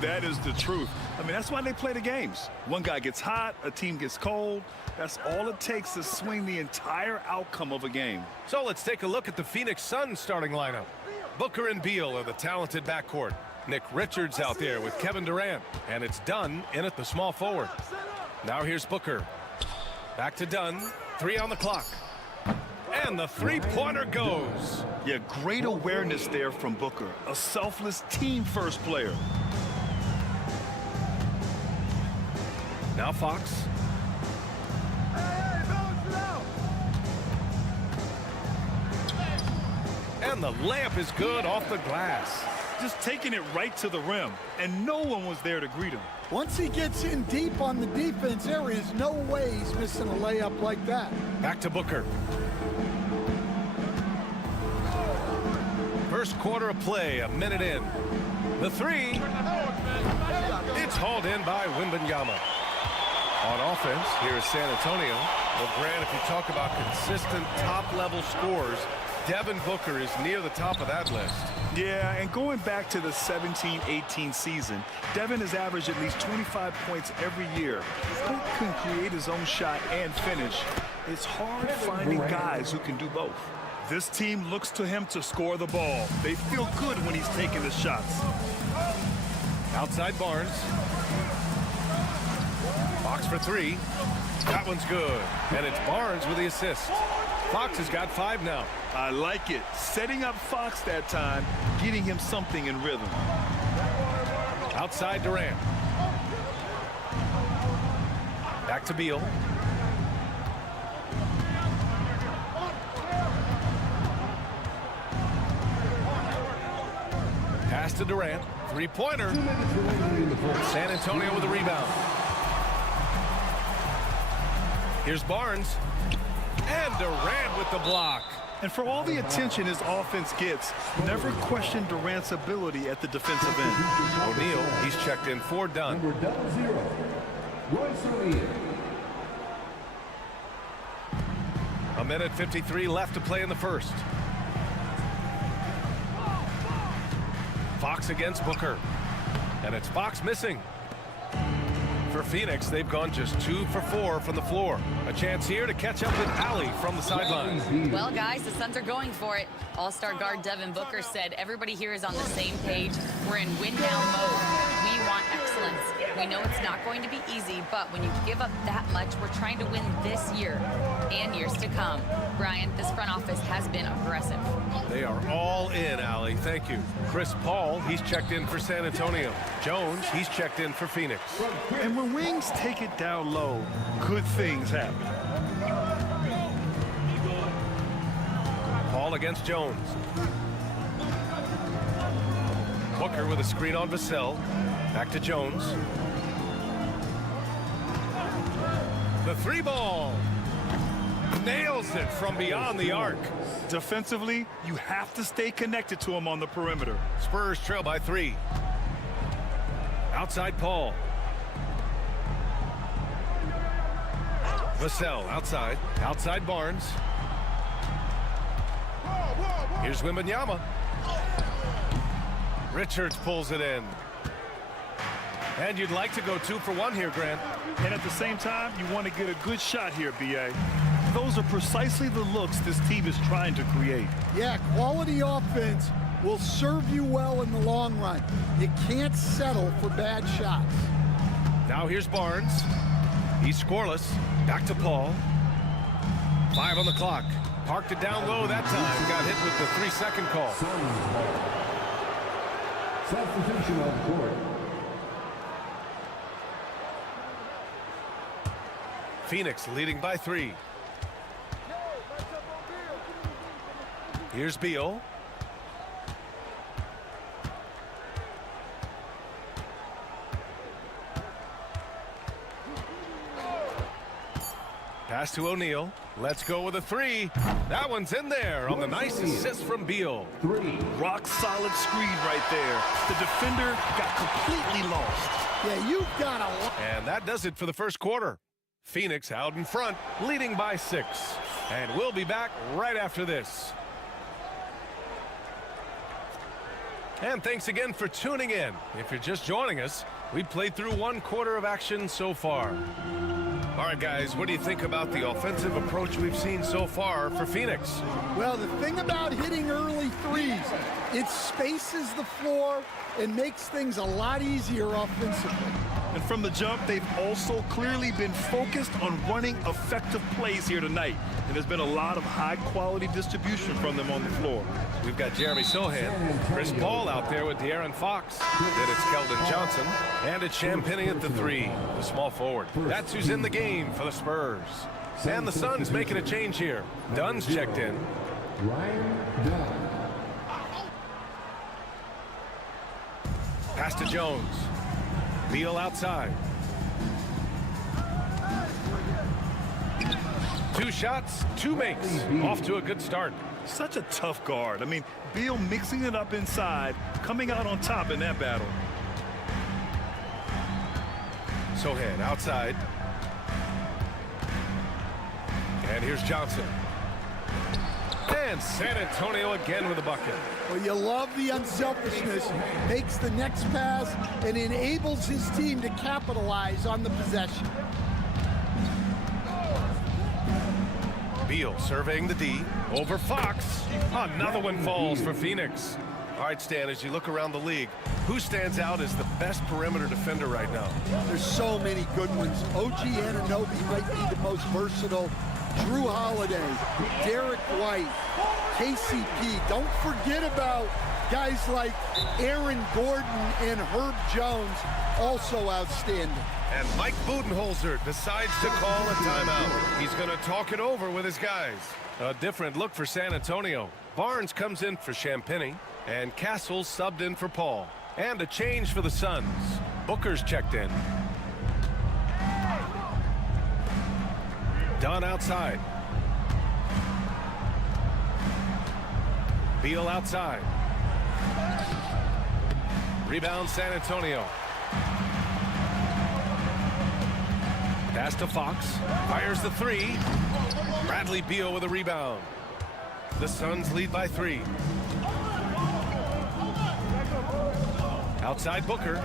That is the truth. I mean, that's why they play the games. One guy gets hot, a team gets cold. That's all it takes to swing the entire outcome of a game. So let's take a look at the Phoenix Suns starting lineup. Booker and Beal are the talented backcourt. Nick Richards out there with Kevin Durant. And it's Dunn in at the small forward. Now here's Booker. Back to Dunn. 3 on the clock. And the three-pointer goes. Yeah, great awareness there from Booker. A selfless team-first player. Now Fox. And the layup is good off the glass. Just taking it right to the rim, and no one was there to greet him. Once he gets in deep on the defense, there is no way he's missing a layup like that. Back to Booker. First quarter of play, a minute in. The three. It's hauled in by Wembanyama. On offense, here is San Antonio. Well, Grant, if you talk about consistent top-level scores, Devin Booker is near the top of that list. Yeah, and going back to the 17-18 season, Devin has averaged at least 25 points every year. Book can create his own shot and finish. It's hard finding guys who can do both. This team looks to him to score the ball. They feel good when he's taking the shots. Outside Barnes. Fox for 3. That one's good. And it's Barnes with the assist. Fox has got 5 now. I like it. Setting up Fox that time, getting him something in rhythm. Outside Durant. Back to Beal. Pass to Durant. Three-pointer. San Antonio with a rebound. Here's Barnes. And Durant with the block. And for all the attention his offense gets, never question Durant's ability at the defensive end. O'Neal, he's checked in for Dunn. A minute 53 left to play in the first. Fox against Booker. And it's Fox missing. For Phoenix, they've gone just 2 for 4 from the floor. A chance here to catch up with Allie from the sideline. Well, guys, the Suns are going for it. All-star guard Devin Booker said everybody here is on the same page. We're in win-now mode. We want excellence. We know it's not going to be easy, but when you give up that much, we're trying to win this year and years to come. Brian, this front office has been aggressive. They are all in, Allie. Thank you. Chris Paul, he's checked in for San Antonio. Jones, he's checked in for Phoenix. And when wings take it down low, good things happen. Paul against Jones. Booker with a screen on Vassell. Back to Jones. The 3-ball. Nails it from beyond the arc. Defensively, you have to stay connected to him on the perimeter. Spurs trail by 3. Outside Paul. Vassell outside. Outside Barnes. Here's Wembanyama. Richards pulls it in. And you'd like to go 2 for 1 here, Grant. And at the same time, you want to get a good shot here, B.A. Those are precisely the looks this team is trying to create. Yeah, quality offense will serve you well in the long run. You can't settle for bad shots. Now here's Barnes. He's scoreless. Back to Paul. 5 on the clock. Parked it down low that time. Got hit with the 3-second call. Substitution on court. Phoenix leading by 3. Here's Beal. Pass to O'Neal. Let's go with a 3. That one's in there on the nice assist from Beal. 3. Rock solid screen right there. The defender got completely lost. Yeah, you've got a lot. And that does it for the first quarter. Phoenix out in front, leading by 6. And we'll be back right after this. And thanks again for tuning in. If you're just joining us, we've played through 1 quarter of action so far. All right, guys, what do you think about the offensive approach we've seen so far for Phoenix? Well, the thing about hitting early threes, it spaces the floor and makes things a lot easier offensively. And from the jump, they've also clearly been focused on running effective plays here tonight. And there's been a lot of high-quality distribution from them on the floor. We've got Jeremy Sohan, Chris Paul out there with De'Aaron Fox. Then it's Keldon Johnson, and it's Champagnie at the 3, the small forward. That's who's in the game for the Spurs. And the Suns making a change here. Dunn's checked in. Ryan Dunn. Pass to Jones. Beal outside. 2 shots, 2 makes. Off to a good start. Such a tough guard. I mean, Beal mixing it up inside, coming out on top in that battle. Sohan outside. And here's Johnson. And San Antonio again with a bucket. Well, you love the unselfishness. Makes the next pass and enables his team to capitalize on the possession. Beal surveying the D over Fox. Another one falls for Phoenix. All right, Stan, as you look around the league, who stands out as the best perimeter defender right now? There's so many good ones. OG Anunoby might be the most versatile. Drew Holiday, Derek White, KCP. Don't forget about guys like Aaron Gordon and Herb Jones, also outstanding. And Mike Budenholzer decides to call a timeout. He's going to talk it over with his guys. A different look for San Antonio. Barnes comes in for Champagnie, and Castle's subbed in for Paul. And a change for the Suns. Booker's checked in. Dunn outside. Beal outside. Rebound San Antonio. Pass to Fox. Fires the 3. Bradley Beal with a rebound. The Suns lead by 3. Outside Booker.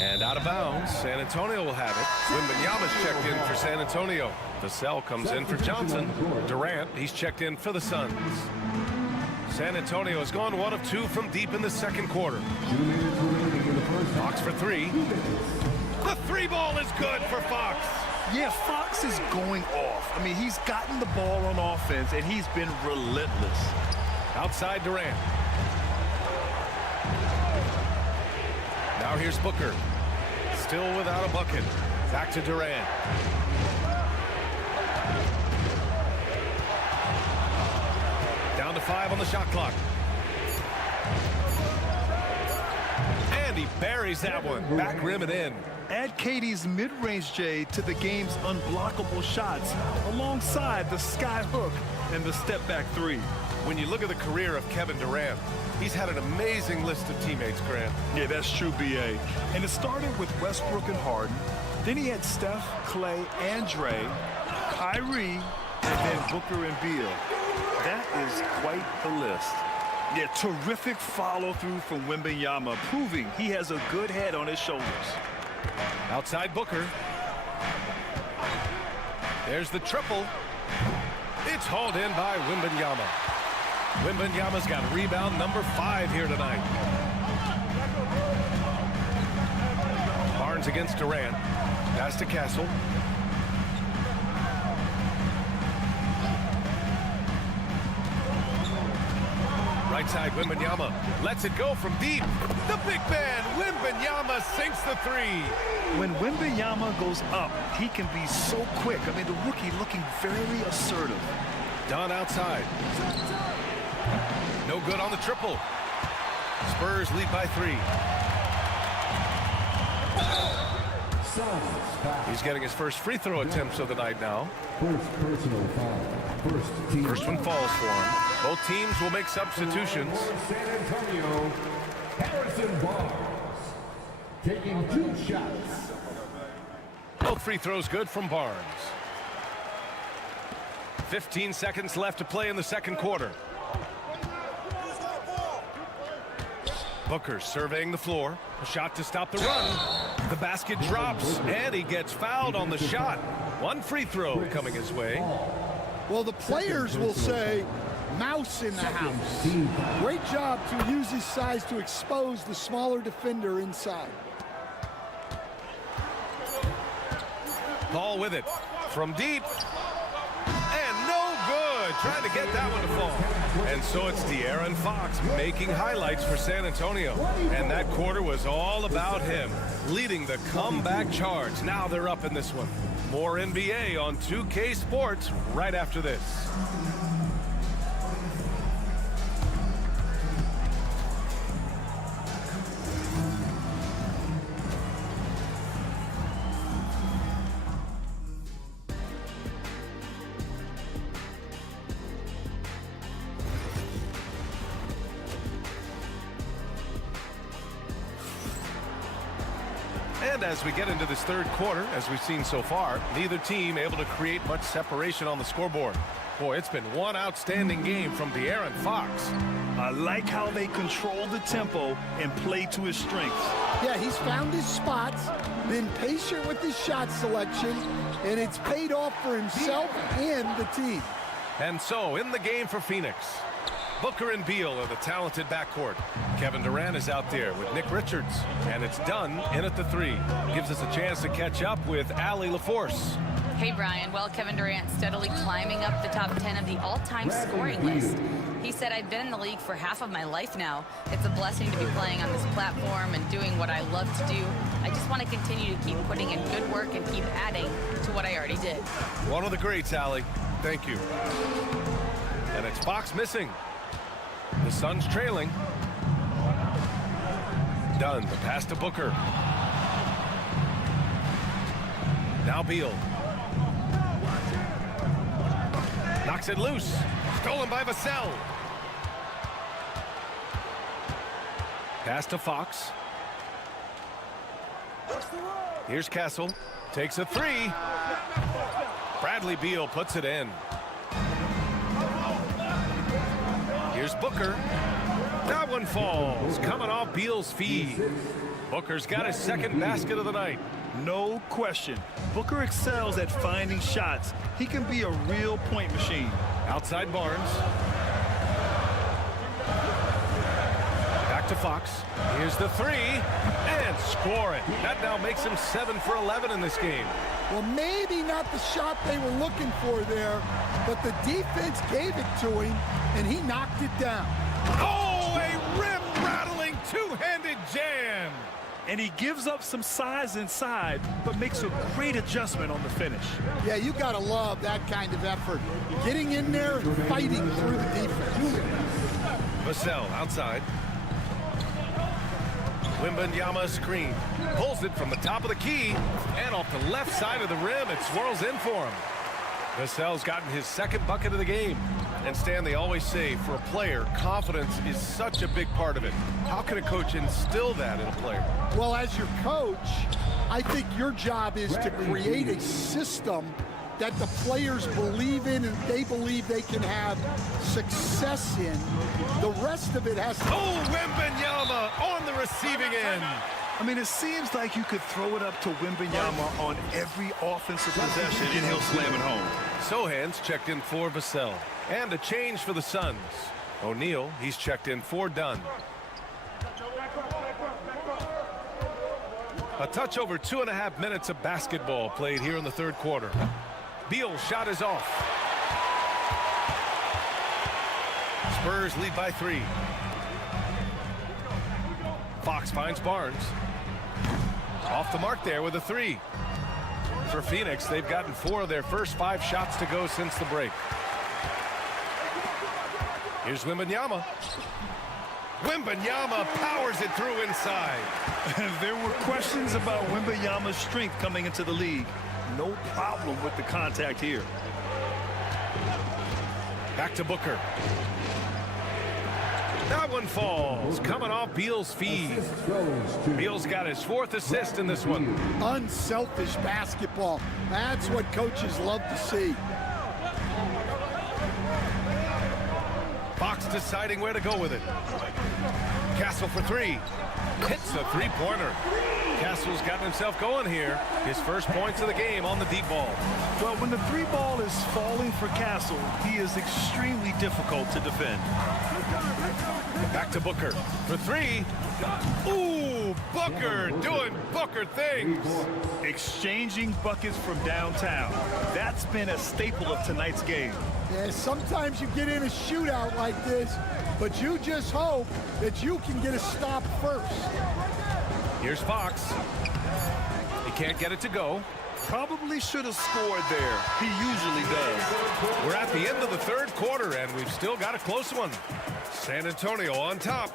And out of bounds. San Antonio will have it. Wembanyama's checked in for San Antonio. Vassell comes in for Johnson. Durant, he's checked in for the Suns. San Antonio has gone 1 of 2 from deep in the second quarter. Fox for 3. The 3 ball is good for Fox. Yeah, Fox is going off. I mean, he's gotten the ball on offense, and he's been relentless. Outside Durant. Now here's Booker. Still without a bucket. Back to Durant. Down to 5 on the shot clock. And he buries that one. Back rim and in. Add KD's mid-range J to the game's unblockable shots alongside the sky hook and the step-back 3. When you look at the career of Kevin Durant, he's had an amazing list of teammates, Grant. Yeah, that's true, B.A. And it started with Westbrook and Harden. Then he had Steph, Clay, and Dre, Kyrie, and then Booker and Beal. That is quite the list. Yeah, terrific follow-through from Wembanyama, proving he has a good head on his shoulders. Outside Booker. There's the triple. It's hauled in by Wembanyama. Wembanyama's got rebound number 5 here tonight. Barnes against Durant. Pass to Castle. Right side, Wembanyama lets it go from deep. The big man, Wembanyama, sinks the 3. When Wembanyama goes up, he can be so quick. I mean, the rookie looking very assertive. Dunn outside. No good on the triple. Spurs lead by 3. He's getting his first free throw attempts of the night now. First personal foul. First one falls for him. Both teams will make substitutions. San Antonio, Harrison Barnes taking 2 shots. Both free throws good from Barnes. 15 seconds left to play in the second quarter. Booker surveying the floor. A shot to stop the run. The basket drops, and he gets fouled on the shot. 1 free throw coming his way. Well, the players will say, mouse in the house. Great job to use his size to expose the smaller defender inside. Ball with it. From deep. And no good. Trying to get that one to fall. And so it's De'Aaron Fox making highlights for San Antonio. And that quarter was all about him, leading the comeback charge. Now they're up in this one. More NBA on 2K Sports right after this. And as we get into this third quarter, as we've seen so far, neither team able to create much separation on the scoreboard. Boy, it's been one outstanding game from De'Aaron Fox. I like how they control the tempo and play to his strengths. Yeah, he's found his spots, been patient with his shot selection, and it's paid off for himself and the team. And so, in the game for Phoenix, Booker and Beal are the talented backcourt. Kevin Durant is out there with Nick Richards, and it's Dunn in at the 3. Gives us a chance to catch up with Allie LaForce. Hey, Brian. Well, Kevin Durant steadily climbing up the top 10 of the all-time scoring list. He said, I've been in the league for half of my life now. It's a blessing to be playing on this platform and doing what I love to do. I just want to continue to keep putting in good work and keep adding to what I already did. One of the greats, Allie. Thank you. And it's Fox missing. The Suns trailing. Dunn, the pass to Booker. Now Beal. Knocks it loose. Stolen by Vassell. Pass to Fox. Here's Castle. Takes a 3. Bradley Beal puts it in. Here's Booker. That one falls. Coming off Beal's feed. Booker's got his second basket of the night. No question. Booker excels at finding shots. He can be a real point machine. Outside Barnes. Back to Fox. Here's the 3. And scoring. That now makes him 7 for 11 in this game. Well, maybe not the shot they were looking for there, but the defense gave it to him, and he knocked it down. Oh, a rim-rattling two-handed jam. And he gives up some size inside, but makes a great adjustment on the finish. Yeah, you got to love that kind of effort. Getting in there and fighting through the defense. Vassell outside. Wembanyama screen. Pulls it from the top of the key. And off the left side of the rim, it swirls in for him. Vassell's gotten his second bucket of the game. And Stan, they always say, for a player, confidence is such a big part of it. How can a coach instill that in a player? Well, as your coach, I think your job is to create a system that the players believe in and they believe they can have success in. The rest of it has to... Oh, Wembanyama on the receiving end. I mean, it seems like you could throw it up to Wembanyama on every offensive possession and he'll slam it home. Sohan's checked in for Vassell. And a change for the Suns. O'Neal, he's checked in for Dunn. A touch over 2.5 minutes of basketball played here in the third quarter. Beal's shot is off. Spurs lead by 3. Fox finds Barnes. Off the mark there with a 3. For Phoenix, they've gotten 4 of their first 5 shots to go since the break. Here's Wembanyama. Wembanyama powers it through inside. There were questions about Wembanyama's strength coming into the league. No problem with the contact here. Back to Booker. That one falls, coming off Beal's feed. Beal's got his 4th assist in this one. Unselfish basketball. That's what coaches love to see. Fox deciding where to go with it. Castle for 3. Hits the 3-pointer. Castle's gotten himself going here. His first points of the game on the deep ball. Well, when the 3 ball is falling for Castle, he is extremely difficult to defend. Back to Booker for 3. Ooh, Booker doing Booker things. Exchanging buckets from downtown. That's been a staple of tonight's game. Yeah, sometimes you get in a shootout like this, but you just hope that you can get a stop first. Here's Fox. He can't get it to go. Probably should have scored there. He usually does. We're at the end of the third quarter, and we've still got a close one. San Antonio on top.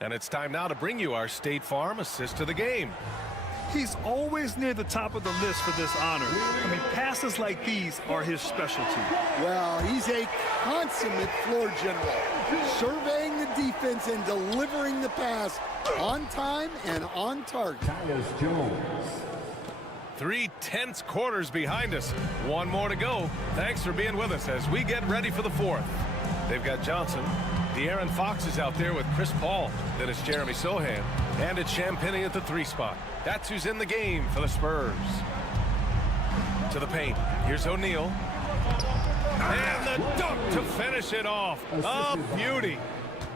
And it's time now to bring you our State Farm assist of the game. He's always near the top of the list for this honor. I mean, passes like these are his specialty. Well, he's a consummate floor general, surveying the defense and delivering the pass on time and on target. Tyus Jones. 3 tense quarters behind us. 1 more to go. Thanks for being with us as we get ready for the 4th. They've got Johnson. De'Aaron Fox is out there with Chris Paul. Then it's Jeremy Sohan. And it's Champagnie at the 3 spot. That's who's in the game for the Spurs. To the paint. Here's O'Neal. And the dunk to finish it off. A beauty.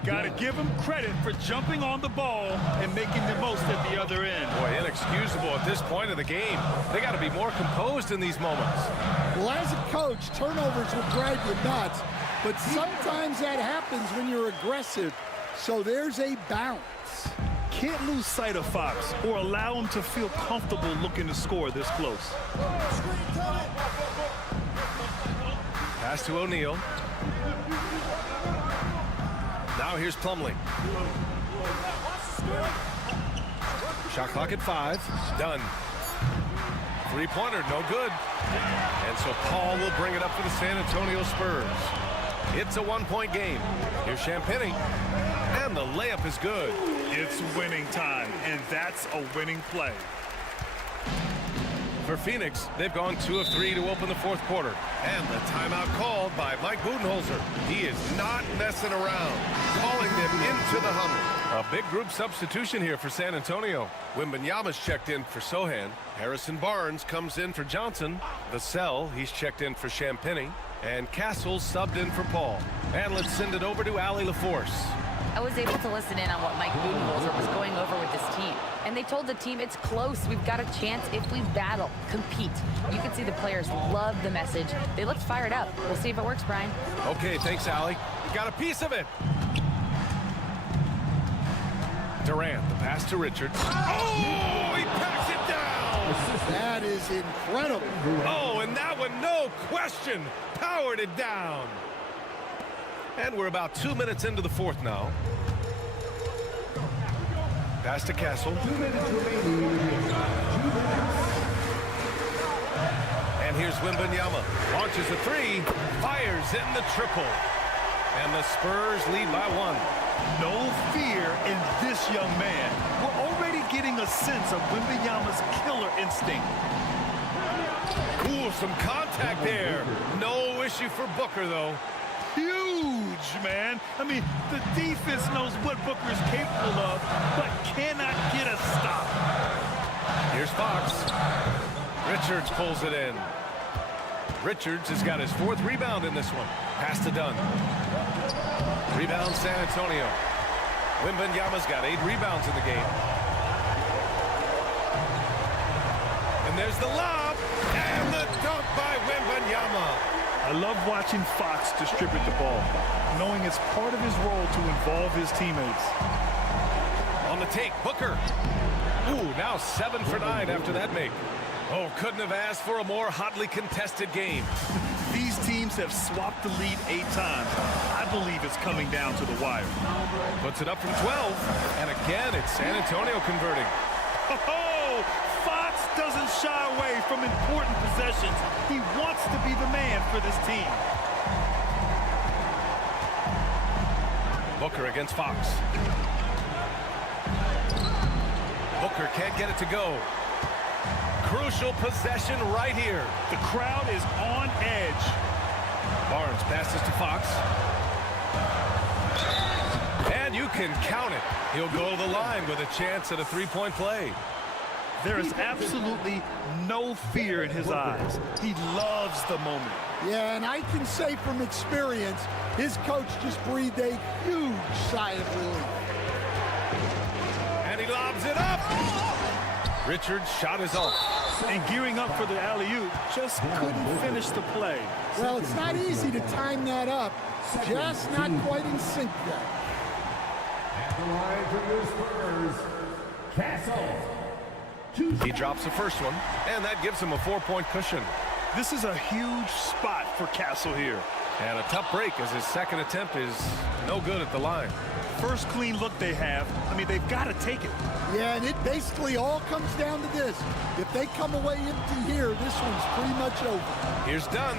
Got to give him credit for jumping on the ball and making the most at the other end. Boy, inexcusable at this point of the game. They got to be more composed in these moments. Well, as a coach, turnovers will drive you nuts, but sometimes that happens when you're aggressive. So there's a bounce. Can't lose sight of Fox or allow him to feel comfortable looking to score this close. Pass to O'Neal. Now here's Plumlee. Shot clock at 5. Done. 3-pointer, no good. And so Paul will bring it up for the San Antonio Spurs. It's a 1-point game. Here's Champagnie. And the layup is good. It's winning time, and that's a winning play. For Phoenix, they've gone 2 of 3 to open the 4th quarter. And the timeout called by Mike Budenholzer. He is not messing around, calling them into the huddle. A big group substitution here for San Antonio. Wembanyama's checked in for Sohan. Harrison Barnes comes in for Johnson. Vassell, he's checked in for Champagnie. And Castle subbed in for Paul. And let's send it over to Allie LaForce. I was able to listen in on what Mike Budenholzer was going over with this team. And they told the team it's close. We've got a chance if we battle, compete. You can see the players love the message. They looked fired up. We'll see if it works, Brian. Okay, thanks, Allie. We got a piece of it. Durant, the pass to Richards. Oh, he packs it down. That is incredible. Oh, and that one, no question, powered it down. And we're about 2 minutes into the 4th now. Pass to Castle. 2 minutes remaining. 2 minutes. And here's Wembanyama. Launches a 3, fires in the triple. And the Spurs lead by 1. No fear in this young man. We're already getting a sense of Wembanyama's killer instinct. Ooh, some contact there. No issue for Booker, though. Huge, man. I mean, the defense knows what Booker's capable of, but cannot get a stop. Here's Fox. Richards pulls it in. Richards has got his 4th rebound in this one. Pass to Dunn. Rebound San Antonio. Wembanyama's got 8 rebounds in the game. And there's the lob. And the dunk by Wembanyama. I love watching Fox distribute the ball, knowing it's part of his role to involve his teammates. On the take, Booker. Ooh, now 7 for 9 after that make. Oh, couldn't have asked for a more hotly contested game. These teams have swapped the lead 8 times. I believe it's coming down to the wire. Puts it up from 12. And again, it's San Antonio converting. Oh, Fox doesn't shy away from important possessions. He wants to be the man for this team. Booker against Fox. Booker can't get it to go. Crucial possession right here. The crowd is on edge. Barnes passes to Fox. And you can count it. He'll go to the line with a chance at a 3-point play. There is absolutely no fear in his eyes. He loves the moment. Yeah, and I can say from experience, his coach just breathed a huge sigh of relief. And he lobs it up. Richards' shot is off. And gearing up for the alley-oop, just couldn't finish the play. Well, it's not easy to time that up. Just not quite in sync yet. At the line for the Spurs, Castle. He drops the first one, and that gives him a 4-point cushion. This is a huge spot for Castle here. And a tough break as his second attempt is no good at the line. First clean look they have. I mean, they've got to take it. Yeah, and it basically all comes down to this. If they come away empty here, this one's pretty much over. Here's Dunn.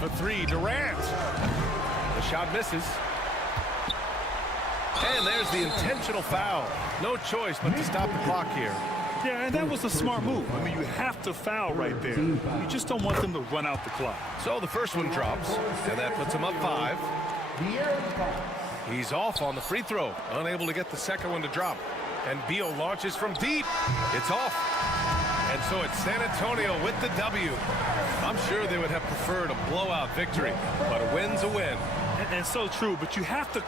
For 3, Durant. The shot misses. And there's the intentional foul. No choice but to stop the clock here. Yeah, and that was a smart move. I mean, you have to foul right there. You just don't want them to run out the clock. So the first one drops, and that puts him up 5. He's off on the free throw, unable to get the second one to drop. And Beal launches from deep. It's off. And so it's San Antonio with the W. I'm sure they would have preferred a blowout victory, but a win's a win. And so true, but you have to...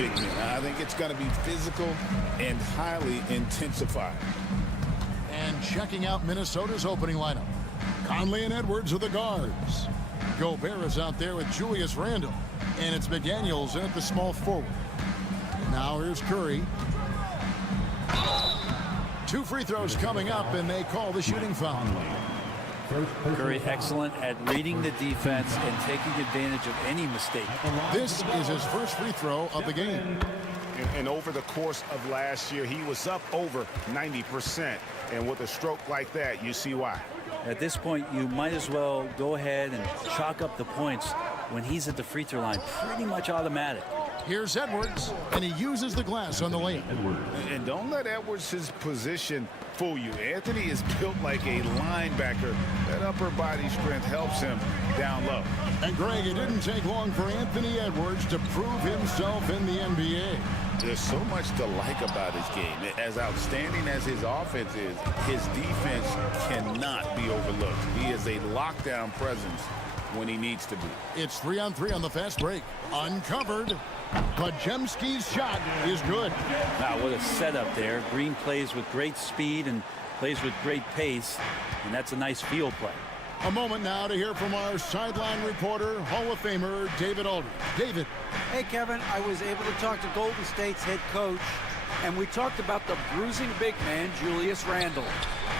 big men. I think it's going to be physical and highly intensified. And checking out Minnesota's opening lineup. Conley and Edwards are the guards. Gobert is out there with Julius Randle. And it's McDaniels in at the small forward. And now here's Curry. 2 free throws coming up, and they call the shooting foul. Curry excellent at reading the defense and taking advantage of any mistake. This is his first free throw of the game. And over the course of last year, he was up over 90%. And with a stroke like that, you see why. At this point, you might as well go ahead and chalk up the points when he's at the free throw line. Pretty much automatic. Here's Edwards, and he uses the glass on the lane. And don't let Edwards' position fool you. Anthony is built like a linebacker. That upper body strength helps him down low. And Greg, it didn't take long for Anthony Edwards to prove himself in the NBA. There's so much to like about his game. As outstanding as his offense is, his defense cannot be overlooked. He is a lockdown presence when he needs to be. It's 3-on-3 on the fast break. Uncovered. Podziemski's shot is good. Wow, what a setup there. Green plays with great speed and plays with great pace, and that's a nice field play. A moment now to hear from our sideline reporter, Hall of Famer David Aldridge. David. Hey, Kevin, I was able to talk to Golden State's head coach, and we talked about the bruising big man, Julius Randle.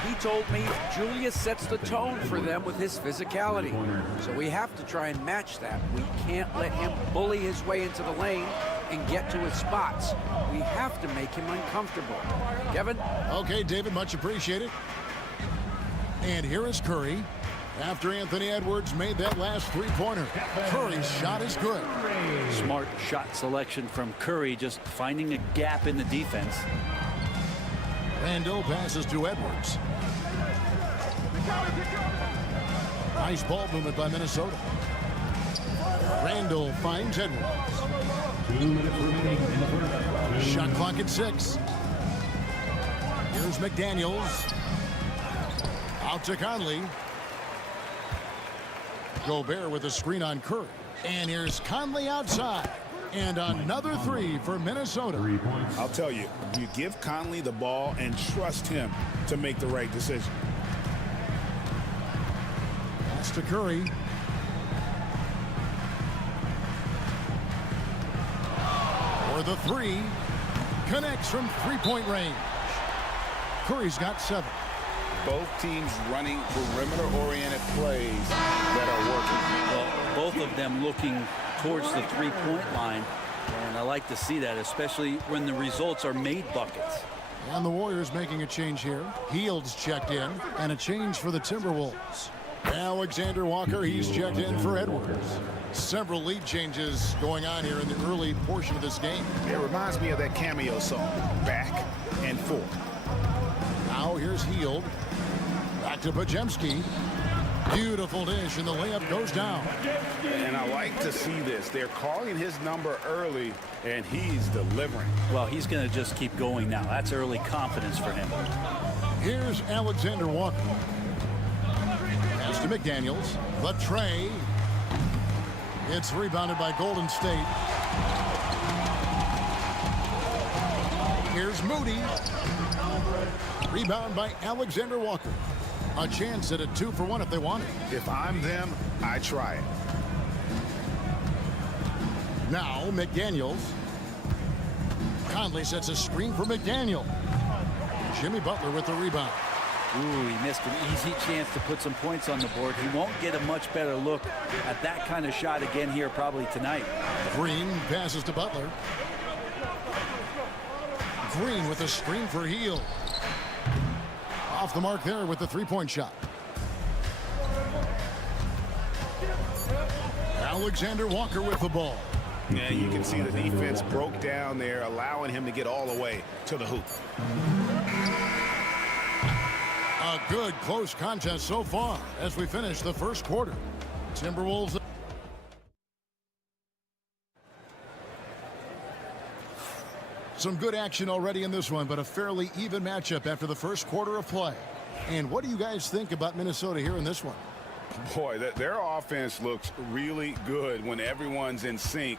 He told me Julius sets the tone for them with his physicality. So we have to try and match that. We can't let him bully his way into the lane and get to his spots. We have to make him uncomfortable. Kevin? Okay, David, much appreciated. And here is Curry. After Anthony Edwards made that last three-pointer, Curry's shot is good. Smart shot selection from Curry, just finding a gap in the defense. Randle passes to Edwards. Nice ball movement by Minnesota. Randle finds Edwards. 2 minutes remaining in the first. Shot clock at 6. Here's McDaniels. Out to Conley. Gobert with a screen on Curry. And here's Conley outside. And another three for Minnesota. I'll tell you, you give Conley the ball and trust him to make the right decision. Pass to Curry. For the three. Connects from three-point range. Curry's got 7. Both teams running perimeter-oriented plays that are working. Well, both of them looking towards the three-point line, and I like to see that, especially when the results are made buckets. And the Warriors making a change here. Heald's checked in, and a change for the Timberwolves. Alexander Walker, he's checked in for Edwards. Several lead changes going on here in the early portion of this game. It reminds me of that cameo song, Back and Forth. Now here's Hield. Back to Podziemski. Beautiful dish, and the layup goes down. And I like to see this. They're calling his number early, and he's delivering. Well, he's going to just keep going now. That's early confidence for him. Here's Alexander Walker. Pass to McDaniels. The tray. It's rebounded by Golden State. Here's Moody. Rebound by Alexander Walker. A chance at a 2-for-1 if they want it. If I'm them, I try it. Now McDaniels. Conley sets a screen for McDaniel. Jimmy Butler with the rebound. Ooh, he missed an easy chance to put some points on the board. He won't get a much better look at that kind of shot again here probably tonight. Green passes to Butler. Green with a screen for Hield. Off the mark there with the three-point shot. Alexander Walker with the ball. And you can see the defense broke down there, allowing him to get all the way to the hoop. A good close contest so far as we finish the first quarter. Timberwolves. Some good action already in this one, but a fairly even matchup after the first quarter of play. And what do you guys think about Minnesota here in this one? Boy, their offense looks really good when everyone's in sync.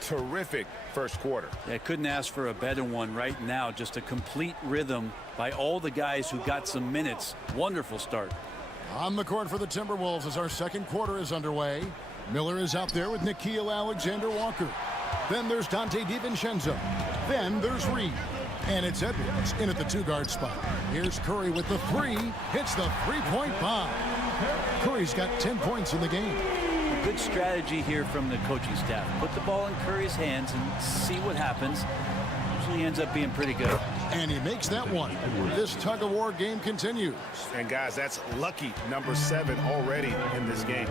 Terrific first quarter. Yeah, couldn't ask for a better one right now. Just a complete rhythm by all the guys who got some minutes. Wonderful start. On the court for the Timberwolves as our second quarter is underway. Miller is out there with Nickeil Alexander-Walker. Then there's Dante DiVincenzo. Then there's Reed. And it's Edwards in at the two-guard spot. Here's Curry with the three. Hits the three-point bomb. Curry's got 10 points in the game. Good strategy here from the coaching staff. Put the ball in Curry's hands and see what happens. Usually ends up being pretty good. And he makes that one. This tug-of-war game continues. And guys, that's lucky number 7 already in this game.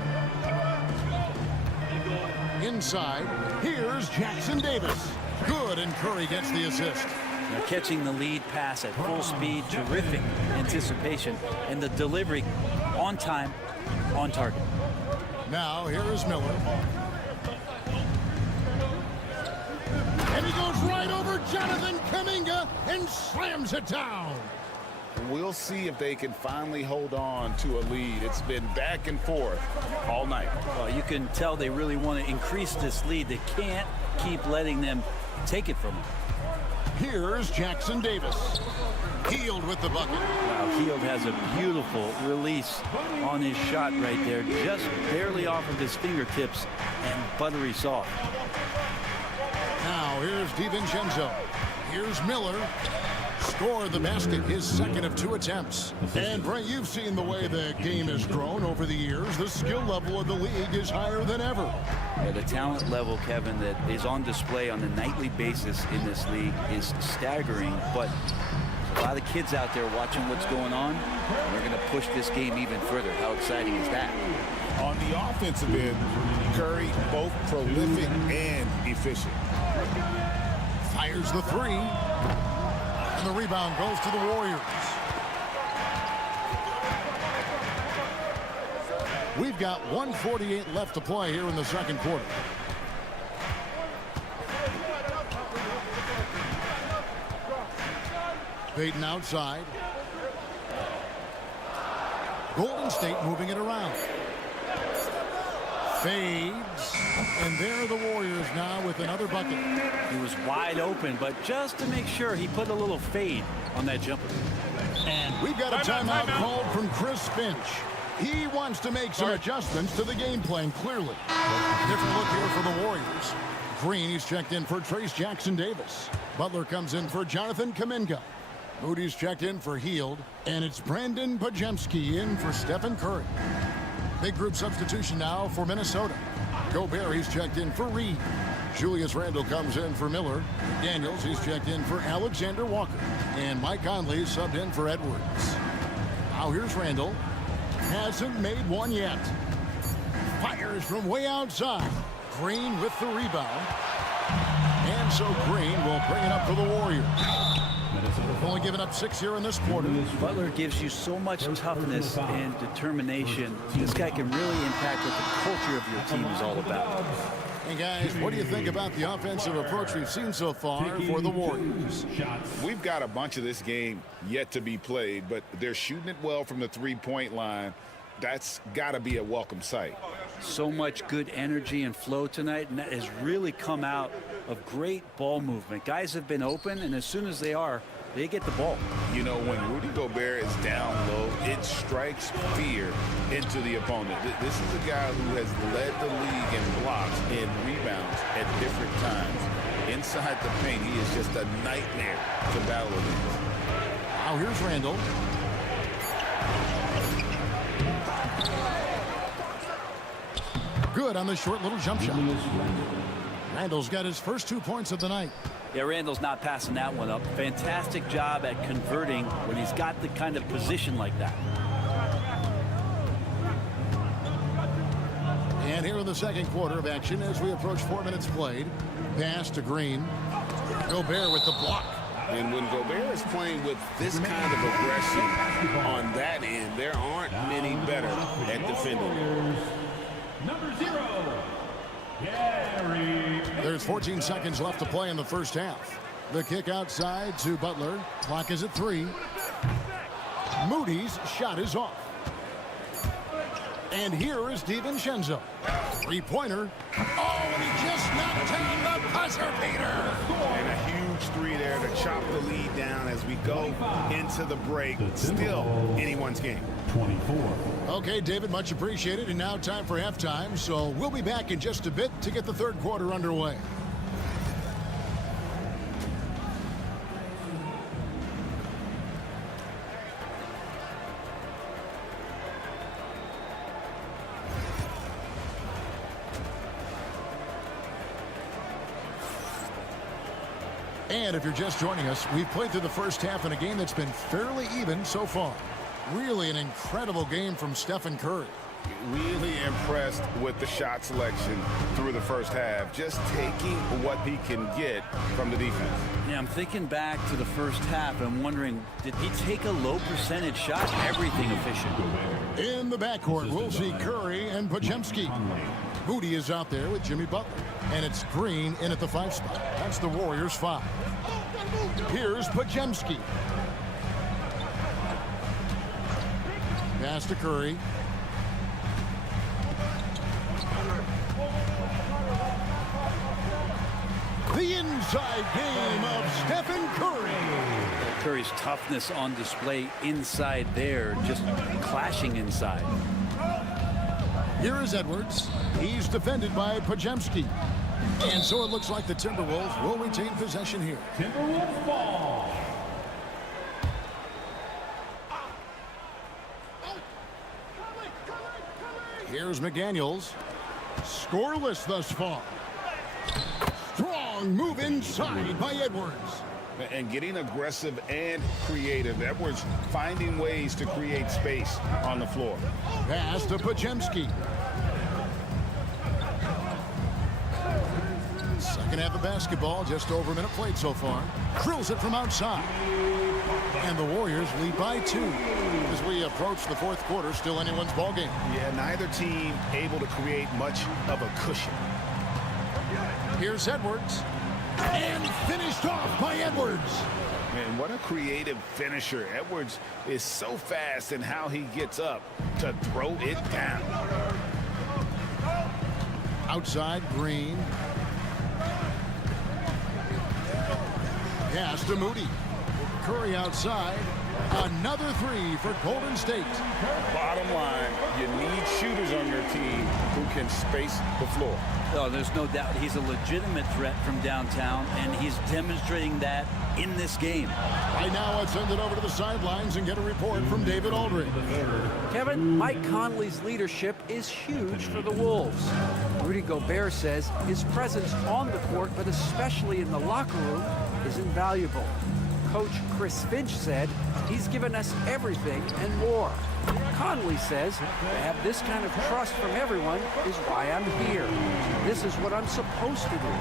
Inside, here's Jackson Davis. Good, and Curry gets the assist. Now catching the lead pass at full speed, terrific anticipation, and the delivery on time, on target. Now here is Miller. And he goes right over Jonathan Kuminga and slams it down. We'll see if they can finally hold on to a lead. It's been back and forth all night. Well, you can tell they really want to increase this lead. They can't keep letting them take it from them. Here's Jackson Davis. Hield with the bucket. Wow, Hield has a beautiful release on his shot right there. Just barely off of his fingertips and buttery soft. Now here's DiVincenzo. Here's Miller. Scored the basket, his second of 2 attempts. And Bray, you've seen the way the game has grown over the years. The skill level of the league is higher than ever. Yeah, the talent level, Kevin, that is on display on a nightly basis in this league is staggering. But a lot of kids out there watching what's going on. They're going to push this game even further. How exciting is that? On the offensive end, Curry both prolific and efficient. Fires the three. And the rebound goes to the Warriors. We've got 1:48 left to play here in the second quarter. Payton outside. Golden State moving it around. Fades. And there are the Warriors now with another bucket. He was wide open, but just to make sure, he put a little fade on that jumper. And we've got a timeout called from Chris Finch. He wants to make some adjustments to the game plan, clearly. Different look here for the Warriors. Green, he's checked in for Trace Jackson-Davis. Butler comes in for Jonathan Kuminga. Moody's checked in for Hield. And it's Brandon Podziemski in for Stephen Curry. Big group substitution now for Minnesota. Gobert, he's checked in for Reed. Julius Randle comes in for Miller. Daniels, he's checked in for Alexander Walker. And Mike Conley subbed in for Edwards. Now here's Randle. Hasn't made one yet. Fires from way outside. Green with the rebound. And so Green will bring it up for the Warriors. Only giving up 6 here in this quarter. Butler gives you so much toughness and determination. This guy can really impact what the culture of your team is all about. And guys, what do you think about the offensive approach we've seen so far for the Warriors? We've got a bunch of this game yet to be played, but they're shooting it well from the three-point line. That's got to be a welcome sight. So much good energy and flow tonight, and that has really come out of great ball movement. Guys have been open, and as soon as they are, they get the ball. You know, when Rudy Gobert is down low, it strikes fear into the opponent. This is a guy who has led the league in blocks and rebounds at different times. Inside the paint, he is just a nightmare to battle against. Now here's Randle. Good on the short little jump shot. Randle's got his first 2 points of the night. Yeah, Randle's not passing that one up. Fantastic job at converting when he's got the kind of position like that. And here in the second quarter of action as we approach 4 minutes played. Pass to Green. Gobert with the block. And when Gobert is playing with this kind of aggression on that end, there aren't many better at defending. Number 0, Gary. There's 14 seconds left to play in the first half. The kick outside to Butler. Clock is at 3. Moody's shot is off. And here is DiVincenzo. Three-pointer. Oh, and he just knocked down the buzzer beater. And a huge three there to chop the lead down as we go into the break. Still anyone's game. 24. Okay, David, much appreciated. And now time for halftime. So we'll be back in just a bit to get the third quarter underway. And if you're just joining us, we've played through the first half in a game that's been fairly even so far. Really an incredible game from Stephen Curry. Really impressed with the shot selection through the first half. Just taking what he can get from the defense. Yeah, I'm thinking back to the first half and wondering, did he take a low percentage shot? Everything efficient. In the backcourt, we'll see Curry and Podziemski. Moody is out there with Jimmy Butler. And it's Green in at the 5 spot. That's the Warriors' 5. Here's Podziemski. Pass to Curry. The inside game of Stephen Curry. Curry's toughness on display inside there, just clashing inside. Here is Edwards. He's defended by Podziemski. And so it looks like the Timberwolves will retain possession here. Timberwolves ball. Here's McDaniels. Scoreless thus far. Strong move inside by Edwards. And getting aggressive and creative. Edwards finding ways to create space on the floor. Pass to Podziemski. Second half of basketball, just over a minute played so far. Drills it from outside. And the Warriors lead by 2. As we approach the fourth quarter, still anyone's ball game. Yeah, neither team able to create much of a cushion. Here's Edwards. And finished off by Edwards. And what a creative finisher. Edwards is so fast in how he gets up to throw it down. Outside, Green. Pass to Moody. Curry outside. Another three for Golden State. Bottom line, you need shooters on your team who can space the floor. Oh, there's no doubt he's a legitimate threat from downtown, and he's demonstrating that in this game. Right now, let's send it over to the sidelines and get a report from David Aldridge. Kevin, Mike Conley's leadership is huge for the Wolves. Rudy Gobert says his presence on the court, but especially in the locker room, is invaluable. Coach Chris Finch said he's given us everything and more. Conley says to have this kind of trust from everyone is why I'm here. This is what I'm supposed to do.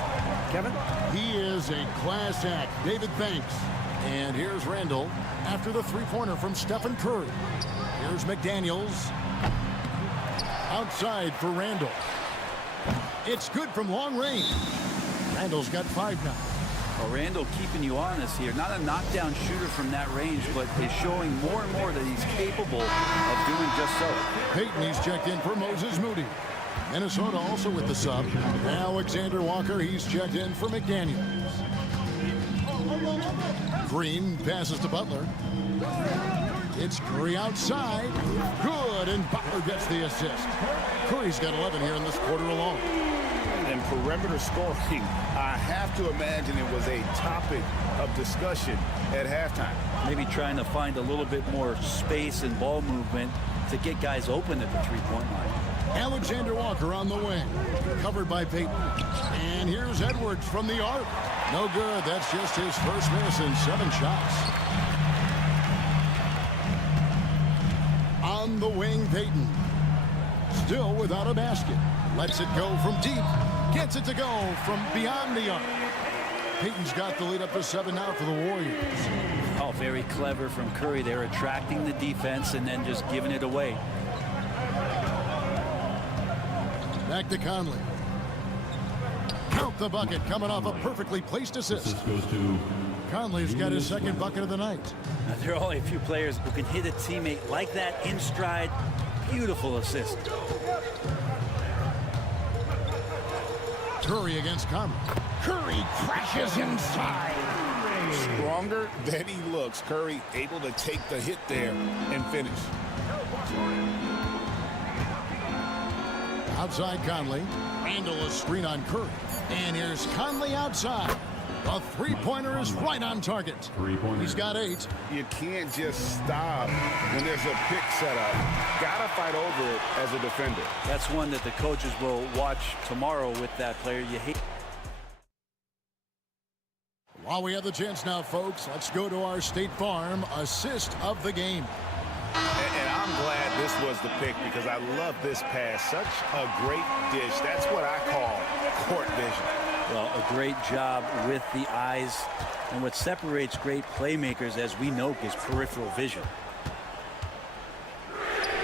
Kevin? He is a class act. David, thanks. And here's Randall after the three-pointer from Stephen Curry. Here's McDaniels. Outside for Randall. It's good from long range. Randall's got 5 now. Well, Randall keeping you honest here. Not a knockdown shooter from that range, but is showing more and more that he's capable of doing just so. Payton, he's checked in for Moses Moody. Minnesota also with the sub. Alexander Walker, he's checked in for McDaniels. Green passes to Butler. It's Curry outside. Good, and Butler gets the assist. Curry's got 11 here in this quarter alone. And perimeter scoring, I have to imagine it was a topic of discussion at halftime. Maybe trying to find a little bit more space and ball movement to get guys open at the three-point line. Alexander Walker on the wing, covered by Payton. And here's Edwards from the arc. No good. That's just his first miss in 7 shots. On the wing, Payton. Still without a basket. Lets it go from deep. Gets it to go from beyond the arc. Payton's got the lead up to 7 now for the Warriors. Oh, very clever from Curry. They're attracting the defense and then just giving it away. Back to Conley. Count the bucket coming off a perfectly placed assist. Conley's got his second bucket of the night. Now, there are only a few players who can hit a teammate like that in stride. Beautiful assist. Curry against Conley. Curry crashes inside. Stronger than he looks. Curry able to take the hit there and finish. Outside Conley. Randall a screen on Curry. And here's Conley outside. A three-pointer is right on target. He's got 8. You can't just stop when there's a pick set up. Gotta fight over it as a defender. That's one that the coaches will watch tomorrow with that player. You hate. While we have the chance now, folks, let's go to our State Farm assist of the game. And I'm glad this was the pick because I love this pass. Such a great dish. That's what I call court vision. Well, a great job with the eyes. And what separates great playmakers, as we know, is peripheral vision.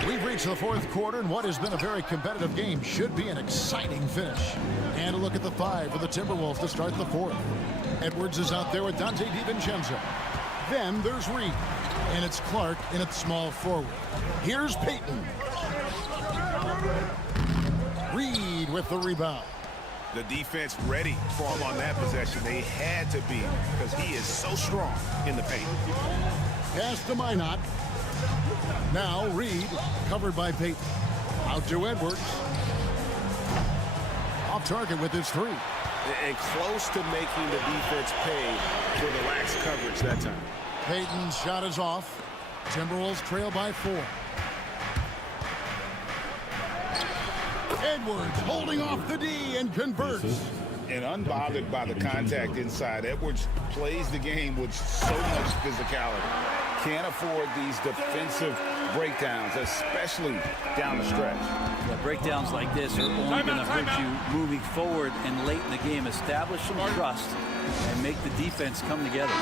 We've reached the 4th quarter, and what has been a very competitive game should be an exciting finish. And a look at the 5 for the Timberwolves to start the 4th. Edwards is out there with Dante DiVincenzo. Then there's Reed. And it's Clark in at small forward. Here's Payton. Reed with the rebound. The defense ready for him on that possession. They had to be because he is so strong in the paint. Pass to Minot. Now Reed covered by Payton. Out to Edwards. Off target with his 3. And close to making the defense pay for the lax coverage that time. Payton's shot is off. Timberwolves trail by 4. Edwards holding off the D and converts. And unbothered by the contact inside, Edwards plays the game with so much physicality. Can't afford these defensive breakdowns, especially down the stretch. The breakdowns like this are only going to hurt you moving forward and late in the game. Establish some trust and make the defense come together.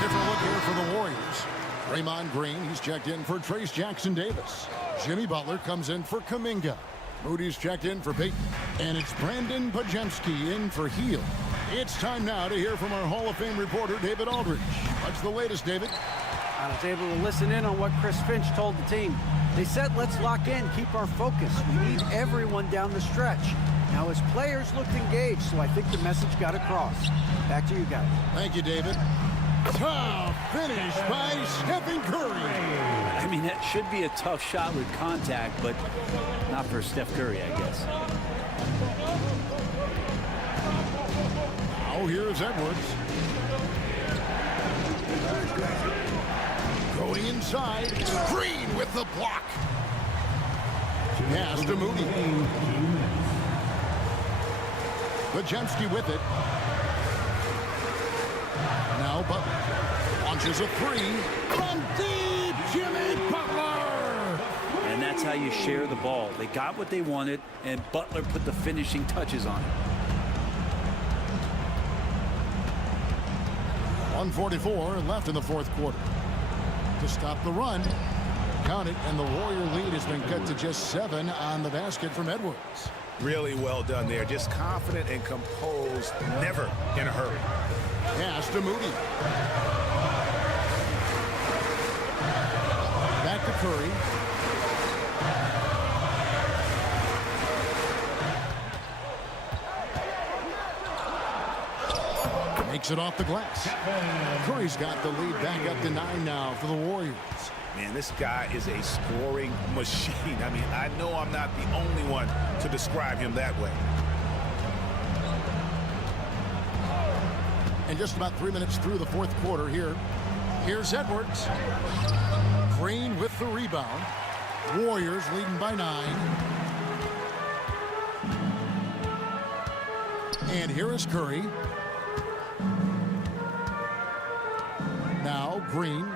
Different look here for the Warriors. Draymond Green, he's checked in for Trace Jackson-Davis. Jimmy Butler comes in for Kuminga. Moody's checked in for Payton. And it's Brandon Pajemski in for Heel. It's time now to hear from our Hall of Fame reporter, David Aldridge. What's the latest, David? I was able to listen in on what Chris Finch told the team. They said, let's lock in, keep our focus. We need everyone down the stretch. Now, his players looked engaged, so I think the message got across. Back to you guys. Thank you, David. Tough finish by Stephen Curry. I mean, that should be a tough shot with contact, but not for Steph Curry, I guess. Now here's Edwards. Going inside. Green with the block. Pass to Moody. Pajemski with it. Now Butler launches a three from deep. Jimmy Butler. And that's how you share the ball. They got what they wanted, and Butler put the finishing touches on it. 1:44 left in the fourth quarter. To stop the run, count it, and the Warrior lead has been cut to just 7 on the basket from Edwards. Really well done there. Just confident and composed, never in a hurry. Pass to Moody. Back to Curry. Makes it off the glass. Curry's got the lead back up to 9 now for the Warriors. Man, this guy is a scoring machine. I mean, I know I'm not the only one to describe him that way. And just about 3 minutes through the fourth quarter here. Here's Edwards. Green with the rebound. Warriors leading by 9. And here is Curry. Now Green.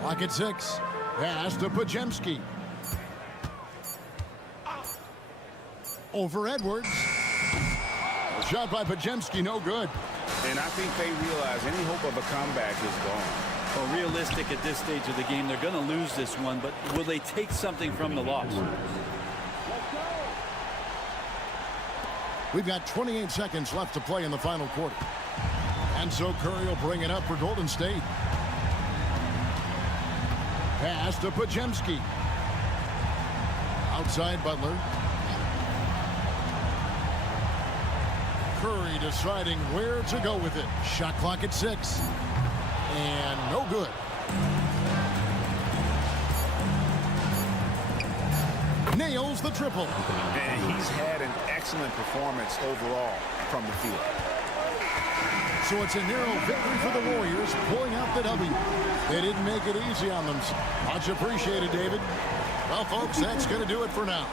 Clock at 6. Pass to Pajemski. Over Edwards. Shot by Pajemski, no good. And I think they realize any hope of a comeback is gone. Well, realistic at this stage of the game, they're going to lose this one, but will they take something from the loss? We've got 28 seconds left to play in the final quarter. And so Curry will bring it up for Golden State. Pass to Pajemski. Outside Butler. Curry deciding where to go with it. Shot clock at 6. And no good. Nails the triple. And he's had an excellent performance overall from the field. So it's a narrow victory for the Warriors, pulling out the W. They didn't make it easy on them. Much appreciated, David. Well, folks, that's going to do it for now.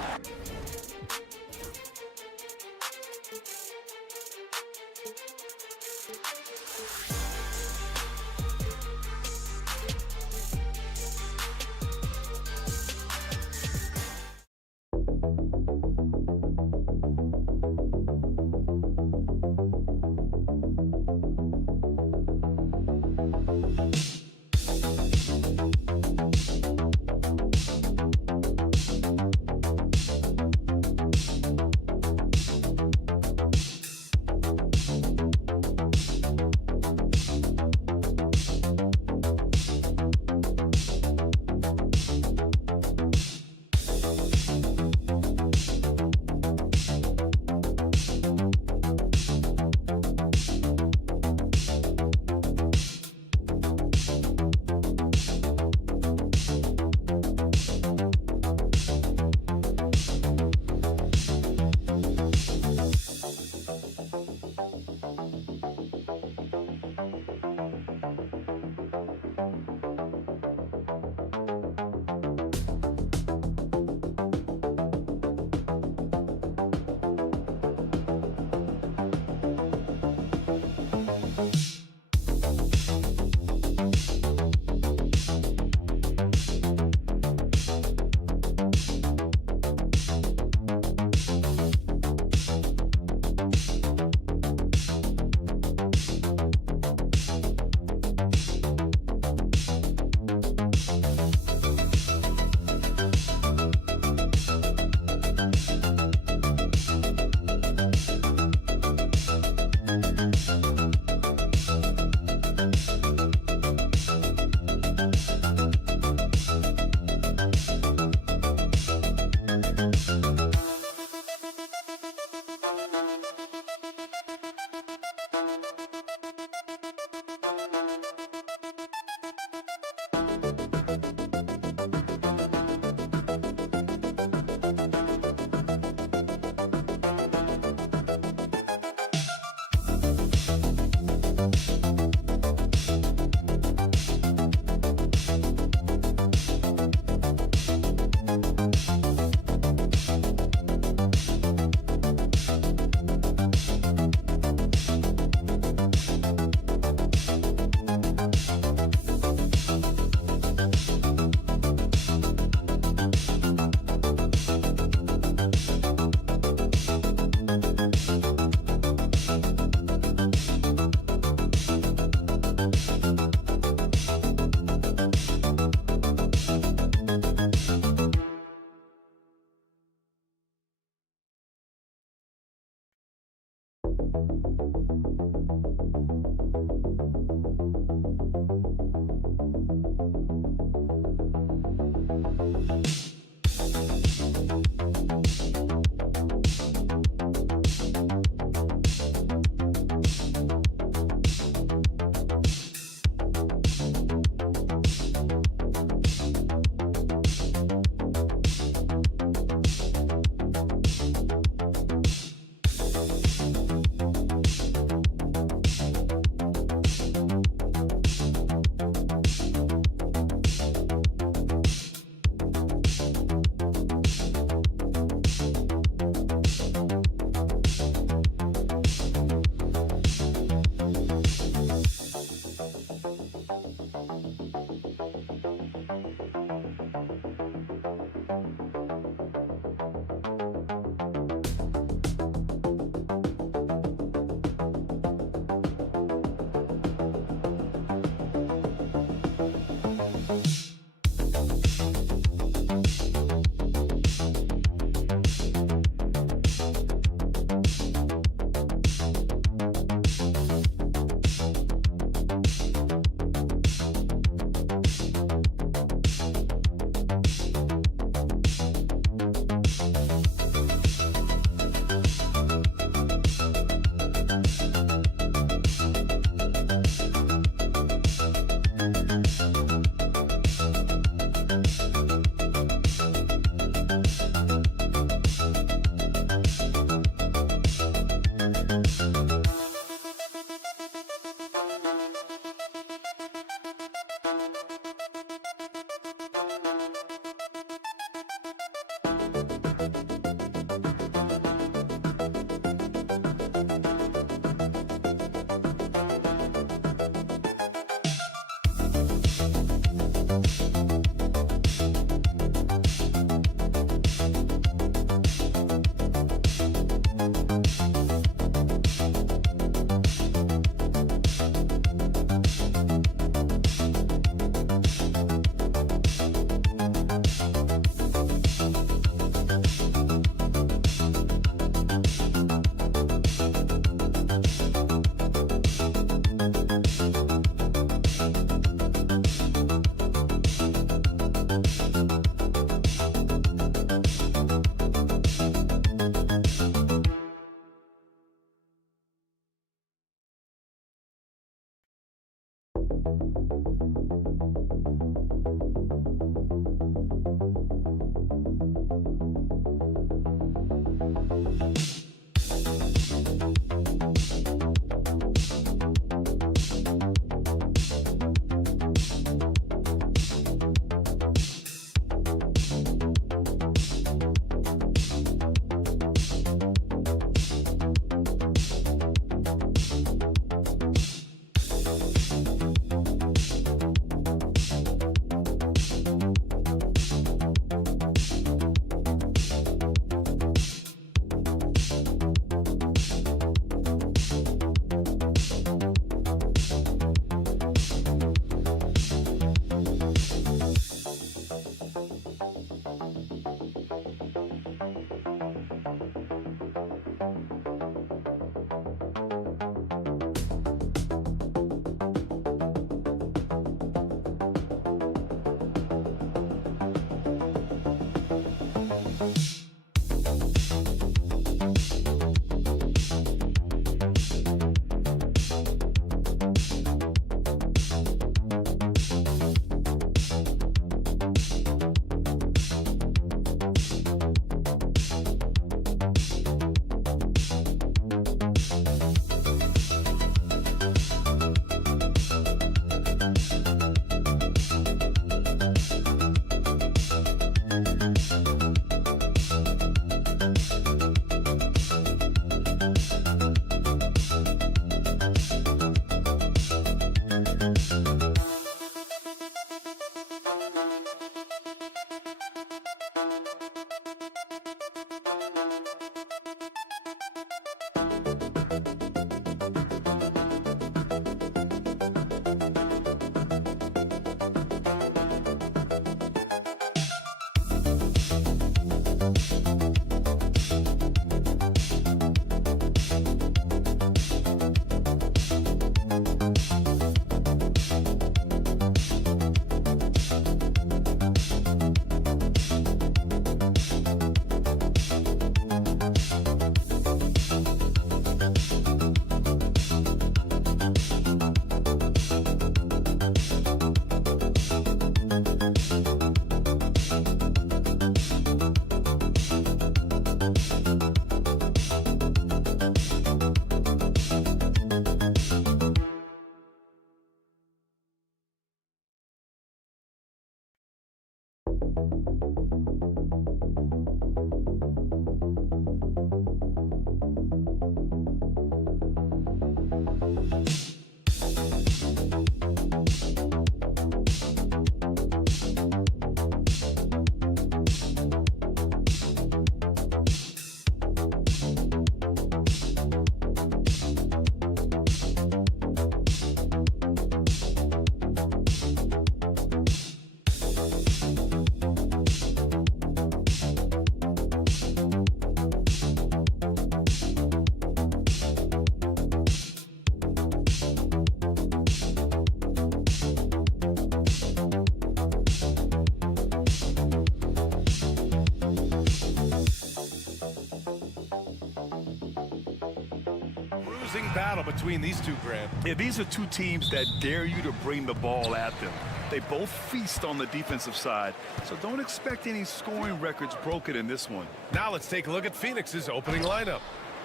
rousing battle between these two, Grant. Yeah, these are two teams that dare you to bring the ball at them. They both feast on the defensive side, so don't expect any scoring records broken in this one. Now let's take a look at Phoenix's opening lineup.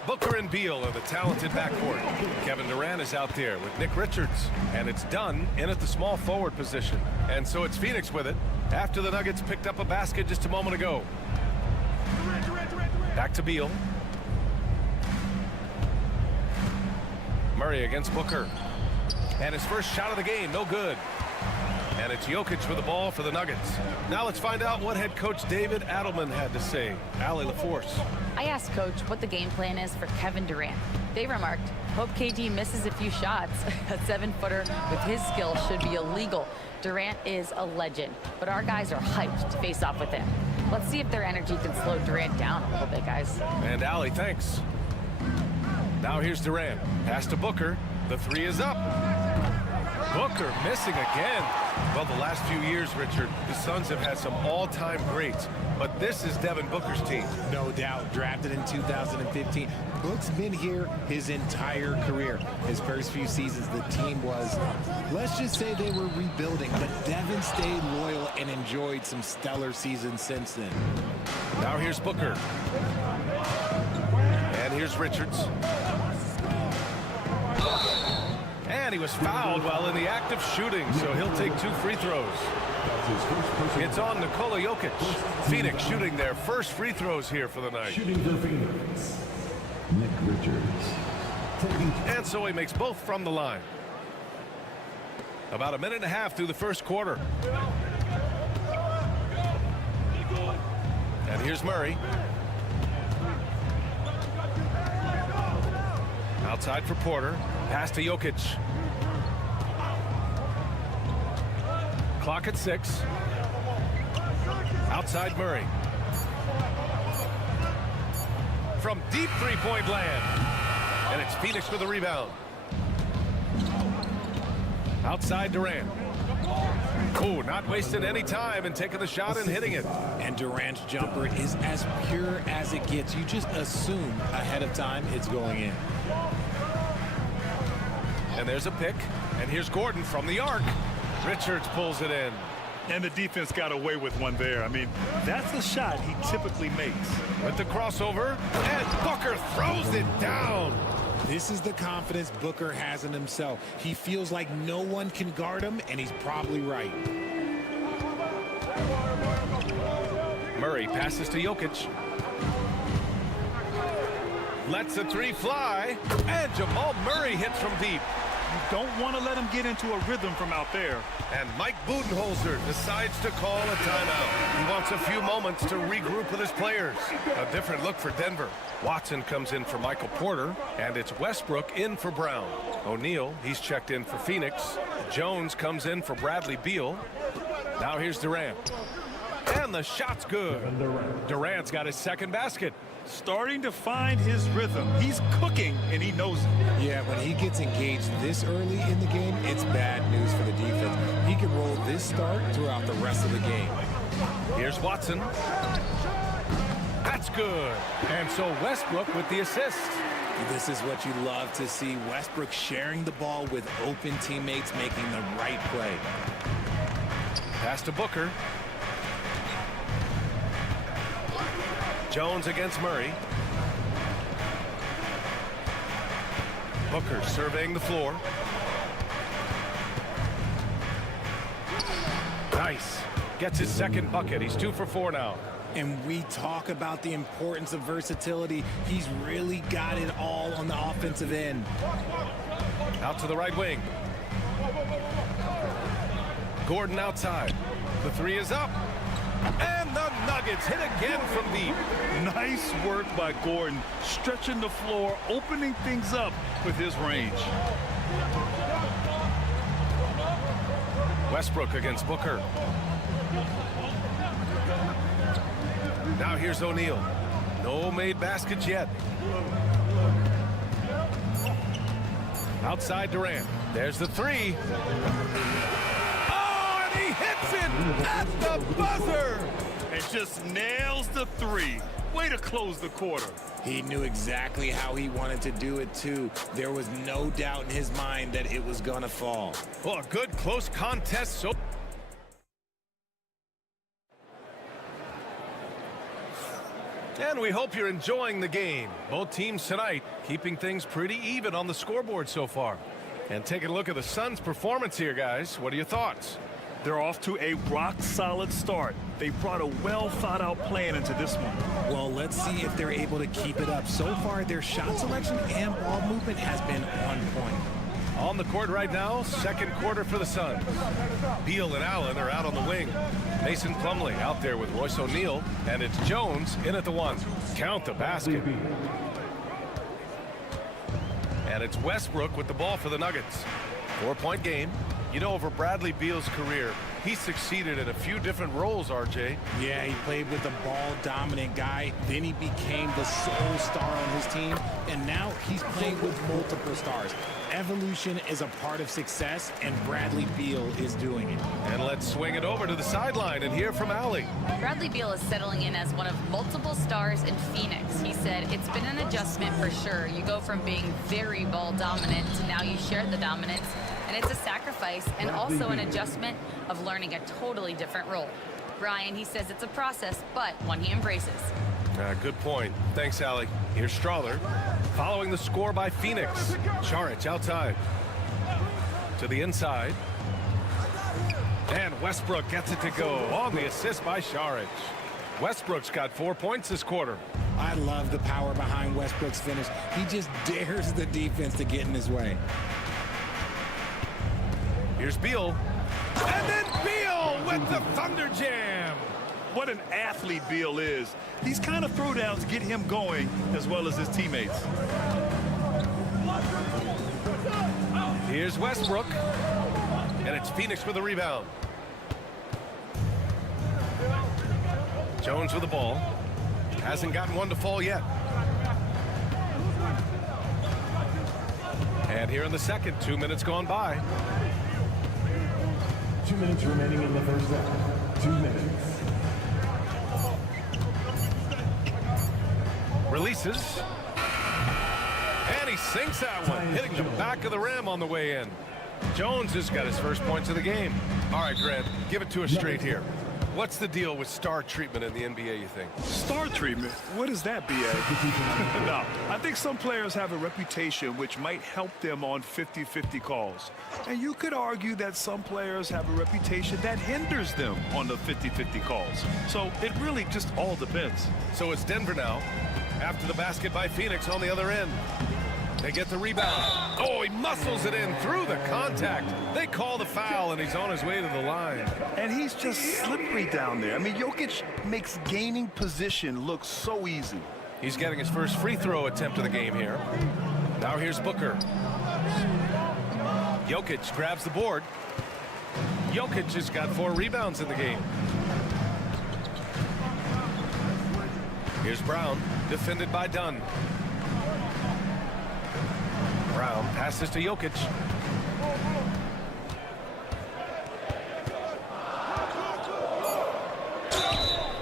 Booker and Beal are the talented backcourt. Kevin Durant is out there with Nick Richards. And it's Dunn in at the small forward position. And so it's Phoenix with it after the Nuggets picked up a basket just a moment ago. Back to Beal. Murray against Booker. And his first shot of the game, no good. And it's Jokic with the ball for the Nuggets. Now let's find out what head coach David Adelman had to say. Allie LaForce. I asked Coach what the game plan is for Kevin Durant. They remarked, hope KD misses a few shots. A 7-footer with his skill should be illegal. Durant is a legend, but our guys are hyped to face off with him. Let's see if their energy can slow Durant down a little bit, guys. And Allie, thanks. Now here's Durant. Pass to Booker. The three is up. Booker missing again. Well, the last few years, Richard, the Suns have had some all-time greats, but this is Devin Booker's team. No doubt. Drafted in 2015. Book's been here his entire career. His first few seasons, the team was, let's just say they were rebuilding, but Devin stayed loyal and enjoyed some stellar seasons since then. Now here's Booker. And here's Richards. And he was fouled while in the act of shooting, so he'll take 2 free throws. It's on Nikola Jokic. Phoenix shooting their first free throws here for the night. Shooting for Phoenix, Nick Richards. And so he makes both from the line. About a minute and a half through the first quarter. And here's Murray. Outside for Porter. Pass to Jokic. Clock at 6. Outside Murray. From deep three-point land. And it's Phoenix with the rebound. Outside Durant. Oh, not wasting any time and taking the shot and hitting it. And Durant's jumper is as pure as it gets. You just assume ahead of time it's going in. And there's a pick. And here's Gordon from the arc. Richards pulls it in. And the defense got away with one there. I mean, that's a shot he typically makes. With the crossover, and Booker throws it down. This is the confidence Booker has in himself. He feels like no one can guard him, and he's probably right. Murray passes to Jokic. Lets the three fly, and Jamal Murray hits from deep. You don't want to let him get into a rhythm from out there. And Mike Budenholzer decides to call a timeout. He wants a few moments to regroup with his players. A different look for Denver. Watson comes in for Michael Porter, and it's Westbrook in for Brown. O'Neal, he's checked in for Phoenix. Jones comes in for Bradley Beal. Now here's Durant. And the shot's good. Durant's got his second basket. Starting to find his rhythm. He's cooking, and he knows it. Yeah, when he gets engaged this early in the game, it's bad news for the defense. He can roll this start throughout the rest of the game. Here's Watson. That's good. And so Westbrook with the assist. This is what you love to see. Westbrook sharing the ball with open teammates, making the right play. Pass to Booker. Jones against Murray. Booker surveying the floor. Nice. Gets his second bucket. He's 2 for 4 now. And we talk about the importance of versatility. He's really got it all on the offensive end. Out to the right wing. Gordon outside. The three is up. And the Nuggets hit again from deep. Nice work by Gordon, stretching the floor, opening things up with his range. Westbrook against Booker. Now here's O'Neal. No made baskets yet. Outside Durant. There's the three. Oh, and he hits it at the buzzer. And just nails the three. way to close the quarter. He knew exactly how he wanted to do it, too. There was no doubt in his mind that it was going to fall. Well, a good close contest. So and we hope you're enjoying the game. Both teams tonight keeping things pretty even on the scoreboard so far. And taking a look at the Suns' performance here, guys. What are your thoughts? They're off to a rock-solid start. They brought a well-thought-out plan into this one. Well, let's see if they're able to keep it up. So far, their shot selection and ball movement has been on point. On the court right now, second quarter for the Suns. Beal and Allen are out on the wing. Mason Plumlee out there with Royce O'Neal, and it's Jones in at the one. Count the basket. And it's Westbrook with the ball for the Nuggets. 4-point game. You know, over Bradley Beal's career, he succeeded in a few different roles, RJ. Yeah, he played with the ball-dominant guy. Then he became the sole star on his team. And now he's playing with multiple stars. Evolution is a part of success, and Bradley Beal is doing it. And let's swing it over to the sideline and hear from Allie. Bradley Beal is settling in as one of multiple stars in Phoenix. He said, it's been an adjustment for sure. You go from being very ball dominant to now you share the dominance. And it's a sacrifice and also an adjustment of learning a totally different role. Brian, he says it's a process, but one he embraces. Good point. Thanks, Allie. Here's Strawler. Following the score by Phoenix. Saric outside. To the inside. And Westbrook gets it to go on the assist by Saric. Westbrook's got 4 points this quarter. I love the power behind Westbrook's finish. He just dares the defense to get in his way. Here's Beal. And then Beal with the Thunder Jam. What an athlete Beal is. These kind of throwdowns get him going as well as his teammates. Here's Westbrook. And it's Phoenix with the rebound. Jones with the ball. Hasn't gotten one to fall yet. And here in the second, 2 minutes gone by. 2 minutes remaining in the first half. 2 minutes. Releases. And he sinks that one, hitting the back of the rim on the way in. Jones has got his first points of the game. All right, Grant, give it to us straight here. What's the deal with star treatment in the NBA, you think? Star treatment? What is that, B.A.? No, I think some players have a reputation which might help them on 50-50 calls. And you could argue that some players have a reputation that hinders them on the 50-50 calls. So it really just all depends. So it's Denver now, after the basket by Phoenix on the other end. They get the rebound. Oh, he muscles it in through the contact. They call the foul, and he's on his way to the line. And he's just slippery down there. I mean, Jokic makes gaining position look so easy. He's getting his first free throw attempt of the game here. Now here's Booker. Jokic grabs the board. Jokic has got 4 rebounds in the game. Here's Brown, defended by Dunn. Brown passes to Jokic.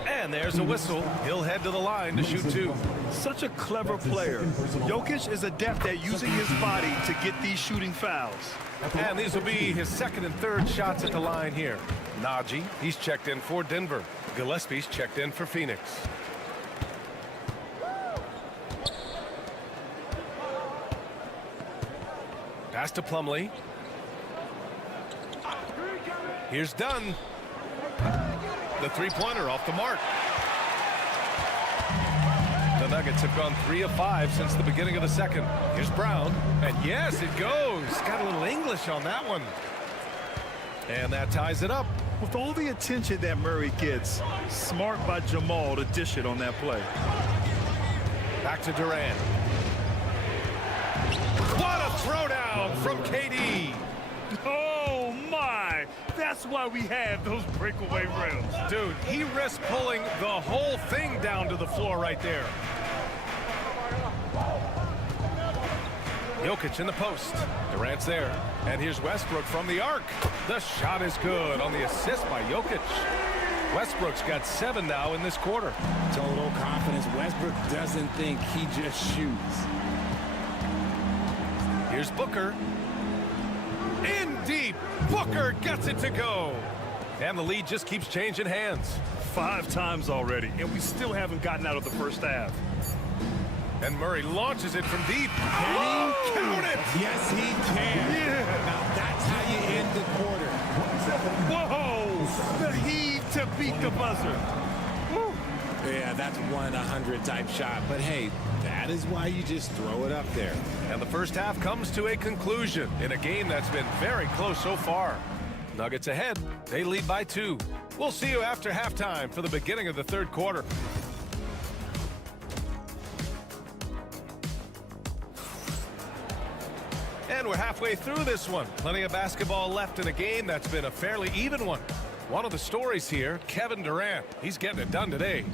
And there's a whistle. He'll head to the line to shoot 2. Such a clever player. Jokic is adept at using his body to get these shooting fouls. And these will be his second and third shots at the line here. Najee, he's checked in for Denver. Gillespie's checked in for Phoenix. Pass to Plumlee. Here's Dunn. The three-pointer off the mark. The Nuggets have gone 3 of 5 since the beginning of the second. Here's Brown. And yes, it goes. Got a little English on that one. And that ties it up. With all the attention that Murray gets, smart by Jamal to dish it on that play. Back to Durant. What a throwdown from KD. Oh, my. That's why we have those breakaway rims. Dude, he risked pulling the whole thing down to the floor right there. Jokic in the post. Durant's there. And here's Westbrook from the arc. The shot is good on the assist by Jokic. Westbrook's got 7 now in this quarter. Total confidence. Westbrook doesn't think, he just shoots. Here's Booker. In deep. Booker gets it to go. And the lead just keeps changing hands. 5 times already, and we still haven't gotten out of the first half. And Murray launches it from deep. Oh, count it! Yes, he can. Yeah. Now that's how you end the quarter. Whoa! The heave to beat the buzzer. Woo. Yeah, that's 1 in 100 type shot. But hey, that is why you just throw it up there. And the first half comes to a conclusion in a game that's been very close so far. Nuggets ahead. They lead by 2. We'll see you after halftime for the beginning of the third quarter. And we're halfway through this one. Plenty of basketball left in a game that's been a fairly even one. One of the stories here, Kevin Durant. He's getting it done today.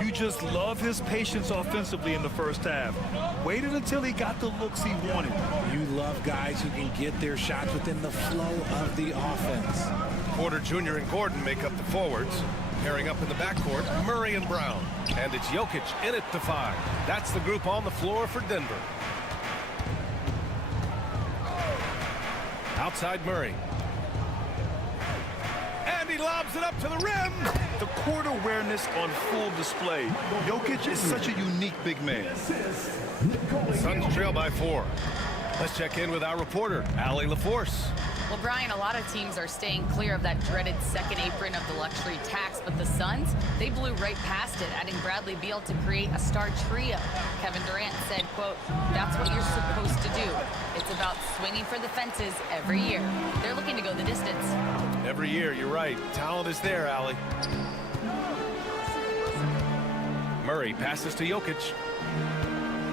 You just love his patience offensively in the first half. Waited until he got the looks he wanted. You love guys who can get their shots within the flow of the offense. Porter Jr. and Gordon make up the forwards. Pairing up in the backcourt, Murray and Brown. And it's Jokic in at the 5. That's the group on the floor for Denver. Outside Murray. And he lobs it up to the rim. The court awareness on full display. Jokic is such a unique big man. Suns trail by 4. Let's check in with our reporter, Allie LaForce. Well, Brian, a lot of teams are staying clear of that dreaded second apron of the luxury tax, but the Suns, they blew right past it, adding Bradley Beal to create a star trio. Kevin Durant said, quote, "That's what you're supposed to do. It's about swinging for the fences every year." They're looking to go the distance. Every year, you're right. Talent is there, Allie. Murray passes to Jokic.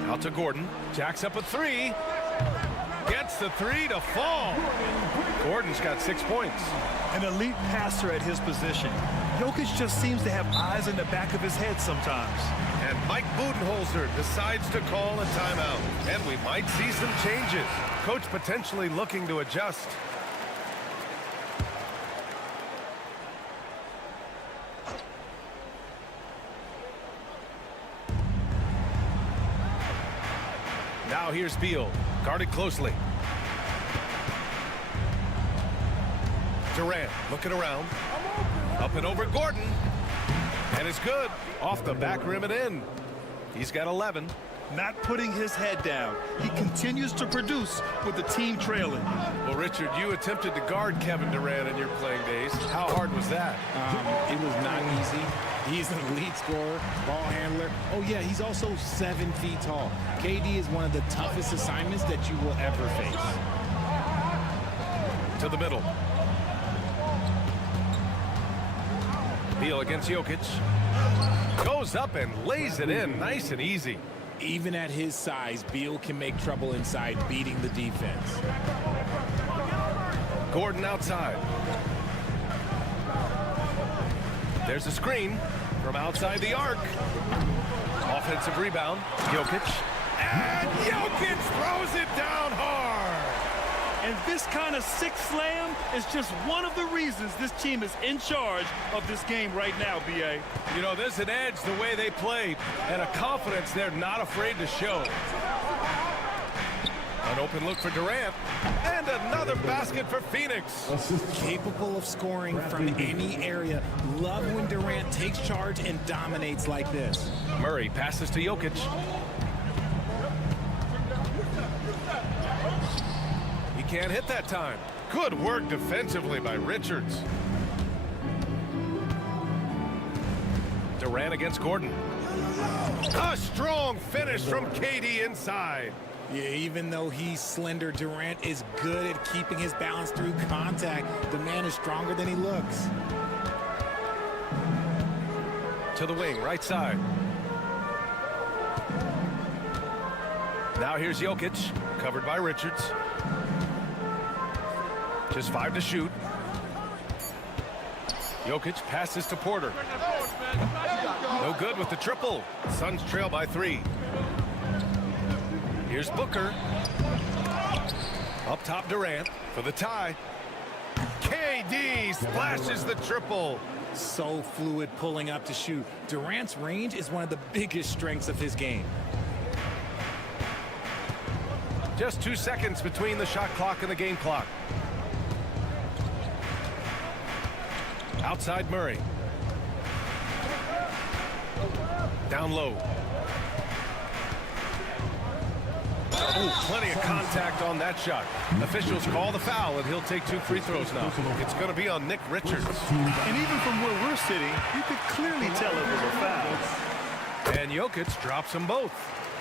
Out to Gordon. Jacks up a 3. Gets the 3 to fall. Gordon's got 6 points. An elite passer at his position. Jokic just seems to have eyes in the back of his head sometimes. And Mike Budenholzer decides to call a timeout. And we might see some changes. Coach potentially looking to adjust. Now here's Beal, guarded closely. Durant looking around. Up and over Gordon. And it's good. Off the back rim and in. He's got 11. Not putting his head down. He continues to produce with the team trailing. Well, Richard, you attempted to guard Kevin Durant in your playing days. How hard was that? It was not easy. He's an elite scorer, ball handler. Oh, yeah, he's also 7 feet tall. KD is one of the toughest assignments that you will ever face. To the middle. Beal against Jokic. Goes up and lays it in nice and easy. Even at his size, Beal can make trouble inside, beating the defense. Gordon outside. There's a screen from outside the arc. Offensive rebound. Jokic. And Jokic throws it down hard. And this kind of sick slam is just one of the reasons this team is in charge of this game right now, B.A. You know, there's an edge the way they played and a confidence they're not afraid to show. An open look for Durant. And another basket for Phoenix. Capable of scoring from any area. Love when Durant takes charge and dominates like this. Murray passes to Jokic. He can't hit that time. Good work defensively by Richards. Durant against Gordon. A strong finish from KD inside. Yeah, even though he's slender, Durant is good at keeping his balance through contact. The man is stronger than he looks. To the wing, right side. Now here's Jokic, covered by Richards. Just 5 to shoot. Jokic passes to Porter. No good with the triple. Suns trail by 3. Here's Booker. Up top Durant for the tie. KD splashes the triple. So fluid pulling up to shoot. Durant's range is one of the biggest strengths of his game. Just 2 seconds between the shot clock and the game clock. Outside Murray. Down low. Ooh, plenty of contact on that shot. Officials call the foul, and he'll take 2 free throws now. It's going to be on Nick Richards. And even from where we're sitting, you could clearly tell it was a foul. And Jokic drops them both.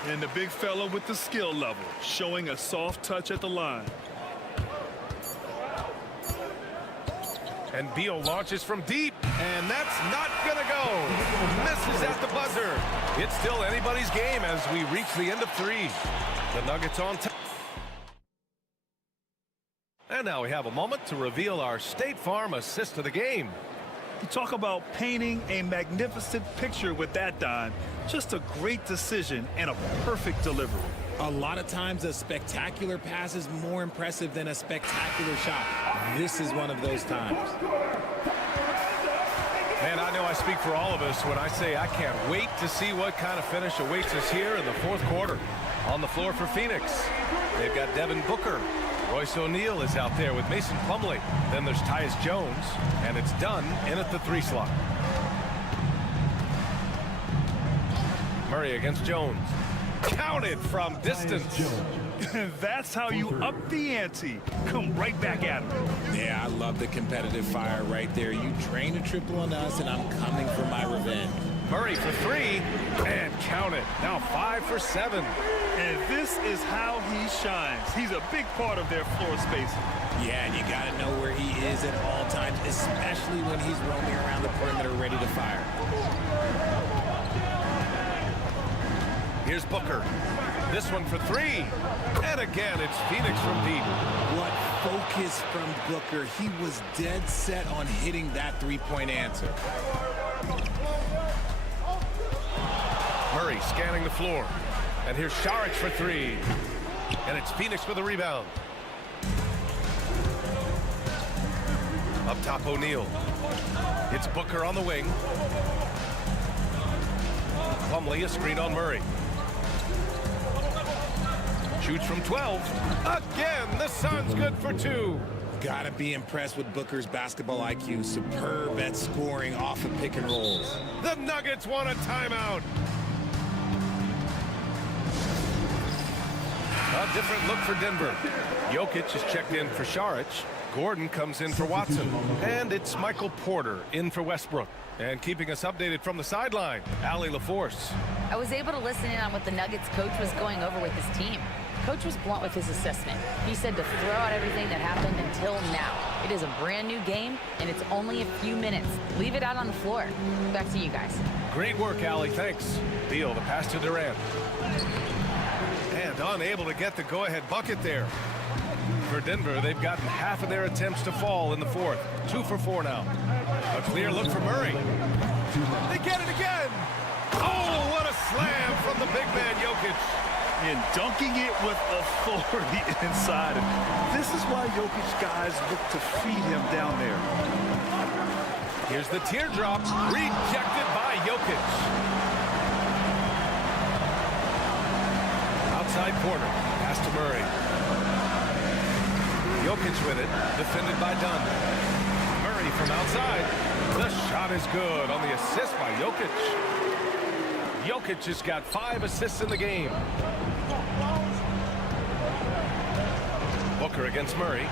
And the big fella with the skill level, showing a soft touch at the line. And Beal launches from deep, and that's not going to go. Misses at the buzzer. It's still anybody's game as we reach the end of 3. The Nuggets on top. And now we have a moment to reveal our State Farm assist of the game. You talk about painting a magnificent picture with that dime. Just a great decision and a perfect delivery. A lot of times a spectacular pass is more impressive than a spectacular shot. This is one of those times. Man, I know I speak for all of us when I say I can't wait to see what kind of finish awaits us here in the 4th quarter. On the floor for Phoenix, they've got Devin Booker. Royce O'Neal is out there with Mason Plumlee. Then there's Tyus Jones, and it's done in at the 3 slot. Murray against Jones. Counted from distance. That's how you up the ante. Come right back at him. Yeah, I love the competitive fire right there. You drain a triple on us, and I'm coming for my revenge. Murray for 3, and count it. Now 5 for 7. And this is how he shines. He's a big part of their floor spacing. Yeah, and you got to know where he is at all times, especially when he's roaming around the perimeter ready to fire. Here's Booker. This one for 3. And again, it's Phoenix from deep. What focus from Booker. He was dead set on hitting that 3-point answer. Murray scanning the floor. And here's Saric for 3. And it's Phoenix for the rebound. Up top, O'Neal. It's Booker on the wing. Plumlee, a screen on Murray. Shoots from 12. Again, the Suns good for 2. Gotta be impressed with Booker's basketball IQ. Superb at scoring off of pick and rolls. The Nuggets want a timeout. A different look for Denver. Jokic is checked in for Saric. Gordon comes in for Watson. And it's Michael Porter in for Westbrook. And keeping us updated from the sideline, Allie LaForce. I was able to listen in on what the Nuggets coach was going over with his team. Coach was blunt with his assessment. He said to throw out everything that happened until now. It is a brand new game, and it's only a few minutes. Leave it out on the floor. Back to you guys. Great work, Allie. Thanks. Beal, the pass to Durant. And unable to get the go-ahead bucket there. For Denver, they've gotten half of their attempts to fall in the 4th. 2 for 4 now. A clear look for Murray. They get it again. Oh, what a slam from the big man, Jokic. And dunking it with authority inside him. This is why Jokic guys look to feed him down there. Here's the teardrop. Rejected by Jokic. Outside corner. Pass to Murray. Jokic with it. Defended by Dunn. Murray from outside. The shot is good on the assist by Jokic. Jokic has got 5 assists in the game. Booker against Murray.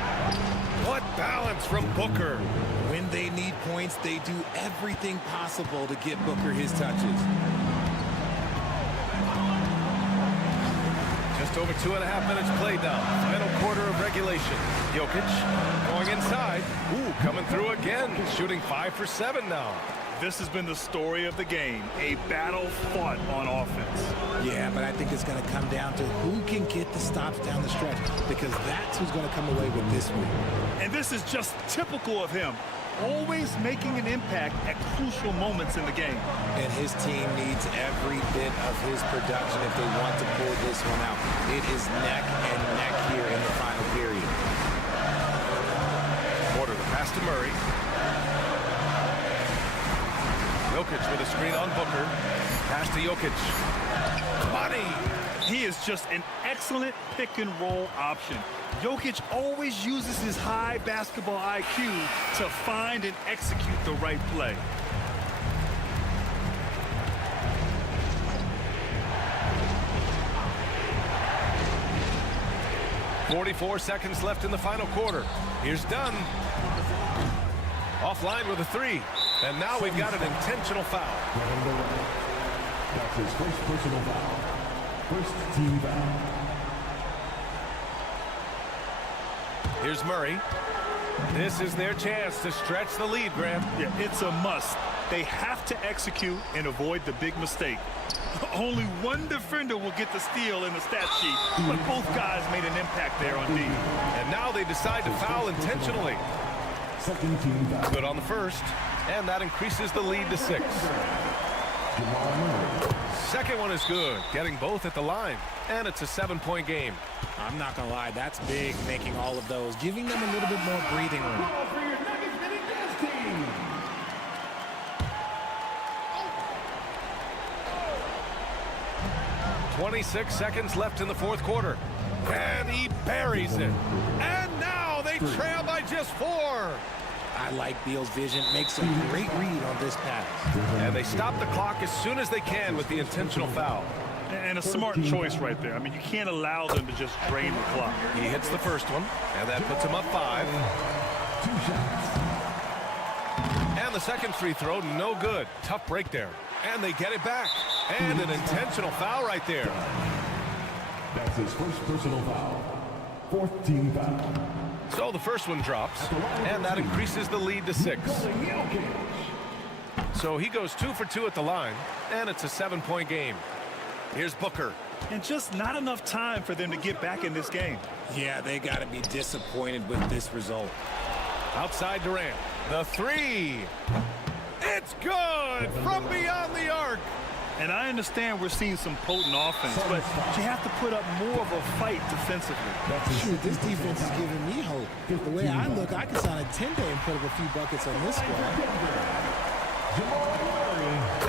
What balance from Booker. When they need points, they do everything possible to get Booker his touches. Just over 2.5 minutes played now. Final quarter of regulation. Jokic going inside. Ooh, coming through again. Shooting 5 for 7 now. This has been the story of the game, a battle fought on offense. Yeah, but I think it's going to come down to who can get the stops down the stretch, because that's who's going to come away with this win. And this is just typical of him, always making an impact at crucial moments in the game. And his team needs every bit of his production if they want to pull this one out. It is neck and neck here in the final period. Porter, the pass to Murray. Jokic with a screen on Booker. Pass to Jokic. Money! He is just an excellent pick-and-roll option. Jokic always uses his high basketball IQ to find and execute the right play. .44 seconds left in the final quarter. Here's Dunn. Offline with a three. And now we've got an intentional foul. That's his first personal foul. First team foul. Here's Murray. This is their chance to stretch the lead, Grant. Yeah, it's a must. They have to execute and avoid the big mistake. Only one defender will get the steal in the stat sheet, but both guys made an impact there on D. And now they decide to foul intentionally. Second team foul. Good on the first, and that increases the lead to 6. Second one is good, getting both at the line, and it's a 7-point game. I'm not going to lie, that's big, making all of those, giving them a little bit more breathing room. Ball for your Nuggets Mini Gas team. 26 seconds left in the fourth quarter. And he buries it. And now they trail by just 4. I like Beal's vision, makes a great read on this pass. And they stop the clock as soon as they can with the intentional foul. And a smart choice right there. I mean, you can't allow them to just drain the clock. He hits the first one, and that puts him up 5. 2 shots. And the second free throw, no good. Tough break there. And they get it back. And an intentional foul right there. That's his first personal foul. Fourth team foul. So the first one drops, and that increases the lead to 6. So he goes 2 for 2 at the line, and it's a 7-point game. Here's Booker. And just not enough time for them to get back in this game. Yeah, they got to be disappointed with this result. Outside Durant. The 3. It's good from beyond the arc. And I understand we're seeing some potent offense, but you have to put up more of a fight defensively. Shoot, this defense is giving me hope. The way I look, I could sign a 10-day and put up a few buckets on this squad.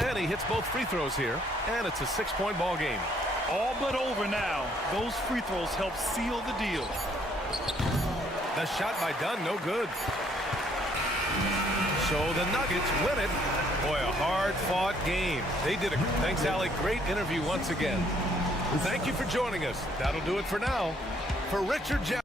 And he hits both free throws here, and it's a 6-point ball game. All but over now. Those free throws help seal the deal. The shot by Dunn, no good. So the Nuggets win it. Boy, a hard-fought game. They did a thanks, Allie. Great interview once again. Thank you for joining us. That'll do it for now. For Richard Johnson.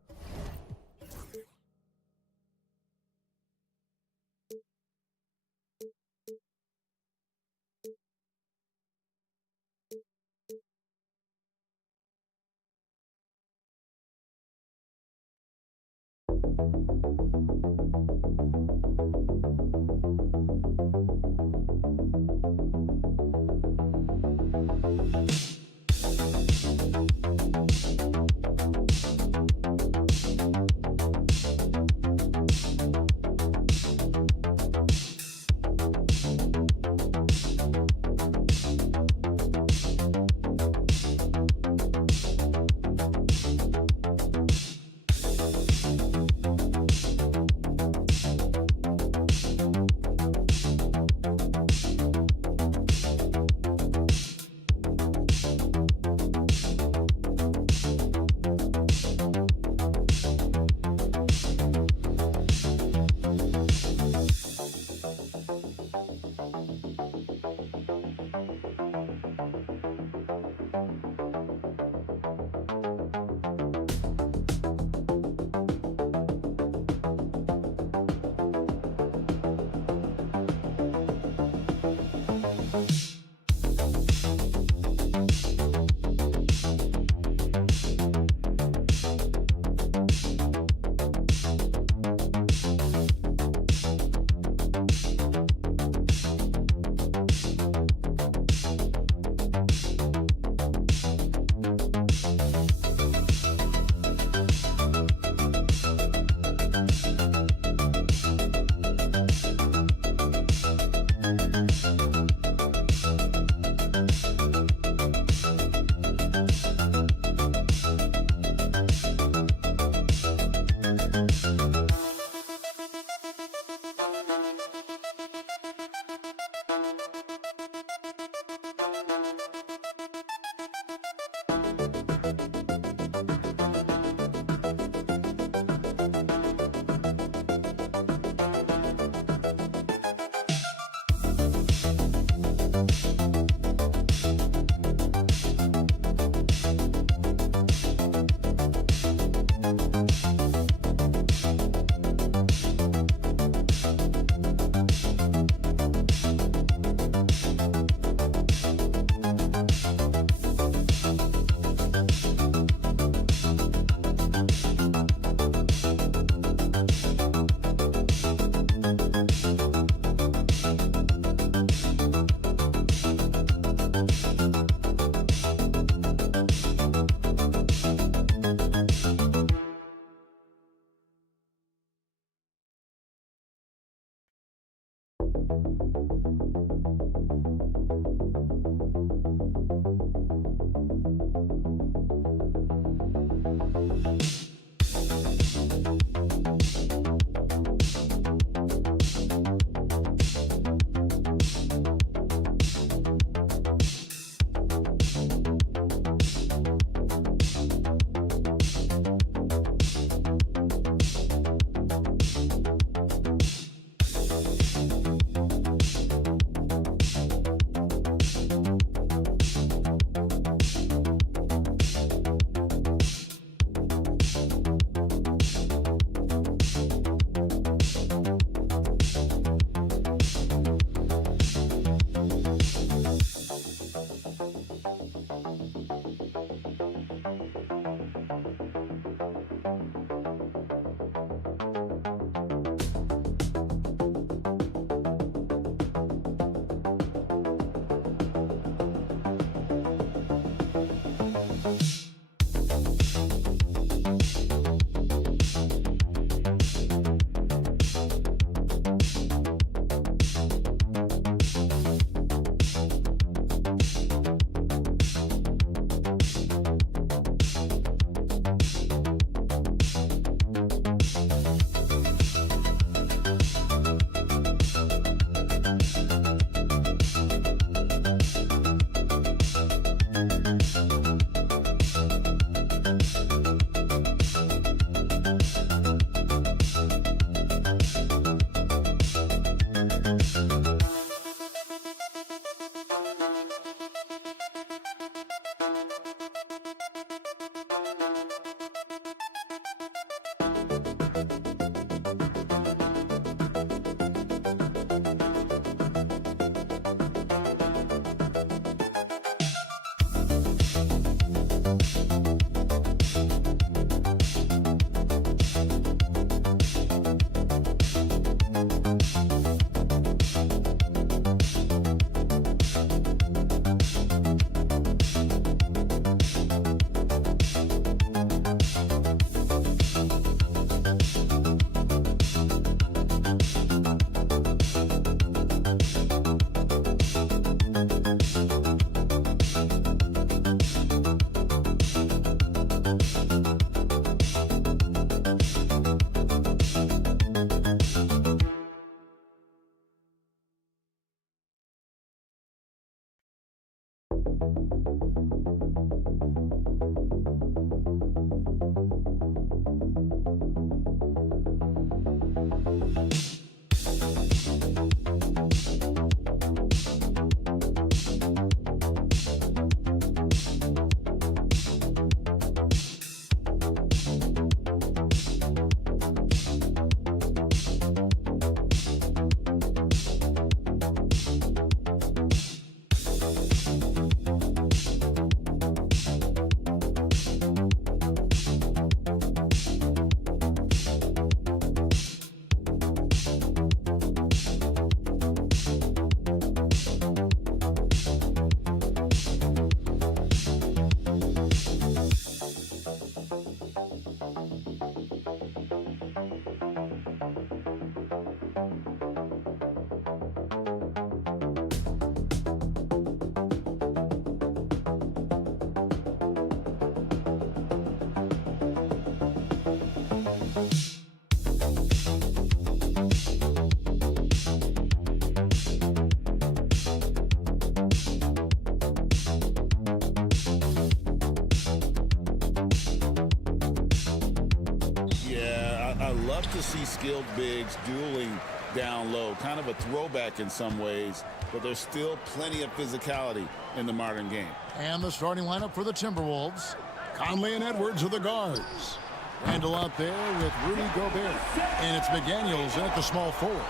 love to see skilled bigs dueling down low. Kind of a throwback in some ways, but there's still plenty of physicality in the modern game. And the starting lineup for the Timberwolves. Conley and Edwards are the guards. Randall out there with Rudy Gobert. And it's McDaniels in at the small forward.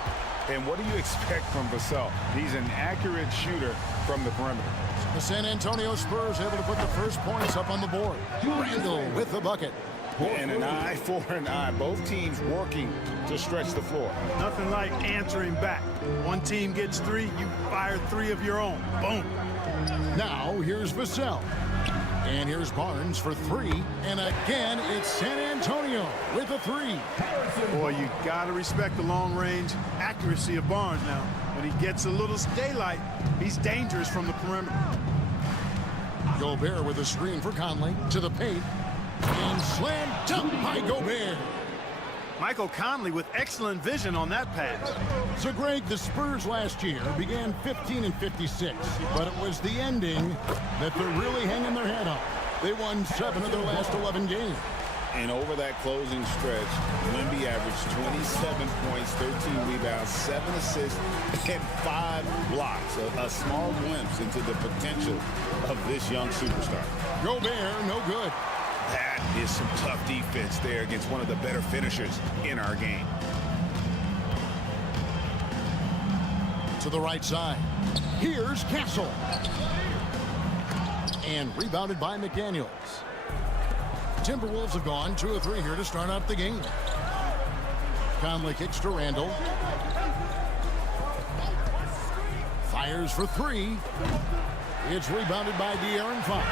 And what do you expect from Vassell? He's an accurate shooter from the perimeter. The San Antonio Spurs able to put the first points up on the board. Randall with the bucket. And an eye for an eye. Both teams working to stretch the floor. Nothing like answering back. One team gets three, you fire three of your own. Boom. Now here's Vassell. And here's Barnes for three. And again, it's San Antonio with a three. Boy, you got to respect the long-range accuracy of Barnes now. When he gets a little daylight, he's dangerous from the perimeter. Gobert with a screen for Conley to the paint. And slam dunk by Gobert. Michael Conley with excellent vision on that pass. So, Greg, the Spurs last year began 15-56, but it was the ending that they're really hanging their head on. They won 7 of their last 11 games. And over that closing stretch, Wemby averaged 27 points, 13 rebounds, 7 assists, and 5 blocks. A small glimpse into the potential of this young superstar. Gobert, no good. That is some tough defense there against one of the better finishers in our game. To the right side. Here's Castle. And rebounded by McDaniels. Timberwolves have gone 2 of 3 here to start out the game. Conley kicks to Randall. Fires for 3. It's rebounded by De'Aaron Fox.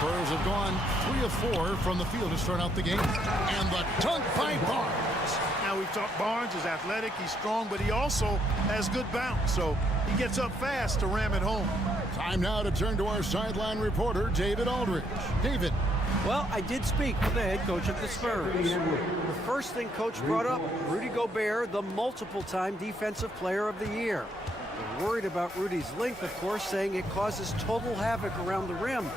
Spurs have gone 3 of 4 from the field to start out the game. And the dunk by Barnes. Now we've talked Barnes is athletic, he's strong, but he also has good bounce. So he gets up fast to ram it home. Time now to turn to our sideline reporter, David Aldridge. David. Well, I did speak with the head coach of the Spurs. The first thing Coach brought up, Rudy Gobert, the multiple-time Defensive Player of the Year. They're worried about Rudy's length, of course, saying it causes total havoc around the rim.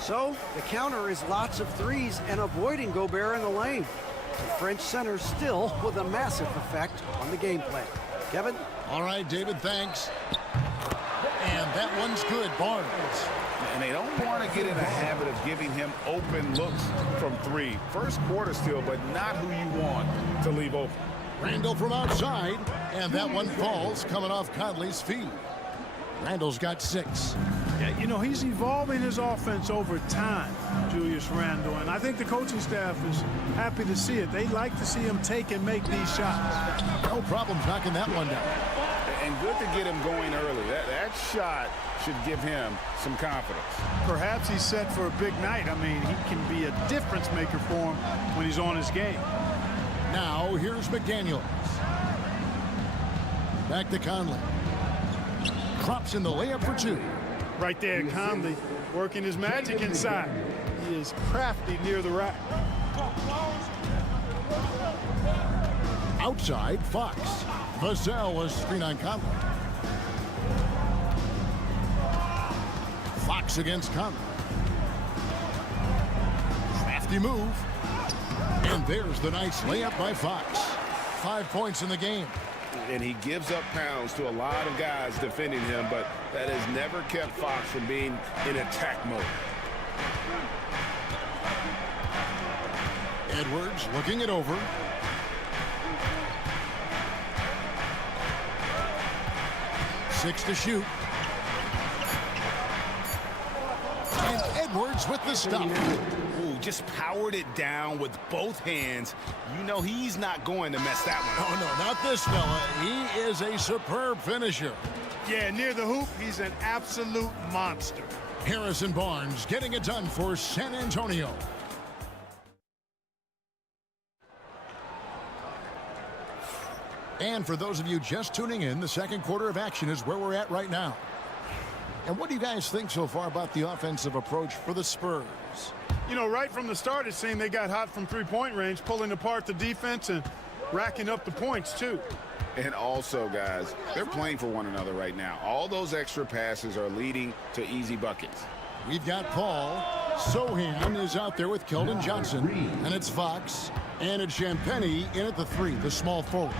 So the counter is lots of threes and avoiding Gobert in the lane. The French center still with a massive effect on the game plan. Kevin? All right, David, thanks. And that one's good, Barnes. And they don't want to get in a habit of giving him open looks from three. First quarter still, but not who you want to leave open. Randall from outside, and that one falls coming off Conley's feet. Randall's got 6. Yeah, you know, he's evolving his offense over time, Julius Randle, and I think the coaching staff is happy to see it. They like to see him take and make these shots. No problem knocking that one down. And good to get him going early. That shot should give him some confidence. Perhaps he's set for a big night. I mean, he can be a difference maker for him when he's on his game. Now here's McDaniels. Back to Conley. Drops in the layup for 2. Right there, Conley working his magic inside. He is crafty near the rack. Outside, Fox. Vassell was screen on Conley. Fox against Conley. Crafty move. And there's the nice layup by Fox. 5 points in the game. And he gives up pounds to a lot of guys defending him, but that has never kept Fox from being in attack mode. Edwards looking it over. Six to shoot. And Edwards with the stop. Ooh, just powered it down with both hands. You know he's not going to mess that one up. Oh, no, not this fella. He is a superb finisher. Yeah, near the hoop, he's an absolute monster. Harrison Barnes getting it done for San Antonio. And for those of you just tuning in, the second quarter of action is where we're at right now. And what do you guys think so far about the offensive approach for the Spurs? You know, right from the start, it seemed they got hot from three-point range, pulling apart the defense and racking up the points, too. And also, guys, they're playing for one another right now. All those extra passes are leading to easy buckets. We've got Paul. Sohan is out there with Keldon Johnson. And it's Fox. And it's Champagny in at the 3, the small forward.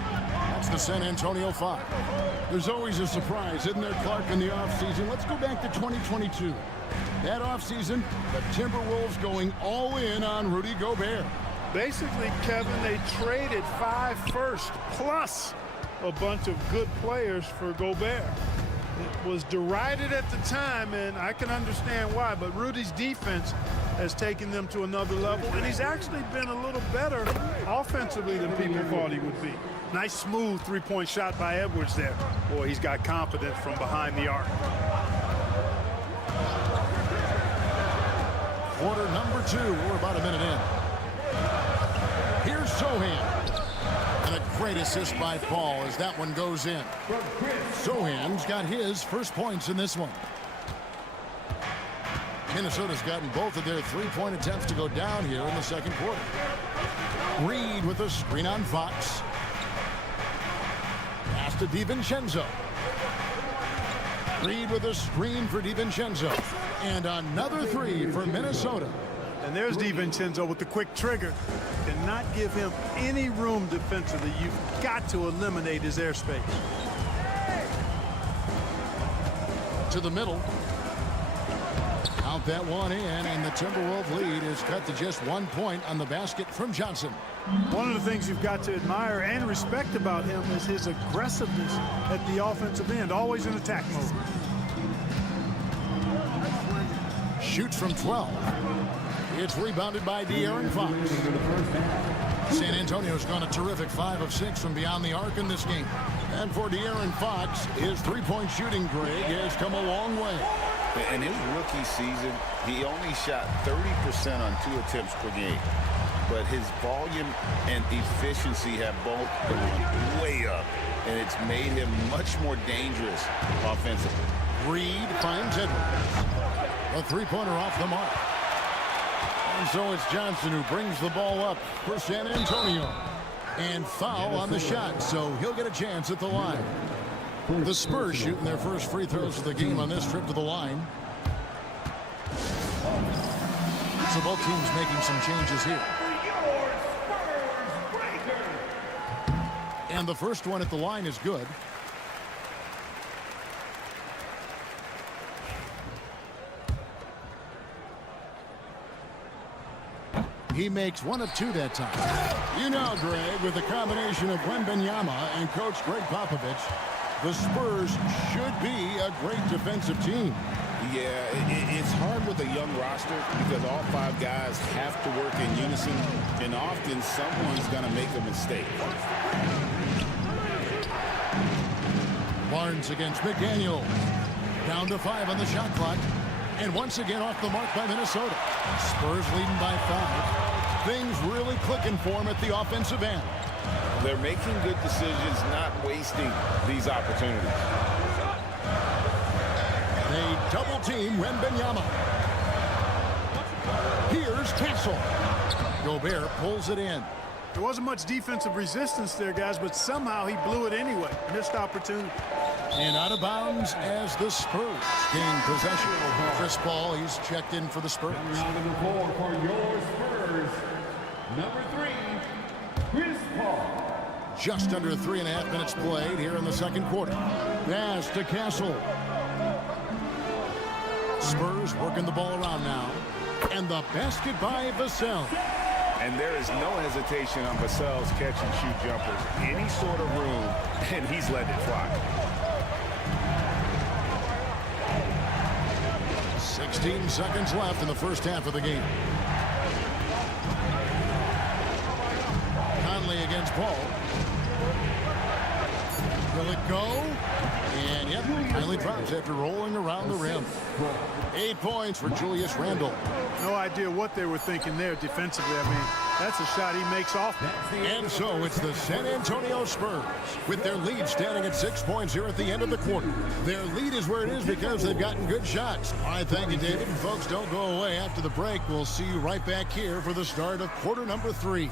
That's the San Antonio 5. There's always a surprise, isn't there, Clark, in the offseason? Let's go back to 2022. That offseason, the Timberwolves going all in on Rudy Gobert. Basically, Kevin, they traded 5 firsts plus a bunch of good players for Gobert. It was derided at the time, and I can understand why, but Rudy's defense has taken them to another level, and he's actually been a little better offensively than people thought he would be. Nice, smooth three-point shot by Edwards there. Boy, he's got confidence from behind the arc. Quarter number 2. We're about a minute in. Here's Sohan. And a great assist by Paul as that one goes in. Sohan's got his first points in this one. Minnesota's gotten both of their three-point attempts to go down here in the second quarter. Reed with a screen on Fox. Pass to DiVincenzo. Reed with a screen for DiVincenzo. And another 3 for Minnesota. And there's DiVincenzo with the quick trigger. Cannot give him any room defensively. You've got to eliminate his airspace. To the middle. Count that one in, and the Timberwolves lead is cut to just 1 point on the basket from Johnson. One of the things you've got to admire and respect about him is his aggressiveness at the offensive end, always in attack mode. Shoots from 12. It's rebounded by De'Aaron Fox. San Antonio's gone a terrific 5 of 6 from beyond the arc in this game. And for De'Aaron Fox, his three-point shooting, Greg, has come a long way. In his rookie season, he only shot 30% on 2 attempts per game. But his volume and efficiency have both gone way up, and it's made him much more dangerous offensively. Reed finds Edwards. A three-pointer off the mark. And so it's Johnson who brings the ball up for San Antonio. And foul on the shot, so he'll get a chance at the line. The Spurs shooting their first free throws of the game on this trip to the line. So both teams making some changes here. And the first one at the line is good. He makes one of two that time. You know, Greg, with the combination of Wembanyama and Coach Greg Popovich, the Spurs should be a great defensive team. Yeah, it's hard with a young roster because all 5 guys have to work in unison, and often someone's going to make a mistake. Barnes against McDaniel. Down to 5 on the shot clock. And once again off the mark by Minnesota. Spurs leading by 5. Things really clicking for them at the offensive end. They're making good decisions, not wasting these opportunities. They double team Wembanyama. Here's Castle. Gobert pulls it in. There wasn't much defensive resistance there, guys, but somehow he blew it anyway. Missed opportunity. And out of bounds as the Spurs gain possession. Chris Paul, he's checked in for the Spurs. Number 4 for your Spurs. Number 3, Chris Paul. Just under 3.5 minutes played here in the second quarter. Pass to Castle. Spurs working the ball around now. And the basket by Vassell. And there is no hesitation on Vassell's catch-and-shoot jumpers. Any sort of room, and he's letting it fly. 16 seconds left in the first half of the game. Conley against Paul. Will it go? And yep, finally drops after rolling around the rim. 8 points for Julius Randle. No idea what they were thinking there defensively. I mean, that's a shot he makes off. And so it's the San Antonio Spurs with their lead standing at 6 points here at the end of the quarter. Their lead is where it is because they've gotten good shots. All right, thank you, David. And folks, don't go away. After the break, we'll see you right back here for the start of quarter number 3.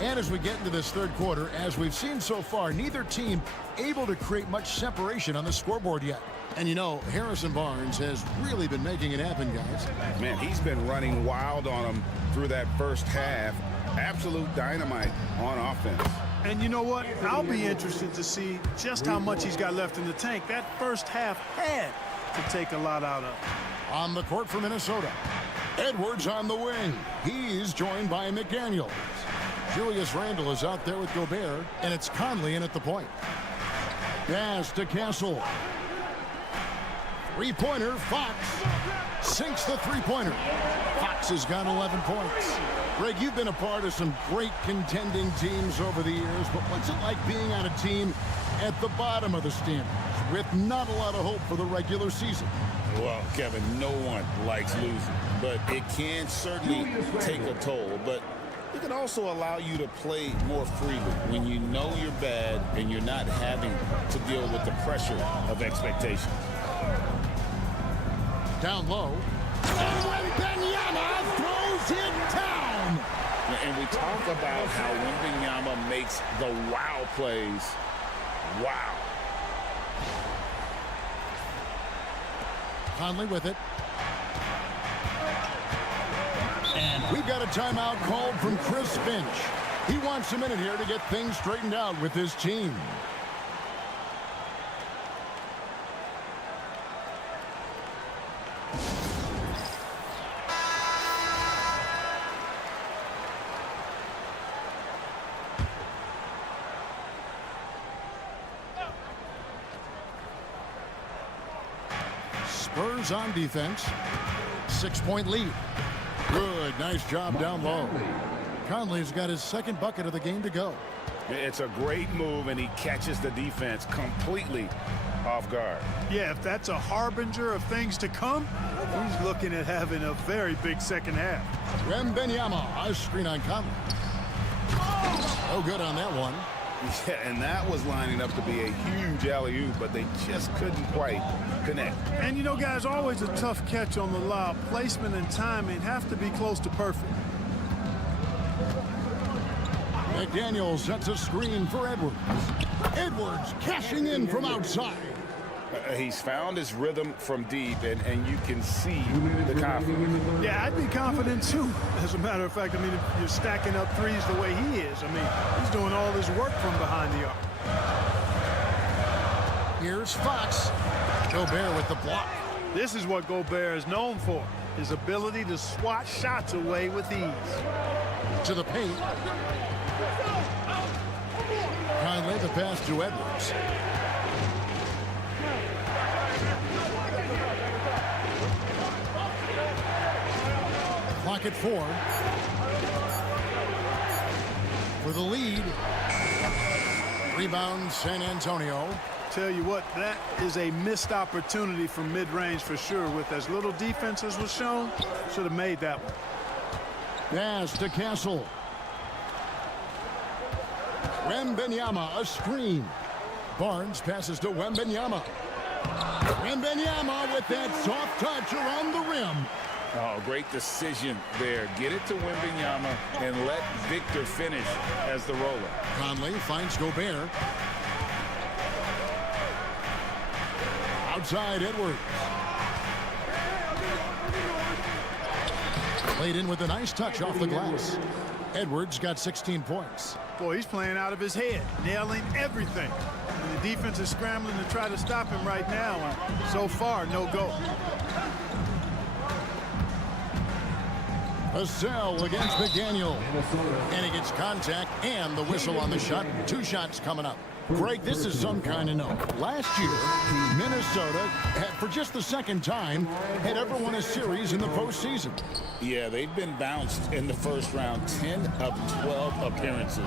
And as we get into this third quarter, as we've seen so far, neither team able to create much separation on the scoreboard yet. And you know, Harrison Barnes has really been making it happen, guys. Man, he's been running wild on them through that first half. Absolute dynamite on offense. And you know what? I'll be interested to see just how much he's got left in the tank. That first half had to take a lot out of. On the court for Minnesota, Edwards on the wing. He's joined by McDaniels. Julius Randle is out there with Gobert, and it's Conley in at the point. Pass to Castle. Three-pointer, Fox sinks the three-pointer. Fox has got 11 points. Greg, you've been a part of some great contending teams over the years, but what's it like being on a team at the bottom of the standings with not a lot of hope for the regular season? Well, Kevin, no one likes losing, but it can certainly take a toll. But it can also allow you to play more freely when you know you're bad and you're not having to deal with the pressure of expectations. Down low. And Wembanyama throws it down. And we talk about how Wembanyama makes the wow plays. Wow. Conley with it. And we've got a timeout called from Chris Finch. He wants a minute here to get things straightened out with his team. Spurs on defense. 6-point lead. Good, nice job down low. Conley's got his second bucket of the game to go. It's a great move, and he catches the defense completely off guard. Yeah, if that's a harbinger of things to come, he's looking at having a very big second half. Wembanyama, a screen on Conley. Oh, good on that one. Yeah, and that was lining up to be a huge alley-oop, but they just couldn't quite connect. And you know, guys, always a tough catch on the lob. Placement and timing have to be close to perfect. McDaniels sets a screen for Edwards. Edwards cashing in from outside. He's found his rhythm from deep, and you can see the confidence. Yeah, I'd be confident too. As a matter of fact, I mean, if you're stacking up threes the way he is, I mean, he's doing all his work from behind the arc. Here's Fox. Gobert with the block. This is what Gobert is known for, his ability to swat shots away with ease. To the paint. Kindly the pass to Edwards. Clock at 4. For the lead. Rebound San Antonio. Tell you what, that is a missed opportunity from mid-range for sure. With as little defense as was shown, should have made that one. Pass to Castle. Wembanyama, a screen. Barnes passes to Wembanyama. Wembanyama with that soft touch around the rim. Oh, great decision there. Get it to Wembanyama and let Victor finish as the roller. Conley finds Gobert. Outside Edwards. Played in with a nice touch off the glass. Edwards got 16 points. Boy, he's playing out of his head, nailing everything. And the defense is scrambling to try to stop him right now, and so far, no go. Vassell against McDaniel. And he gets contact and the whistle on the shot. 2 shots coming up. Greg, this is some kind of note. Last year, Minnesota, for just the second time, had ever won a series in the postseason. Yeah, they've been bounced in the first round, 10 of 12 appearances.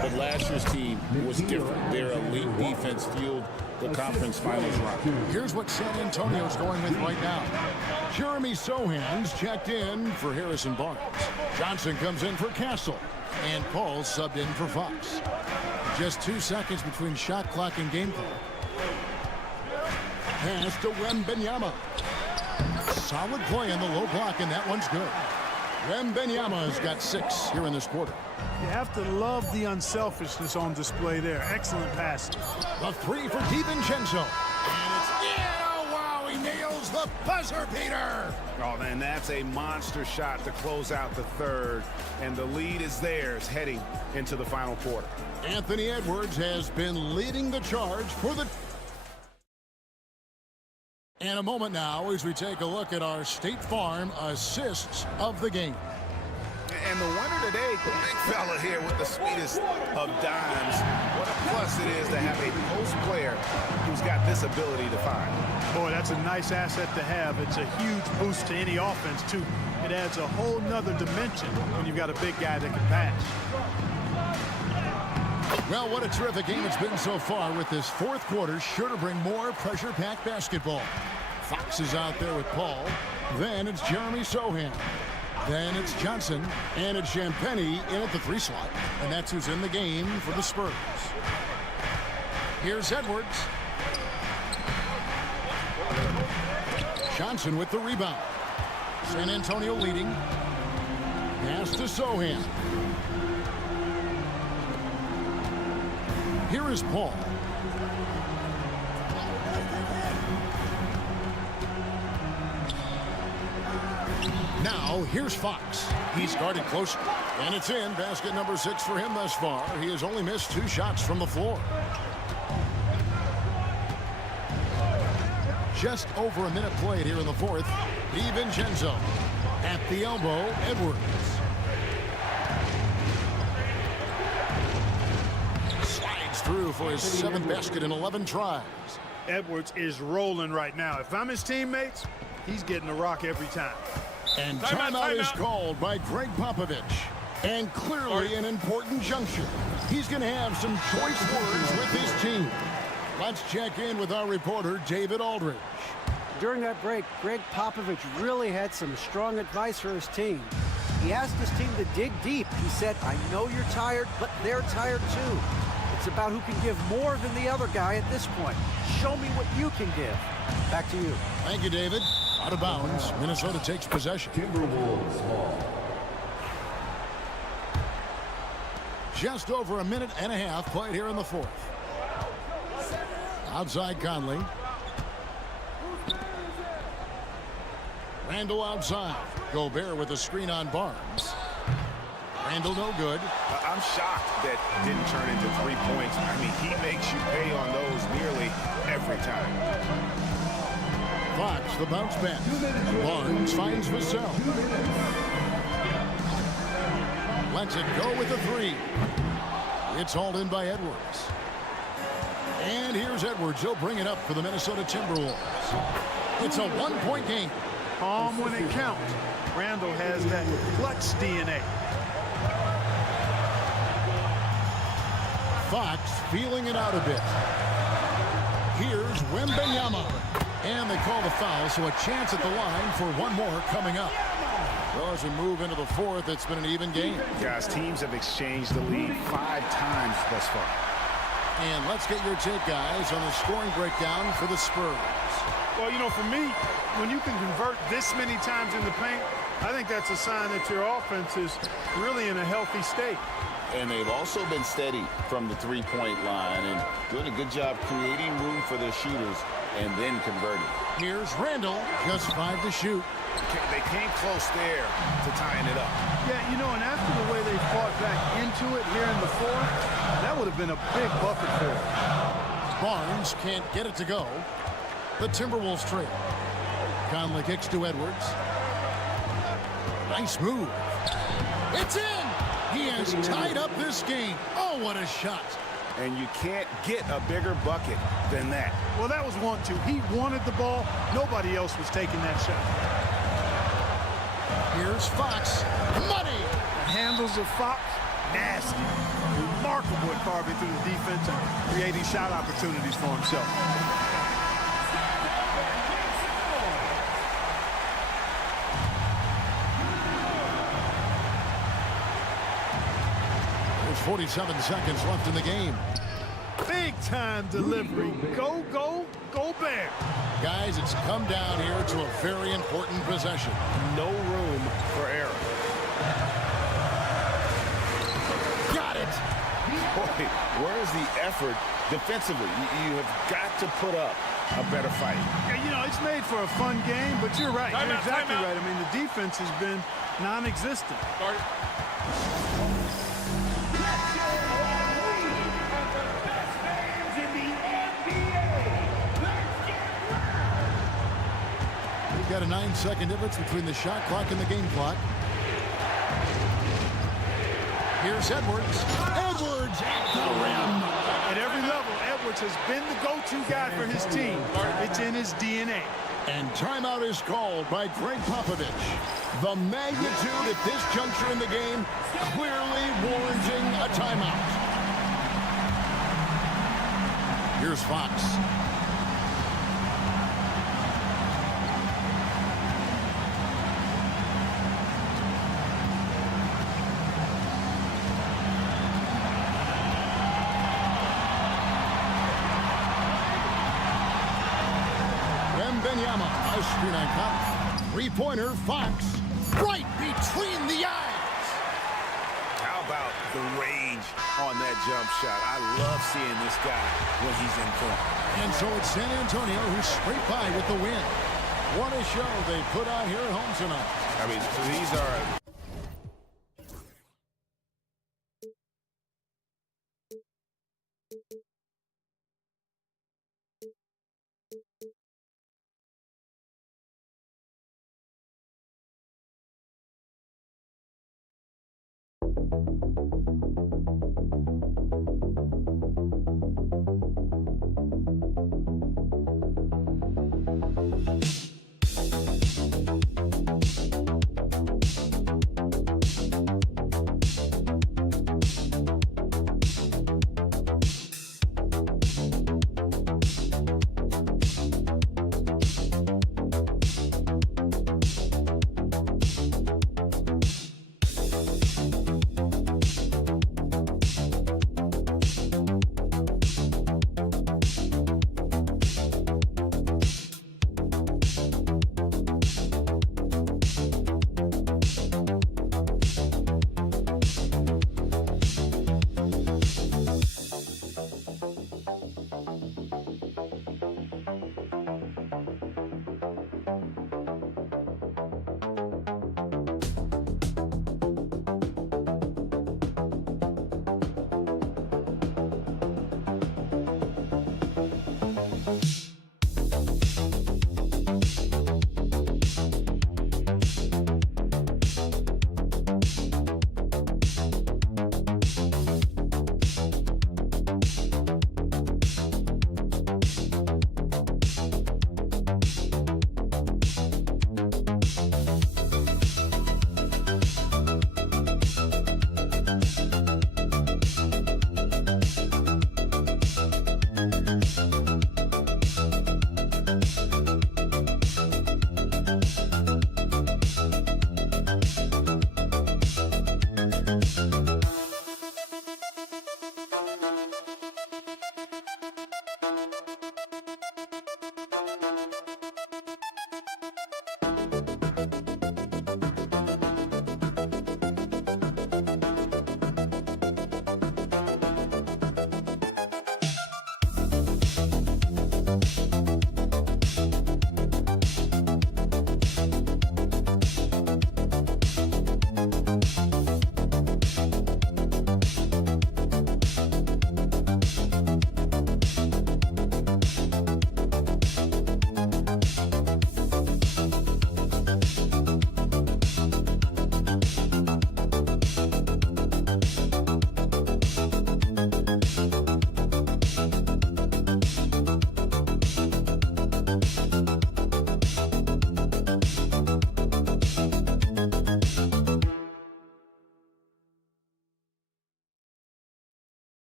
But last year's team was different. Their elite defense fueled the conference finals run. Here's what San Antonio's going with right now. Jeremy Sohan's checked in for Harrison Barnes. Johnson comes in for Castle. And Paul subbed in for Fox. Just 2 seconds between shot clock and game clock. Pass to Wembanyama. Solid play in the low block, and that one's good. Wembanyama's got 6 here in this quarter. You have to love the unselfishness on display there. Excellent pass. The 3 for DiVincenzo. And it's in. Oh, wow, he nails the buzzer beater. Oh, man, that's a monster shot to close out the third. And the lead is theirs heading into the final quarter. Anthony Edwards has been leading the charge for the... And a moment now as we take a look at our State Farm assists of the game. And the winner today, the big fella here with the sweetest of dimes. What a plus it is to have a post player who's got this ability to find. Boy, that's a nice asset to have. It's a huge boost to any offense, too. It adds a whole nother dimension when you've got a big guy that can pass. Well, what a terrific game it's been so far with this fourth quarter. Sure to bring more pressure-packed basketball. Fox is out there with Paul. Then it's Jeremy Sohan. Then it's Johnson. And it's Champagnie in at the 3 slot. And that's who's in the game for the Spurs. Here's Edwards. Johnson with the rebound. San Antonio leading. Pass to Sohan. Here is Paul. Now, here's Fox. He's guarded closer. And it's in. Basket number 6 for him thus far. He has only missed 2 shots from the floor. Just over a minute played here in the fourth. DiVincenzo at the elbow. Edwards. Slides through for his 7th basket in 11 tries. Edwards is rolling right now. If I'm his teammates, he's getting the rock every time. And timeout is called by Greg Popovich. And clearly an important juncture. He's going to have some choice words with his team. Let's check in with our reporter, David Aldridge. During that break, Greg Popovich really had some strong advice for his team. He asked his team to dig deep. He said, I know you're tired, but they're tired too. It's about who can give more than the other guy at this point. Show me what you can give. Back to you. Thank you, David. Out of bounds. Minnesota takes possession. Timberwolves ball. Just over a minute and a half played here in the fourth. Outside Conley. Randall outside. Gobert with a screen on Barnes. Randall no good. I'm shocked that didn't turn into 3 points. I mean, he makes you pay on those nearly every time. Fox, the bounce back. Barnes finds Vassell. Lets it go with the three. It's hauled in by Edwards. And here's Edwards. He'll bring it up for the Minnesota Timberwolves. It's a one-point game. Calm when it counts. Randall has that clutch DNA. Fox feeling it out a bit. Here's Wembanyama. And they call the foul, so a chance at the line for one more coming up. Well, as we move into the fourth, it's been an even game. Guys, teams have exchanged the lead 5 times thus far. And let's get your take, guys, on the scoring breakdown for the Spurs. Well, you know, for me, when you can convert this many times in the paint, I think that's a sign that your offense is really in a healthy state. And they've also been steady from the three-point line and doing a good job creating room for their shooters and then converting. Here's Randall, just 5 to shoot. They came close there to tying it up. Yeah, you know, and after the way they fought back into it here in the fourth, that would have been a big bucket for them. Barnes can't get it to go. The Timberwolves trail. Conley kicks to Edwards. Nice move. It's in! He has tied up this game. Oh, what a shot. And you can't get a bigger bucket than that. Well, that was 1-2. He wanted the ball. Nobody else was taking that shot. Here's Fox. Money! The handles of Fox, nasty. Remarkable at carving through the defense and creating shot opportunities for himself. There's 47 seconds left in the game. Big time delivery. Go, go, go Bear. Guys, it's come down here to a very important possession. No room for error. Got it. Boy, where's the effort defensively? You have got to put up a better fight. Yeah, you know, it's made for a fun game, but you're right. You're exactly right. I mean, the defense has been non-existent. We've got a 9-second difference between the shot clock and the game clock. Here's Edwards. Edwards at the rim. At every level, Edwards has been the go-to guy for his team. It's in his DNA. And timeout is called by Greg Popovich. The magnitude at this juncture in the game clearly warranting a timeout. Here's Fox. Wembanyama, a screen on top. Three-pointer, Fox. Right between the eyes. How about the range on that jump shot? I love seeing this guy when he's in form. And so it's San Antonio who scraped by with the win. What a show they put on here at home tonight. I mean, these are...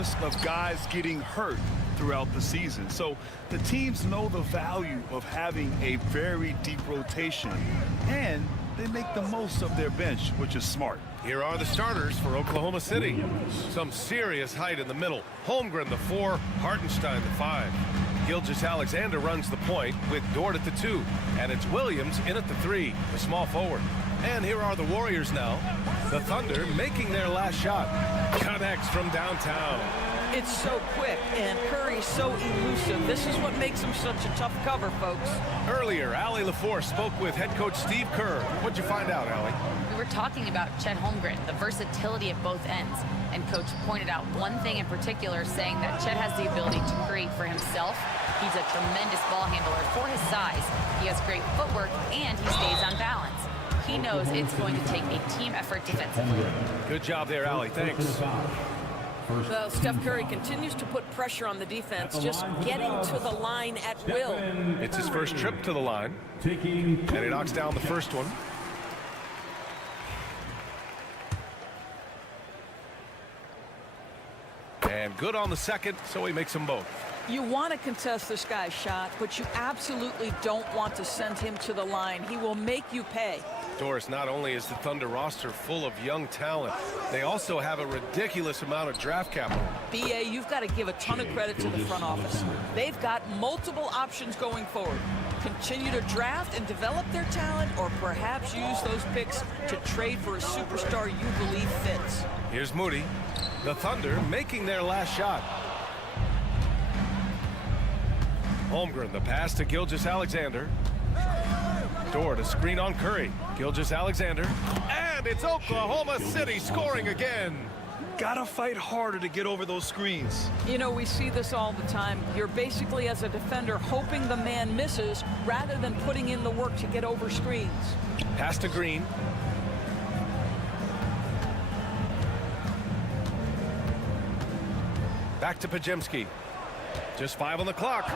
risk of guys getting hurt throughout the season. So the teams know the value of having a very deep rotation, and they make the most of their bench, which is smart. Here are the starters for Oklahoma City. Some serious height in the middle. Holmgren, the 4, Hartenstein, the 5. Gilgeous-Alexander runs the point with Dort at the 2. And it's Williams in at the 3, the small forward. And here are the Warriors now. The Thunder making their last shot. Connects from downtown. It's so quick, and Curry's so elusive. This is what makes him such a tough cover, folks. Earlier, Allie LaForce spoke with head coach Steve Kerr. What'd you find out, Allie? We were talking about Chet Holmgren, the versatility at both ends. And Coach pointed out one thing in particular, saying that Chet has the ability to create for himself. He's a tremendous ball handler for his size. He has great footwork, and he stays on balance. He knows it's going to take a team effort defensively. Good job there, Allie. Thanks. Well, Steph Curry continues to put pressure on the defense, just getting to the line at will. It's his first trip to the line, and he knocks down the first one. And good on the second, so he makes them both. You want to contest this guy's shot, but you absolutely don't want to send him to the line. He will make you pay. Doris, not only is the Thunder roster full of young talent, they also have a ridiculous amount of draft capital. BA, you've got to give a ton of credit to the front office. They've got multiple options going forward. Continue to draft and develop their talent, or perhaps use those picks to trade for a superstar you believe fits. Here's Moody. The Thunder making their last shot. Holmgren, the pass to Gilgeous-Alexander. Dort, a screen on Curry. Gilgeous-Alexander. And it's Oklahoma City scoring again. Gotta fight harder to get over those screens. You know, we see this all the time. You're basically, as a defender, hoping the man misses rather than putting in the work to get over screens. Pass to Green. Back to Pajemski. Just 5 on the clock.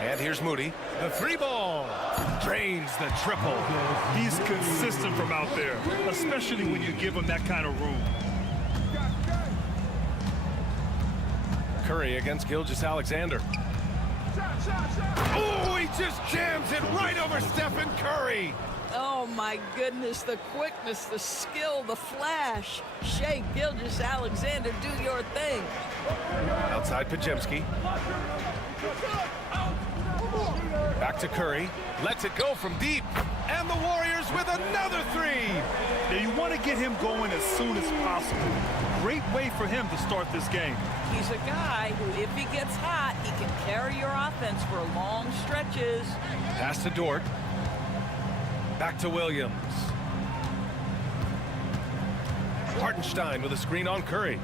And here's Moody. The 3 ball. Drains the triple. He's consistent from out there, especially when you give him that kind of room. Curry against Gilgeous-Alexander. Oh, he just jams it right over Stephen Curry. Oh, my goodness, the quickness, the skill, the flash. Shai Gilgeous-Alexander, do your thing. Outside Pajemski. Back to Curry. Lets it go from deep. And the Warriors with another three. Now you want to get him going as soon as possible. Great way for him to start this game. He's a guy who, if he gets hot, he can carry your offense for long stretches. Pass to Dort. Back to Williams. Hartenstein with a screen on Curry.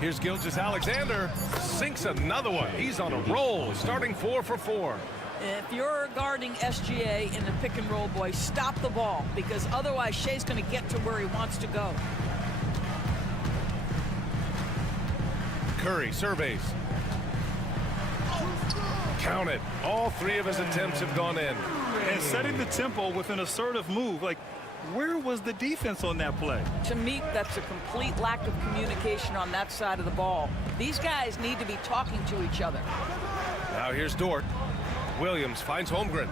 Here's Gilgeous-Alexander. Sinks another one. He's on a roll, starting 4 for 4. If you're guarding SGA in the pick and roll, boy, stop the ball, because otherwise Shai's going to get to where he wants to go. Curry surveys. Count it. All three of his attempts have gone in. And setting the tempo with an assertive move. Like, where was the defense on that play? To me, that's a complete lack of communication on that side of the ball. These guys need to be talking to each other. Now here's Dort. Williams finds Holmgren.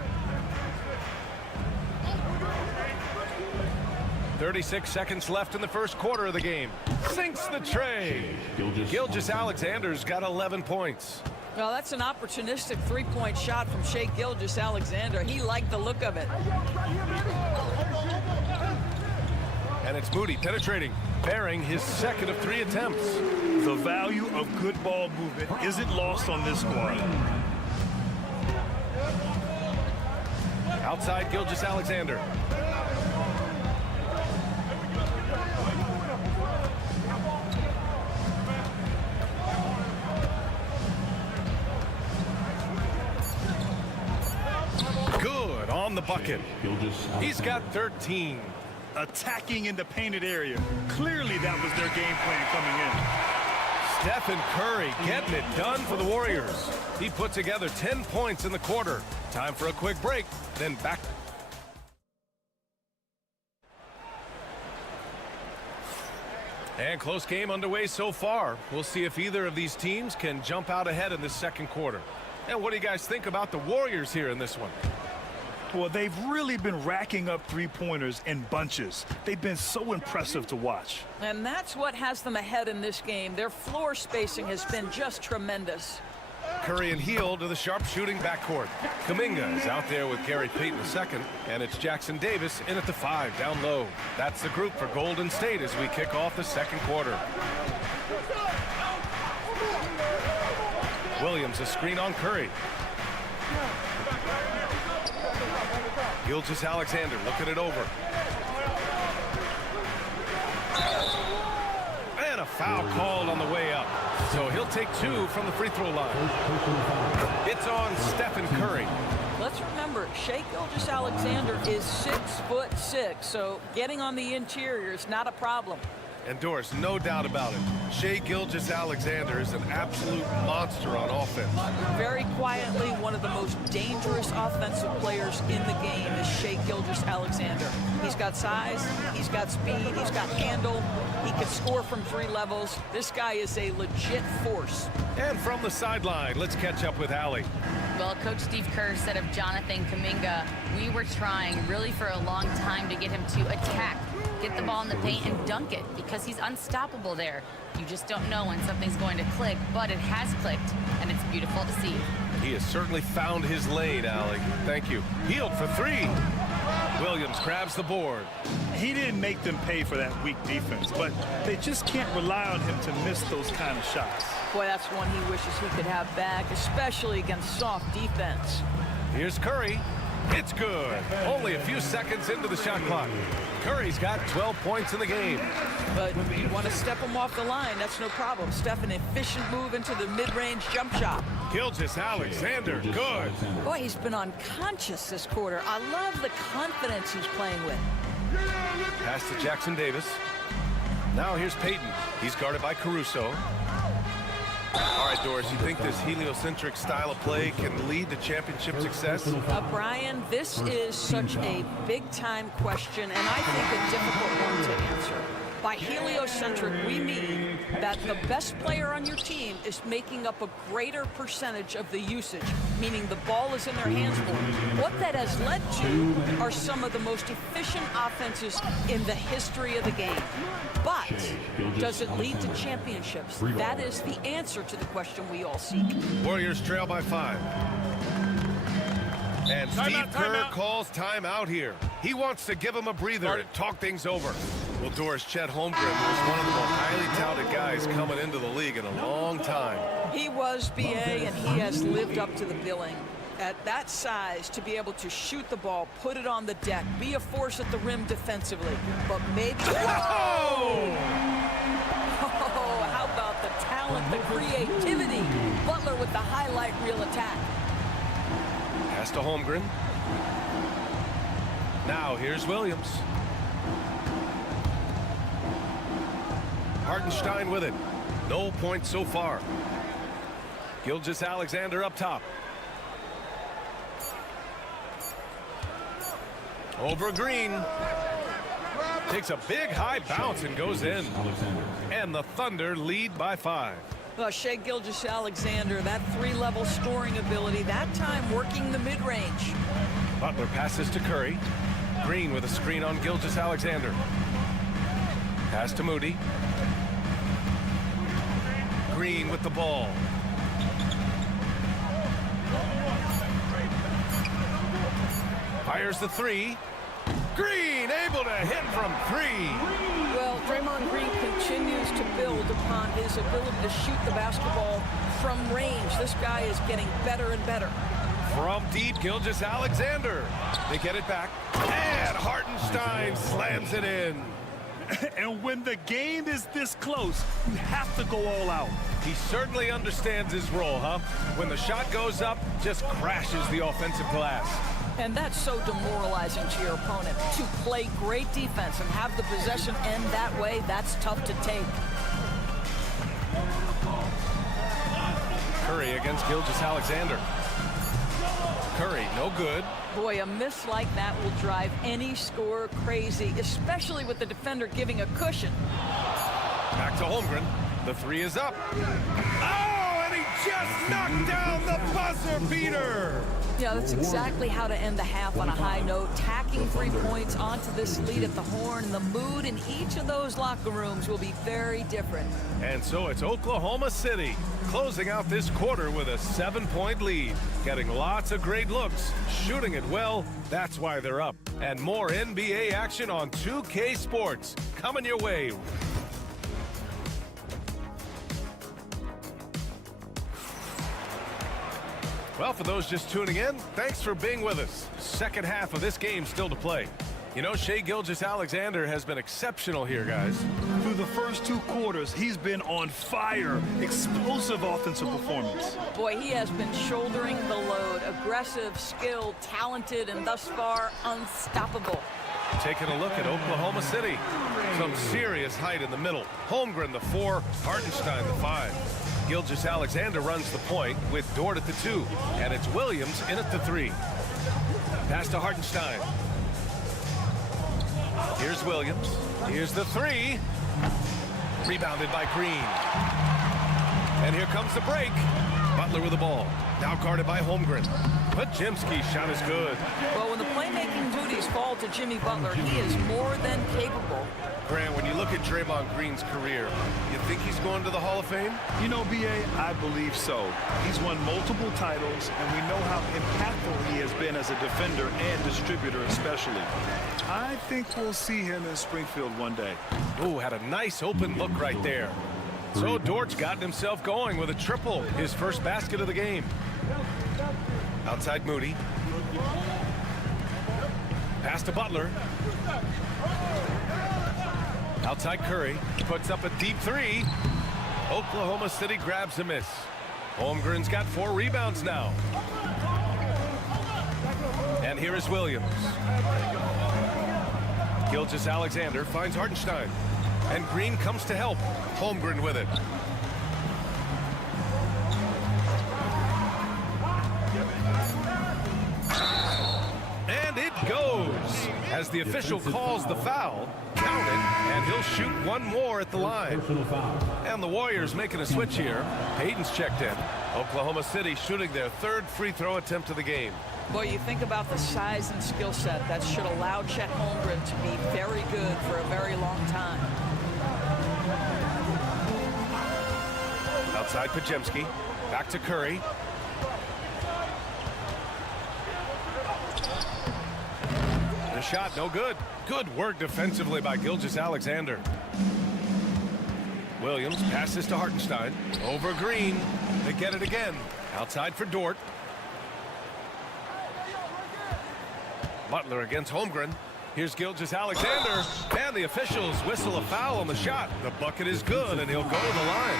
36 seconds left in the first quarter of the game. Sinks the tray. Gilgeous-Alexander's got 11 points. Well, that's an opportunistic three-point shot from Shai Gilgeous-Alexander. He liked the look of it. And it's Moody penetrating, bearing his second of 3 attempts. The value of good ball movement isn't lost on this squad. Outside Gilgeous-Alexander. Good on the bucket. He's got 13. Attacking in the painted area. Clearly that was their game plan coming in. Stephen Curry getting it done for the Warriors. He put together 10 points in the quarter. Time for a quick break, then back. And close game underway so far. We'll see if either of these teams can jump out ahead in the second quarter. And what do you guys think about the Warriors here in this one? Well, they've really been racking up three-pointers in bunches. They've been so impressive to watch. And that's what has them ahead in this game. Their floor spacing has been just tremendous. Curry and Heel to the sharp-shooting backcourt. Kuminga is out there with Gary Payton II, and it's Jackson Davis in at the 5 down low. That's the group for Golden State as we kick off the second quarter. Williams, a screen on Curry. Gilgeous-Alexander looking it over. And a foul called on the way up. So he'll take 2 from the free throw line. It's on Stephen Curry. Let's remember, Shai Gilgeous-Alexander is 6'6", so getting on the interior is not a problem. And Doris, no doubt about it, Shai Gilgeous-Alexander is an absolute monster on offense. Very quietly, one of the most dangerous offensive players in the game is Shai Gilgeous-Alexander. He's got size, he's got speed, he's got handle, he can score from 3 levels. This guy is a legit force. And from the sideline, let's catch up with Allie. Well, Coach Steve Kerr said of Jonathan Kuminga, we were trying really for a long time to get him to attack, get the ball in the paint and dunk it, because he's unstoppable there. You just don't know when something's going to click, but it has clicked, and it's beautiful to see. He has certainly found his lane, Allie. Thank you. Healed for 3. Williams grabs the board. He didn't make them pay for that weak defense, but they just can't rely on him to miss those kind of shots. Boy, that's one he wishes he could have back, especially against soft defense. Here's Curry. It's good. Only a few seconds into the shot clock. Curry's got 12 points in the game. But you want to step him off the line, that's no problem. Step an efficient move into the mid-range jump shot. Gilgeous-Alexander, good. Boy, he's been unconscious this quarter. I love the confidence he's playing with. Pass to Jackson Davis. Now here's Payton. He's guarded by Caruso. All right, Doris, you think this heliocentric style of play can lead to championship success? Brian, this is such a big-time question, and I think a difficult one to answer. By heliocentric, we mean that the best player on your team is making up a greater percentage of the usage, meaning the ball is in their hands more. What that has led to are some of the most efficient offenses in the history of the game. But does it lead to championships? That is the answer to the question we all seek. Warriors trail by 5. And Steve Kerr calls timeout here. He wants to give him a breather and talk things over. Well, Doris, Chet Holmgren was one of the more highly touted guys coming into the league in a long time. He was, BA, and he has lived up to the billing. At that size, to be able to shoot the ball, put it on the deck, be a force at the rim defensively, but maybe... Oh, how about the talent, the creativity? Butler with the highlight reel attack. Pass to Holmgren. Now here's Williams. Hartenstein with it. No points so far. Gilgeous-Alexander up top. Over Green. Takes a big high bounce and goes in. And the Thunder lead by 5. Well, Shai Gilgeous-Alexander, that 3-level scoring ability, that time working the mid-range. Butler passes to Curry. Green with a screen on Gilgeous-Alexander. Pass to Moody. Green with the ball. Fires the 3. Green able to hit from 3. Well, Draymond Green continues to build upon his ability to shoot the basketball from range. This guy is getting better and better. From deep, Gilgeous-Alexander. They get it back. And Hartenstein slams it in. And when the game is this close, you have to go all out. He certainly understands his role, huh? When the shot goes up, just crashes the offensive glass. And that's so demoralizing to your opponent. To play great defense and have the possession end that way, that's tough to take. Curry against Gilgeous-Alexander. Curry, no good. Boy, a miss like that will drive any scorer crazy, especially with the defender giving a cushion. Back to Holmgren. The 3 is up. Oh, and he just knocked down the buzzer beater. Yeah, that's exactly how to end the half on a high note. Tacking 3 points onto this lead at the horn, and the mood in each of those locker rooms will be very different. And so it's Oklahoma City closing out this quarter with a 7-point lead. Getting lots of great looks, shooting it well. That's why they're up. And more NBA action on 2K Sports coming your way. Well, for those just tuning in, thanks for being with us. Second half of this game still to play. You know, Shai Gilgeous-Alexander has been exceptional here, guys. Through the first 2 quarters, he's been on fire. Explosive offensive performance. Boy, he has been shouldering the load. Aggressive, skilled, talented, and thus far, unstoppable. Taking a look at Oklahoma City. Some serious height in the middle. Holmgren, the 4, Hartenstein, the 5. Gilgeous-Alexander runs the point with Dort at the 2. And it's Williams in at the 3. Pass to Hartenstein. Here's Williams. Here's the 3. Rebounded by Green. And here comes the break. Butler with the ball. Now guarded by Holmgren. Pajimski's shot is good. Well, when the playmaking duties fall to Jimmy Butler, he is more than capable. Grant, when you look at Draymond Green's career, you think he's going to the Hall of Fame? You know, B.A., I believe so. He's won multiple titles, and we know how impactful he has been as a defender and distributor especially. I think we'll see him in Springfield one day. Oh, had a nice open look right there. So Dort's gotten himself going with a triple, his first basket of the game. Outside Moody. Pass to Butler. Outside Curry. Puts up a deep 3. Oklahoma City grabs a miss. Holmgren's got 4 rebounds now. And here is Williams. Gilgeous-Alexander finds Hartenstein. And Green comes to help. Holmgren with it. As the official calls the foul, count it, and he'll shoot one more at the line. And the Warriors making a switch here. Payton's checked in. Oklahoma City shooting their third free throw attempt of the game. Boy, you think about the size and skill set that should allow Chet Holmgren to be very good for a very long time. Outside Pajemski. Back to Curry. The shot, no good. Good work defensively by Gilgeous-Alexander. Williams passes to Hartenstein. Over Green. They get it again. Outside for Dort. Butler against Holmgren. Here's Gilgeous-Alexander. And the officials whistle a foul on the shot. The bucket is good, and he'll go to the line.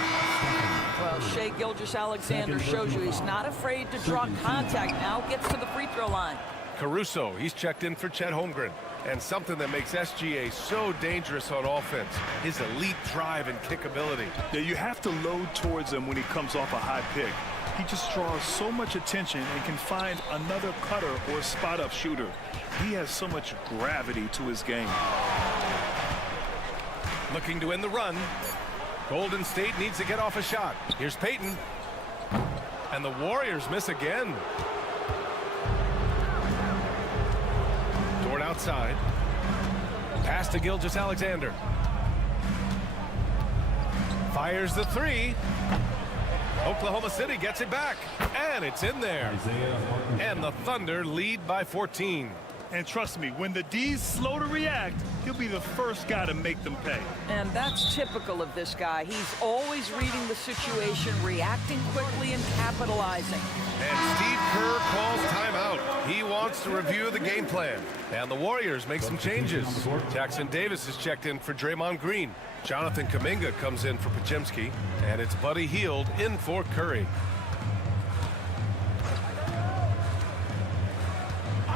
Well, Shai Gilgeous-Alexander shows you he's not afraid to draw contact. Now gets to the free throw line. Caruso, he's checked in for Chet Holmgren. And something that makes SGA so dangerous on offense, his elite drive and kick ability. Yeah, you have to load towards him when he comes off a high pick. He just draws so much attention and can find another cutter or spot-up shooter. He has so much gravity to his game. Looking to end the run. Golden State needs to get off a shot. Here's Payton. And the Warriors miss again. Dort outside. Pass to Gilgeous-Alexander. Fires the three. Oklahoma City gets it back. And it's in there. And the Thunder lead by 14. And trust me, when the D's slow to react, he'll be the first guy to make them pay. And that's typical of this guy. He's always reading the situation, reacting quickly, and capitalizing. And Steve Kerr calls timeout. He wants to review the game plan. And the Warriors make some changes. Jackson Davis is checked in for Draymond Green. Jonathan Kuminga comes in for Pajemski. And it's Buddy Hield in for Curry.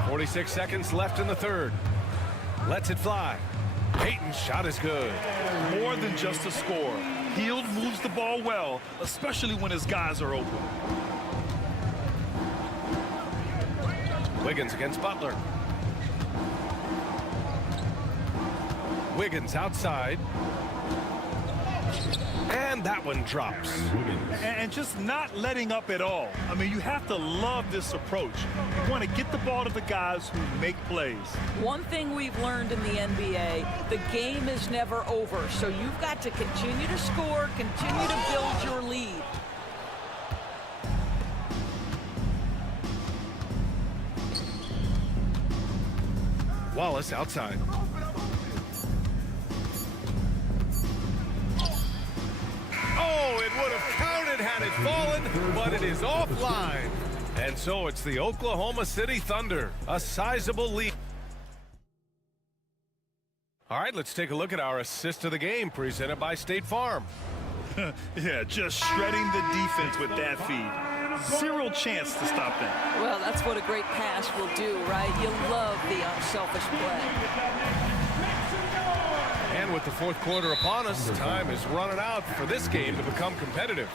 46 seconds left in the third. Lets it fly. Payton's shot is good. More than just a score. Hield moves the ball well, especially when his guys are open. Wiggins against Butler. Wiggins outside. And that one drops. And just not letting up at all. I mean, you have to love this approach. You want to get the ball to the guys who make plays. One thing we've learned in the NBA, the game is never over. So you've got to continue to score, continue to build your lead. Wallace outside. Oh, it would have counted had it fallen, but it is offline. And so it's the Oklahoma City Thunder, a sizable lead. All right, let's take a look at our assist of the game presented by State Farm. Yeah, just shredding the defense with that feed. Zero chance to stop that. Well, that's what a great pass will do, right? You love the unselfish play. And with the fourth quarter upon us, time is running out for this game to become competitive.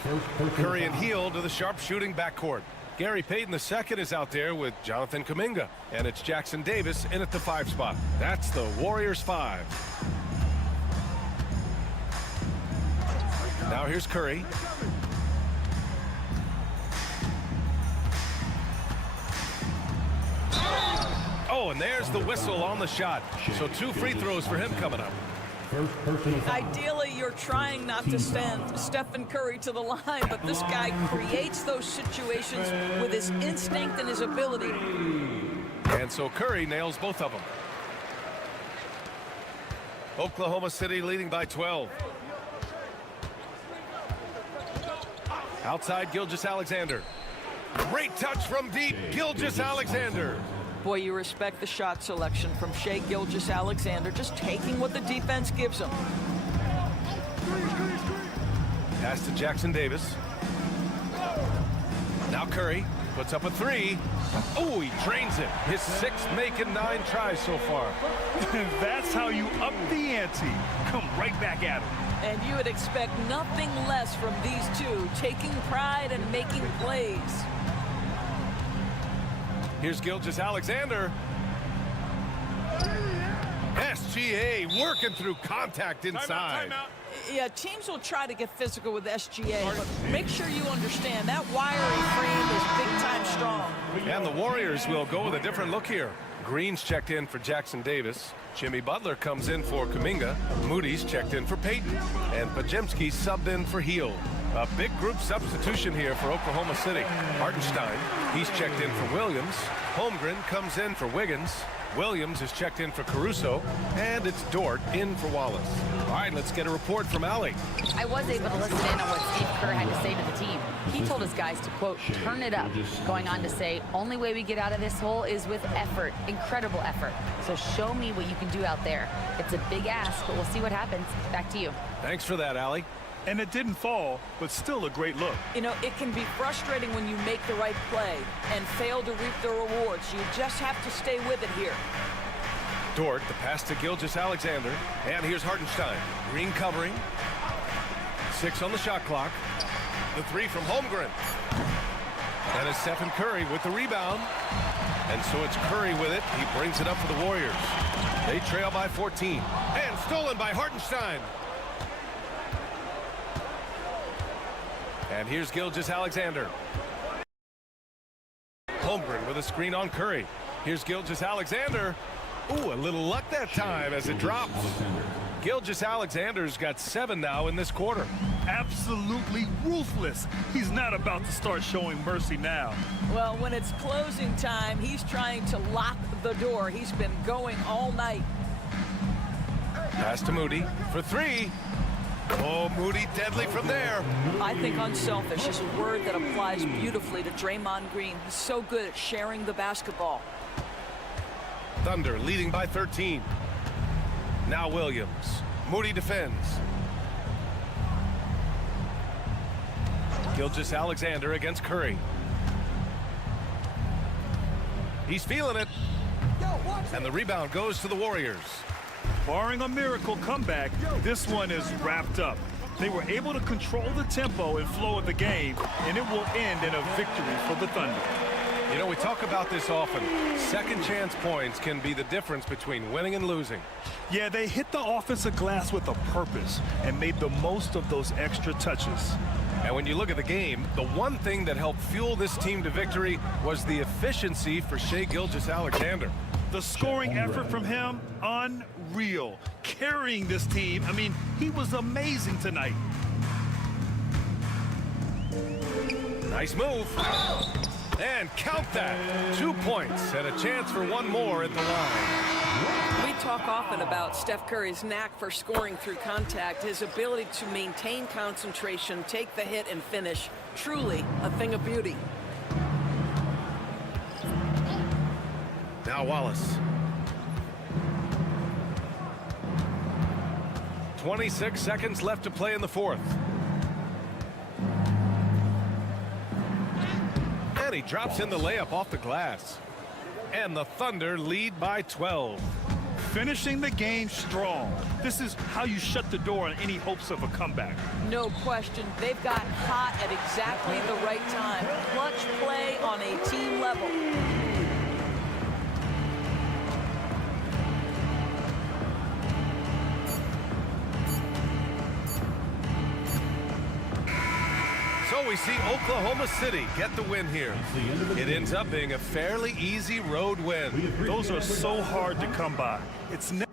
Curry and Hield to the sharpshooting backcourt. Gary Payton II is out there with Jonathan Kuminga. And it's Jackson Davis in at the 5 spot. That's the Warriors 5. Now here's Curry. Oh, and there's the whistle on the shot. So 2 free throws for him coming up. Ideally, you're trying not to send Stephen Curry to the line, but this guy creates those situations with his instinct and his ability. And so Curry nails both of them. Oklahoma City leading by 12. Outside Gilgeous-Alexander. Great touch from deep, Gilgeous-Alexander. Boy, you respect the shot selection from Shai Gilgeous-Alexander, just taking what the defense gives him. Pass to Jackson Davis. Now Curry puts up a 3. Oh, he drains it. His 6th make in 9 tries so far. That's how you up the ante. Come right back at him. And you would expect nothing less from these two, taking pride and making plays. Here's Gilgeous-Alexander. SGA working through contact inside. Yeah, teams will try to get physical with SGA, but make sure you understand that wiry frame is big-time strong. And the Warriors will go with a different look here. Green's checked in for Jackson Davis. Jimmy Butler comes in for Kuminga. Moody's checked in for Payton. And Pajemski subbed in for Hield. A big group substitution here for Oklahoma City. Hartenstein, he's checked in for Williams. Holmgren comes in for Wiggins. Williams is checked in for Caruso, and it's Dort in for Wallace. All right, let's get a report from Allie. I was able to listen in on what Steve Kerr had to say to the team. He told his guys to, quote, turn it up, going on to say, only way we get out of this hole is with effort, incredible effort. So show me what you can do out there. It's a big ask, but we'll see what happens. Back to you. Thanks for that, Allie. And it didn't fall, but still a great look. You know, it can be frustrating when you make the right play and fail to reap the rewards. You just have to stay with it here. Dort, the pass to Gilgeous-Alexander. And here's Hartenstein. Green covering. 6 on the shot clock. The 3 from Holmgren. And it's Stephen Curry with the rebound. And so it's Curry with it. He brings it up for the Warriors. They trail by 14. And stolen by Hartenstein. And here's Gilgeous-Alexander. Holmgren with a screen on Curry. Here's Gilgeous-Alexander. Ooh, a little luck that time as it drops. Gilgeous-Alexander's got 7 now in this quarter. Absolutely ruthless. He's not about to start showing mercy now. Well, when it's closing time, he's trying to lock the door. He's been going all night. Pass to Moody for 3. Oh, Moody deadly from there. I think unselfish is a word that applies beautifully to Draymond Green. He's so good at sharing the basketball. Thunder leading by 13. Now Williams. Moody defends. Gilgeous-Alexander against Curry. He's feeling it. And the rebound goes to the Warriors. Barring a miracle comeback, this one is wrapped up. They were able to control the tempo and flow of the game, and it will end in a victory for the Thunder. You know, we talk about this often. Second chance points can be the difference between winning and losing. Yeah, they hit the offensive glass with a purpose and made the most of those extra touches. And when you look at the game, the one thing that helped fuel this team to victory was the efficiency for Shai Gilgeous-Alexander. The scoring effort from him, unreal. Carrying this team, I mean, he was amazing tonight. Nice move. And count that. 2 points and a chance for one more at the line. We talk often about Steph Curry's knack for scoring through contact, his ability to maintain concentration, take the hit, and finish. Truly a thing of beauty. Now Wallace. 26 seconds left to play in the fourth. And he drops in the layup off the glass. And the Thunder lead by 12. Finishing the game strong. This is how you shut the door on any hopes of a comeback. No question. They've got hot at exactly the right time. Clutch play on a team level. So we see Oklahoma City get the win here. It ends up being a fairly easy road win. Those are so hard to come by. It's never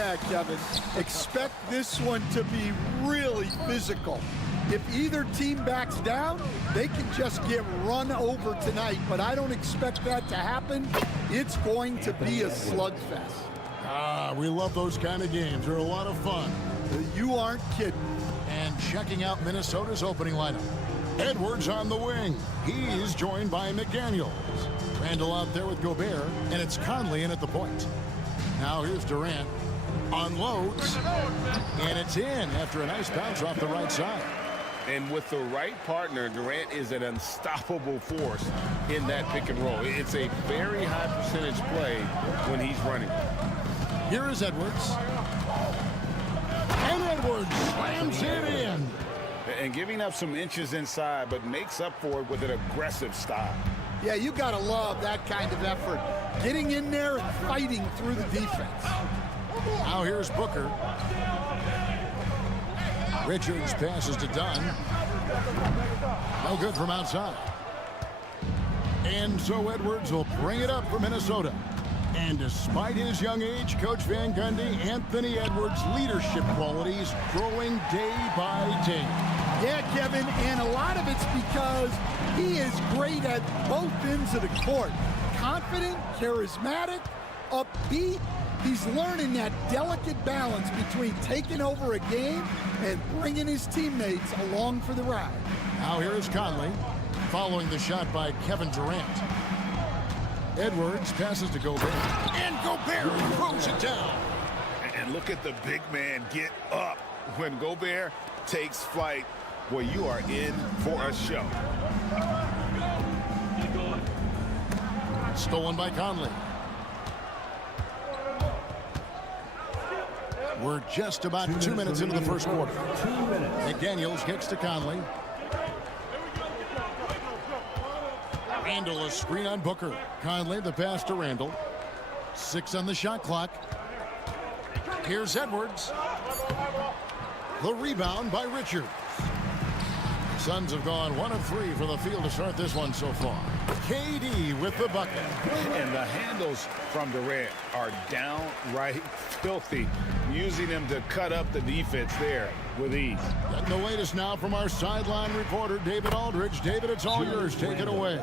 Yeah, Kevin. Expect this one to be really physical. If either team backs down, they can just get run over tonight, but I don't expect that to happen. It's going to be a slugfest. Ah, we love those kind of games. They're a lot of fun. You aren't kidding. And checking out Minnesota's opening lineup. Edwards on the wing. He's joined by McDaniels. Randall out there with Gobert, and it's Conley in at the point. Now here's Durant. Unloads, and it's in after a nice bounce off the right side. And with the right partner, Durant is an unstoppable force in that pick and roll. It's a very high percentage play when he's running. Here is Edwards. And Edwards slams it in. And giving up some inches inside, but makes up for it with an aggressive style. Yeah, you got to love that kind of effort. Getting in there and fighting through the defense. Now here's Booker. Richards passes to Dunn. No good from outside. And so Edwards will bring it up for Minnesota. And despite his young age, Coach Van Gundy, Anthony Edwards' leadership qualities growing day by day. Yeah, Kevin, and a lot of it's because he is great at both ends of the court. Confident, charismatic, upbeat. He's learning that delicate balance between taking over a game and bringing his teammates along for the ride. Now here is Conley, following the shot by Kevin Durant. Edwards passes to Gobert, and Gobert throws it down. And look at the big man get up. When Gobert takes flight, well, you are in for a show. Stolen by Conley. We're just about 2 minutes into the first quarter. McDaniels kicks to Conley. Randall, a screen on Booker. Conley, the pass to Randall. 6 on the shot clock. Here's Edwards. The rebound by Richards. Suns have gone 1 of 3 from the field to start this one so far. KD with the bucket. And the handles from Durant are downright filthy, using them to cut up the defense there with ease. Getting the latest now from our sideline reporter, David Aldridge. David, it's all yours. Take it away.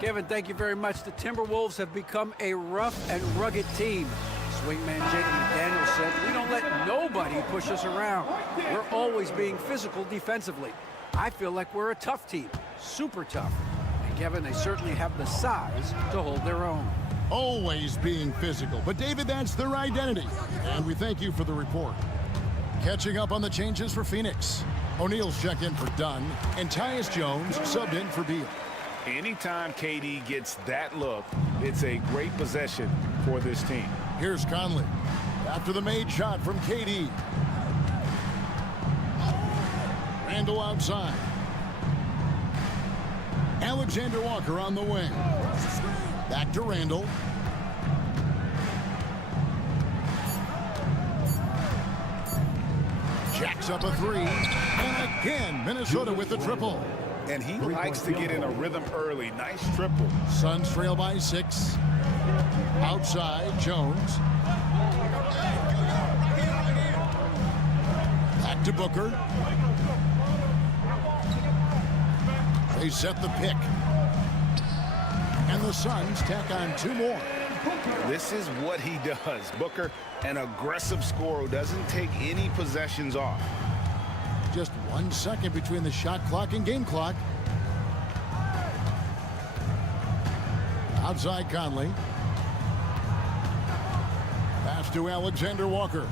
Kevin, thank you very much. The Timberwolves have become a rough and rugged team. Swingman Jacob McDaniels said, "We don't let nobody push us around. We're always being physical defensively. I feel like we're a tough team, super tough." And Kevin, they certainly have the size to hold their own. Always being physical. But David, that's their identity. And we thank you for the report. Catching up on the changes for Phoenix. O'Neal's checked in for Dunn, and Tyus Jones subbed in for Beal. Anytime KD gets that look, it's a great possession for this team. Here's Conley. After the made shot from KD. Randall outside. Alexander Walker on the wing. Back to Randall. Jacks up a 3. And again, Minnesota with the triple. And he likes to get in a rhythm early. Nice triple. Suns trail by 6. Outside, Jones. Back to Booker. They set the pick. And the Suns tack on 2 more. This is what he does. Booker, an aggressive scorer who doesn't take any possessions off. Just 1 second between the shot clock and game clock. Outside Conley. Pass to Alexander Walker.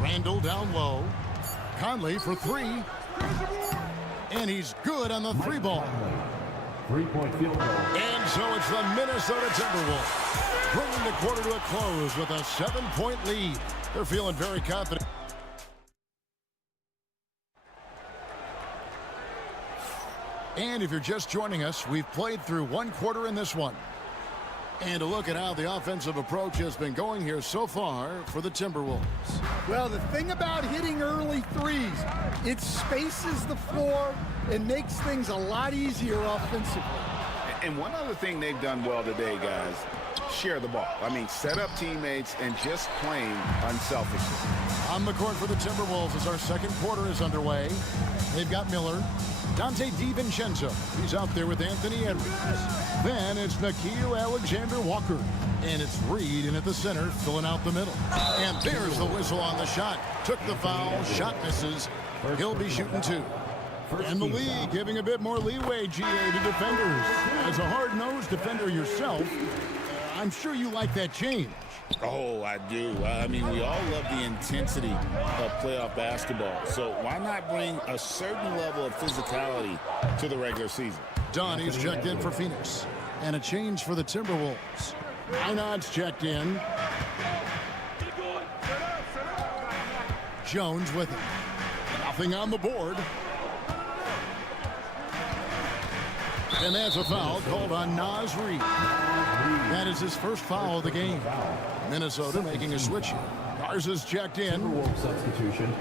Randall down low. Conley for 3. And he's good on the 3 ball. 3-point field goal. And so it's the Minnesota Timberwolves bringing the quarter to a close with a 7-point lead. They're feeling very confident. And if you're just joining us, we've played through 1 quarter in this one. And a look at how the offensive approach has been going here so far for the Timberwolves. Well, the thing about hitting early threes, it spaces the floor and makes things a lot easier offensively. And one other thing they've done well today, guys, share the ball. I mean, set up teammates and just playing unselfishly. On the court for the Timberwolves as our second quarter is underway. They've got Miller. Dante DiVincenzo. He's out there with Anthony Edwards. Then it's Nickeil Alexander-Walker. And it's Reed in at the center, filling out the middle. And there's the whistle on the shot. Took the foul. Shot misses. He'll be shooting 2. And the league giving a bit more leeway, GA, to defenders. As a hard-nosed defender yourself, I'm sure you like that change. Oh, I do. I mean, we all love the intensity of playoff basketball. So why not bring a certain level of physicality to the regular season? Donnie's checked in for Phoenix. And a change for the Timberwolves. Einard's checked in. Jones with him. Nothing on the board. And that's a foul called on Naz Reid. That is his first foul of the game. Minnesota making a switch here. Garza's checked in. Timberwolves substitution,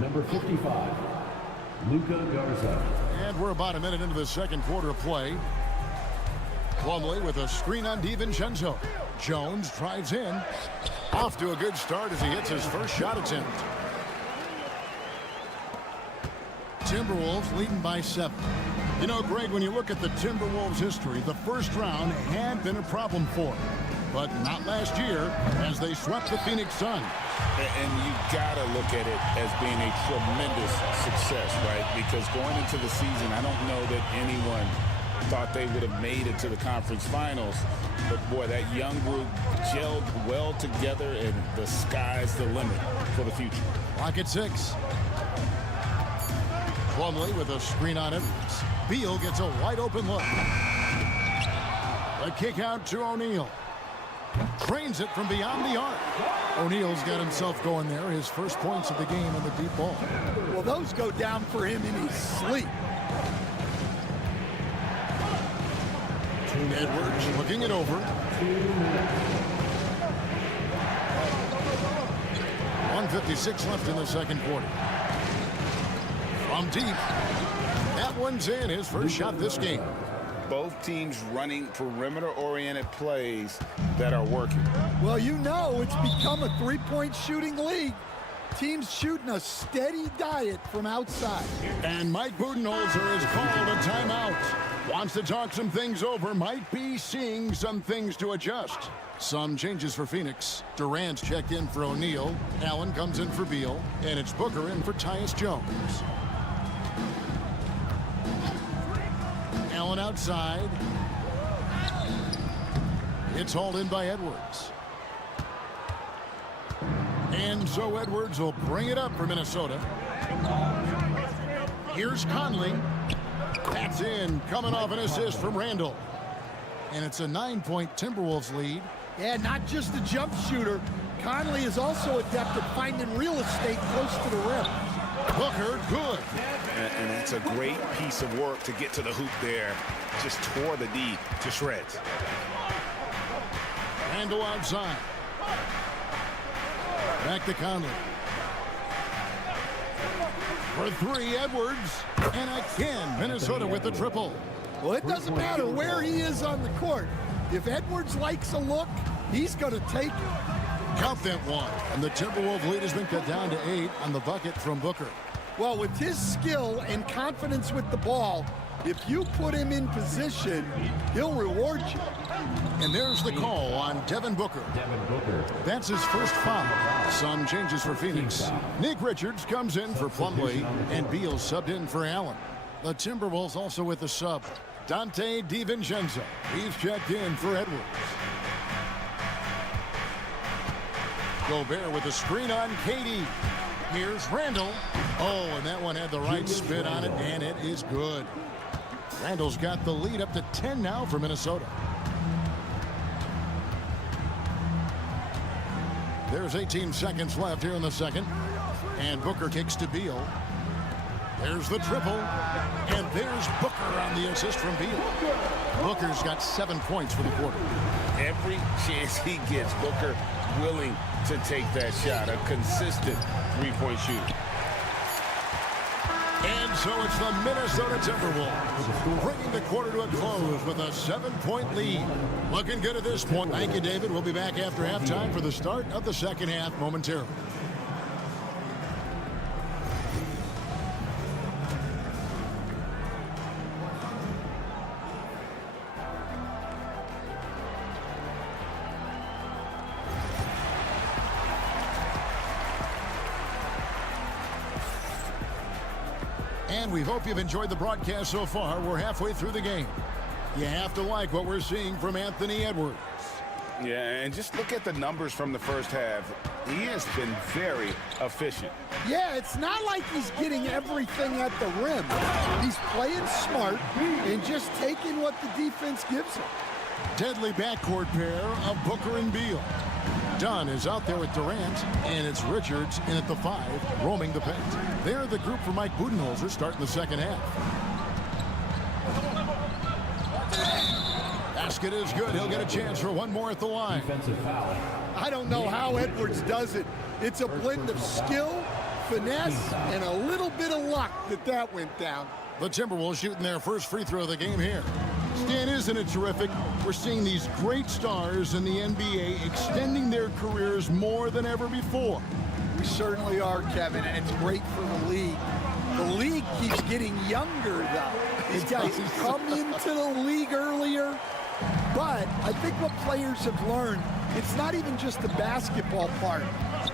number 55, Luka Garza. And we're about a minute into the second quarter of play. Plumlee with a screen on DiVincenzo. Jones drives in. Off to a good start as he hits his first shot attempt. Timberwolves leading by 7. You know, Greg, when you look at the Timberwolves' history, the first round had been a problem for them. But not last year, as they swept the Phoenix Suns. And you gotta look at it as being a tremendous success, right? Because going into the season, I don't know that anyone thought they would have made it to the conference finals. But boy, that young group gelled well together, and the sky's the limit for the future. Clock at 6. Plumlee with a screen on Edwards. Beal gets a wide open look. A kick out to O'Neal. Trains it from beyond the arc. O'Neal's got himself going there. His first points of the game on the deep ball. Well, those go down for him in his sleep. Edwards looking it over. 1:56 left in the second quarter. From deep. That one's in. His first shot this game. Both teams running perimeter-oriented plays that are working. Well, you know it's become a three-point shooting league. Teams shooting a steady diet from outside. And Mike Budenholzer has called a timeout. Wants to talk some things over. Might be seeing some things to adjust. Some changes for Phoenix. Durant's checked in for O'Neal. Allen comes in for Beal. And it's Booker in for Tyus Jones. Allen outside. It's hauled in by Edwards. And so Edwards will bring it up for Minnesota. Here's Conley. That's in, coming off an assist from Randall. And it's a 9-point Timberwolves lead. Yeah, not just a jump shooter. Conley is also adept at finding real estate close to the rim. Booker, good. And that's a great piece of work to get to the hoop there. Just tore the D to shreds. Randall outside. Back to Conley. For 3, Edwards. And again, Minnesota with the triple. Well, it doesn't matter where he is on the court. If Edwards likes a look, he's going to take it. Count that one. And the Timberwolves lead has been cut down to 8 on the bucket from Booker. Well, with his skill and confidence with the ball, if you put him in position, he'll reward you. And there's the call on Devin Booker. That's his first foul. Some changes for Phoenix. Nick Richards comes in for Plumlee, and Beal subbed in for Allen. The Timberwolves also with the sub. Dante DiVincenzo. He's checked in for Edwards. Gobert with a screen on KD. Here's Randall. Oh, and that one had the right spin on it, and it is good. Randall's got the lead up to 10 now for Minnesota. There's 18 seconds left here in the second. And Booker kicks to Beal. There's the triple. And there's Booker on the assist from Beal. Booker's got 7 points for the quarter. Every chance he gets, Booker willing to take that shot. A consistent three-point shooter. And So it's the Minnesota Timberwolves bringing the quarter to a close with a 7-point lead. Looking good at this point. Thank you, David. We'll be back after halftime for the start of the second half momentarily. And we hope you've enjoyed the broadcast so far. We're halfway through the game. You have to like what we're seeing from Anthony Edwards. Yeah, and just look at the numbers from the first half. He has been very efficient. Yeah, it's not like he's getting everything at the rim. He's playing smart and just taking what the defense gives him. Deadly backcourt pair of Booker and Beal. Dunn is out there with Durant, and it's Richards in at the 5, roaming the paint. They're the group for Mike Budenholzer starting the second half. Basket is good. He'll get a chance for one more at the line. I don't know how Edwards does it. It's a blend of skill, finesse, and a little bit of luck that went down. The Timberwolves shooting their first free throw of the game here. Stan, isn't it terrific? We're seeing these great stars in the NBA extending their careers more than ever before. We certainly are, Kevin, and it's great for the league. The league keeps getting younger, though. These guys come into the league earlier, but I think what players have learned, it's not even just the basketball part.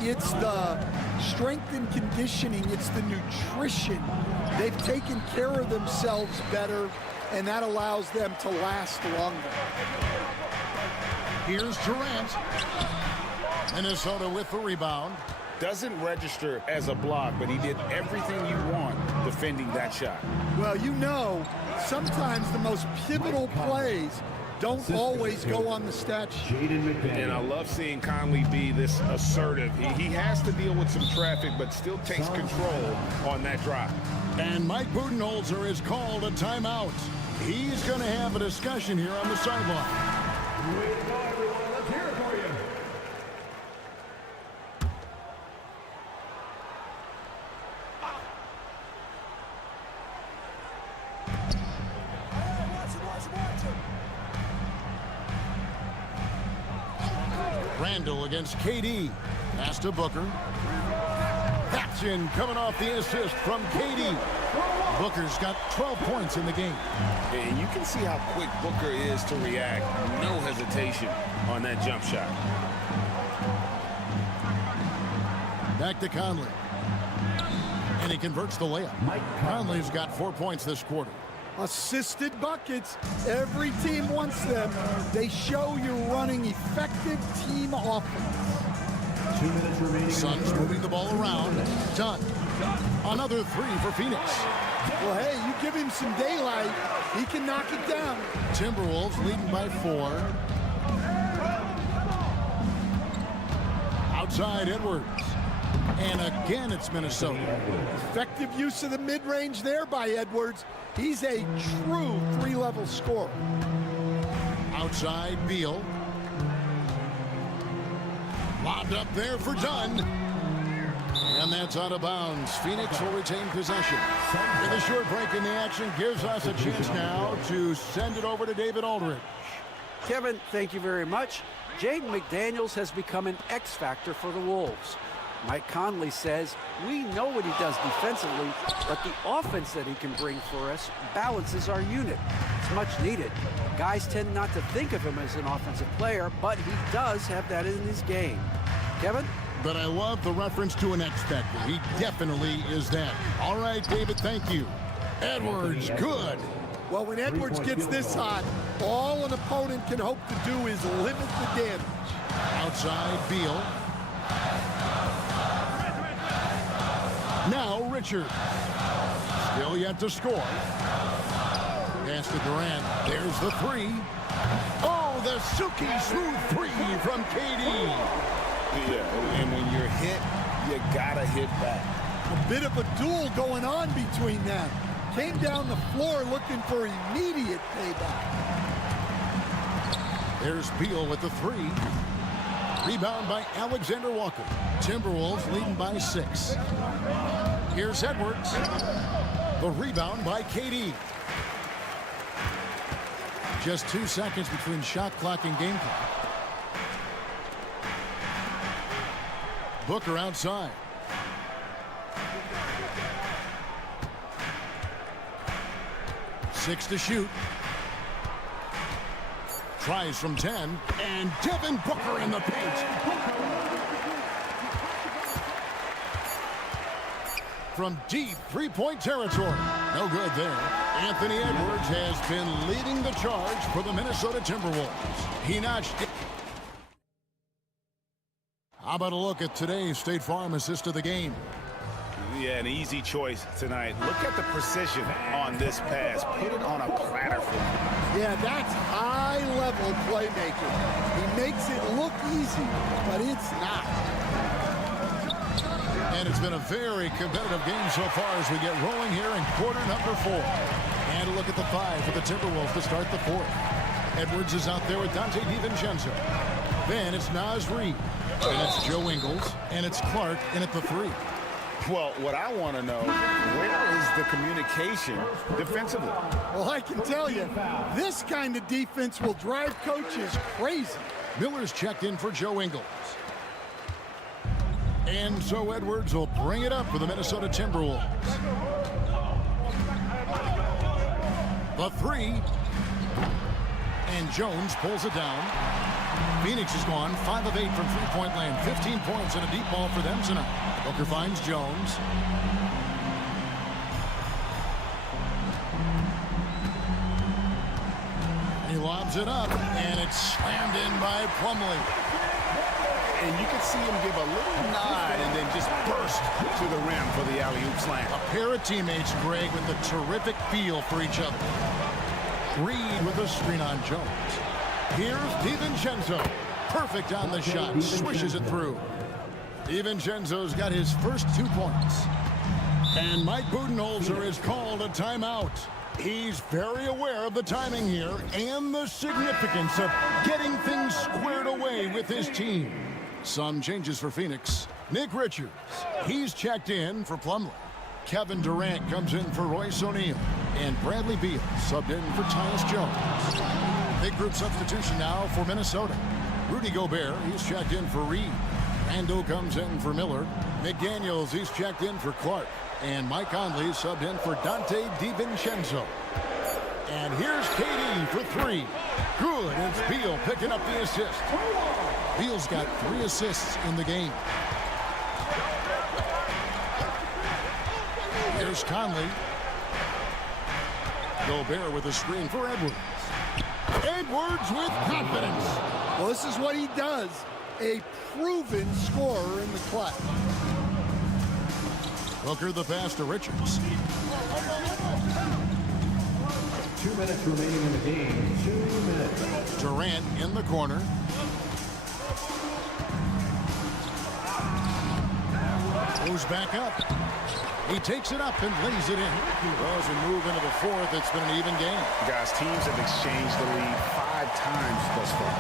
It's the strength and conditioning. It's the nutrition. They've taken care of themselves better, and that allows them to last longer. Here's Durant. Minnesota with the rebound. Doesn't register as a block, but he did everything you want defending that shot. Well, you know, sometimes the most pivotal plays don't always go on the stat sheet. And I love seeing Conley be this assertive. He has to deal with some traffic, but still takes control on that drive. And Mike Budenholzer has called a timeout. He's going to have a discussion here on the sideline. Let's hear it for you. Randall against KD. Pass to Booker. Action coming off the assist from KD. Booker's got 12 points in the game. And you can see how quick Booker is to react. No hesitation on that jump shot. Back to Conley. And he converts the layup. Conley's got 4 points this quarter. Assisted buckets. Every team wants them. They show you're running effective team offense. 2 minutes remaining. Suns moving the ball around. Done. Another 3 for Phoenix. Well, hey, you give him some daylight, he can knock it down. Timberwolves leading by 4. Outside Edwards. And again, it's Minnesota. Effective use of the mid-range there by Edwards. He's a true 3-level scorer. Outside Beal. Lobbed up there for Dunn. And that's out of bounds. Phoenix will retain possession. And the short break in the action gives us a chance now to send it over to David Aldridge. Kevin, thank you very much. Jaden McDaniels has become an X factor for the Wolves. Mike Conley says, we know what he does defensively, but the offense that he can bring for us balances our unit. It's much needed. Guys tend not to think of him as an offensive player, but he does have that in his game. Kevin? But I love the reference to an X factor. He definitely is that. All right, David, thank you. Edwards, good. Well, when Edwards gets this hot, all an opponent can hope to do is limit the damage. Outside Beal. Now Richard. Still yet to score. Pass to Durant. There's the 3. Oh, the silky smooth 3 from KD. Yeah, and when you're hit, you gotta hit back. A bit of a duel going on between them. Came down the floor looking for immediate payback. There's Beal with the 3. Rebound by Alexander Walker. Timberwolves leading by 6. Here's Edwards. The rebound by KD. Just 2 seconds between shot clock and game clock. Booker outside. Six to shoot. Tries from 10, and Devin Booker in the paint. From deep three-point territory. No good there. Anthony Edwards has been leading the charge for the Minnesota Timberwolves. He notched it. How about a look at today's State Farm assist of the game? Yeah, an easy choice tonight. Look at the precision on this pass. Put it on a platter for him. Yeah, that's high-level playmaking. He makes it look easy, but it's not. And it's been a very competitive game so far as we get rolling here in quarter number 4. And a look at the 5 for the Timberwolves to start the 4th. Edwards is out there with Dante DiVincenzo. Then it's Naz Reid. And it's Joe Ingles. And it's Clark in at the 3. Well, what I want to know, where is the communication defensively? Well, I can tell you, this kind of defense will drive coaches crazy. Miller's checked in for Joe Ingles. And so Edwards will bring it up for the Minnesota Timberwolves. The 3. And Jones pulls it down. Phoenix has gone 5 of 8 from three-point land. 15 points and a deep ball for them tonight. Booker finds Jones. He lobs it up, and it's slammed in by Plumlee. And you can see him give a little nod and then just burst to the rim for the alley-oop slam. A pair of teammates, Greg, with a terrific feel for each other. Reid with a screen on Jones. Here's DiVincenzo. Perfect on the shot. Swishes it through. DiVincenzo's got his first 2 points. And Mike Budenholzer has called a timeout. He's very aware of the timing here and the significance of getting things squared away with his team. Some changes for Phoenix. Nick Richards, he's checked in for Plumlee. Kevin Durant comes in for Royce O'Neal. And Bradley Beal subbed in for Tyus Jones. Big group substitution now for Minnesota. Rudy Gobert, he's checked in for Reid. Randle comes in for Miller. McDaniels, he's checked in for Clark. And Mike Conley subbed in for Dante DiVincenzo. And here's KD for 3. Good, it's Beal picking up the assist. Beal's got 3 assists in the game. Here's Conley. Gobert with a screen for Edwards. Edwards with confidence. Well, this is what he does. A proven scorer in the clutch. Booker the pass to Richards. 2 minutes remaining in the game. 2 minutes. Durant in the corner. Goes back up. He takes it up and lays it in. Well, as we move into the 4th, it's been an even game. Guys, teams have exchanged the lead 5 times thus far.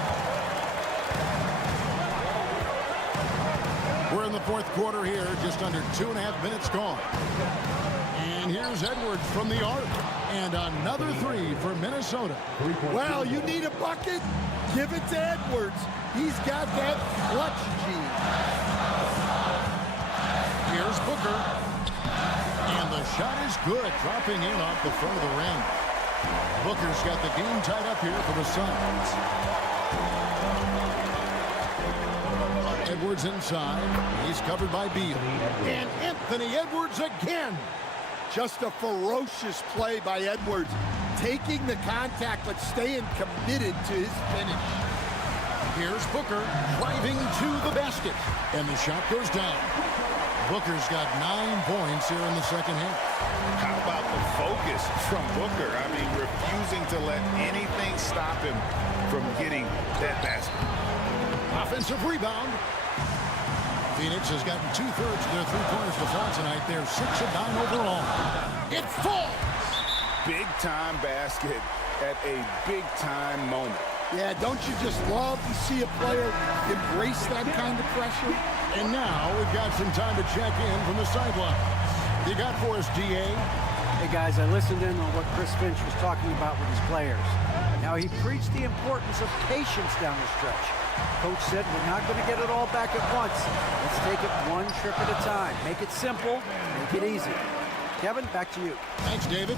We're in the 4th quarter here, just under 2.5 minutes gone. And here's Edwards from the arc. And another 3 for Minnesota. Well, you need a bucket? Give it to Edwards. He's got that clutch gene. Here's Booker. And the shot is good, dropping in off the front of the rim. Booker's got the game tied up here for the Suns. Edwards inside. He's covered by Beal. And Anthony Edwards again. Just a ferocious play by Edwards. Taking the contact, but staying committed to his finish. Here's Booker driving to the basket. And the shot goes down. Booker's got 9 points here in the second half. How about the focus from Booker? I mean, refusing to let anything stop him from getting that basket. Offensive rebound. Phoenix has gotten 2/3 of their 3-pointers to fall tonight. They're 6 of 9 overall. It falls. Big-time basket at a big-time moment. Yeah, don't you just love to see a player embrace that kind of pressure? And now we've got some time to check in from the sidelines. You got for us, DA? Hey guys, I listened in on what Chris Finch was talking about with his players. Now he preached the importance of patience down the stretch. Coach said we're not going to get it all back at once. Let's take it one trip at a time. Make it simple, make it easy. Kevin, back to you. Thanks, David.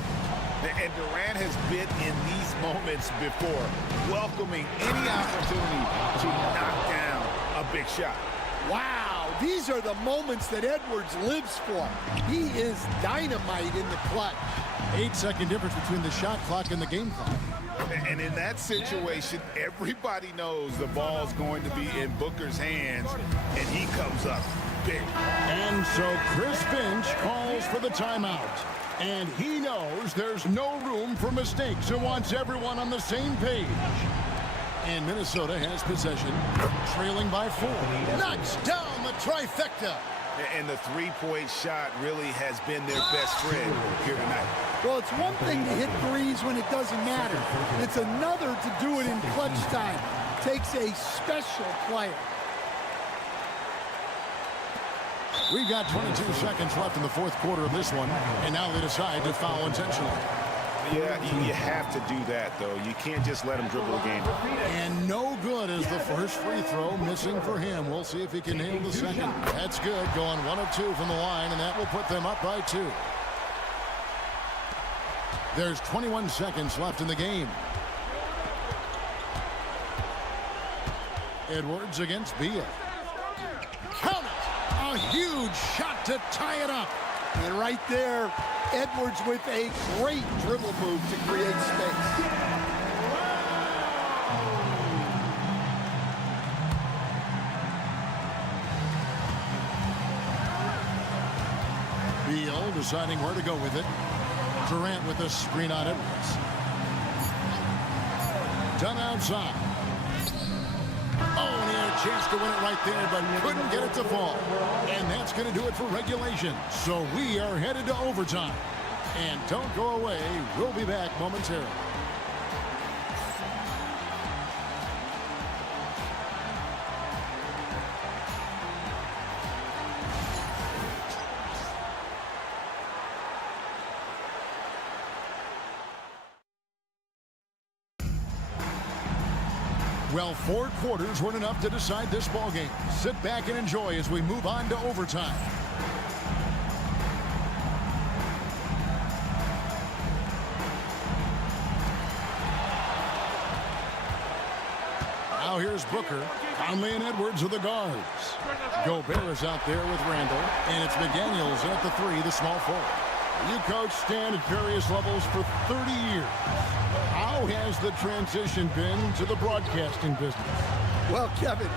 And Durant has been in these moments before, welcoming any opportunity to knock down a big shot. Wow, these are the moments that Edwards lives for. He is dynamite in the clutch. 8-second difference between the shot clock and the game clock. And in that situation, everybody knows the ball's going to be in Booker's hands, and he comes up big. And so Chris Finch calls for the timeout. And he knows there's no room for mistakes and wants everyone on the same page. And Minnesota has possession, trailing by 4. Knocks down the trifecta. And the three-point shot really has been their best friend here tonight. Well, it's one thing to hit threes when it doesn't matter. It's another to do it in clutch time. Takes a special player. We've got 22 seconds left in the fourth quarter of this one, and now they decide to foul intentionally. Yeah, you have to do that, though. You can't just let him dribble a game. And no good is the first free throw missing for him. We'll see if he can nail the second. That's good, going 1 of 2 from the line, and that will put them up by 2. There's 21 seconds left in the game. Edwards against Beal. Count it! A huge shot to tie it up. And right there, Edwards with a great dribble move to create space. Beal deciding where to go with it. Durant with a screen on Edwards. Done outside. Oh, and he had a chance to win it right there, but couldn't get it to fall. And that's going to do it for regulation. So we are headed to overtime. And don't go away. We'll be back momentarily. Well, 4 quarters weren't enough to decide this ball game. Sit back and enjoy as we move on to overtime. Now here's Booker. Conley and Edwards are the guards. Gobert is out there with Randall. And it's McDaniels at the 3, the small forward. You coach Stan at various levels for 30 years. How has the transition been to the broadcasting business? Well, Kevin,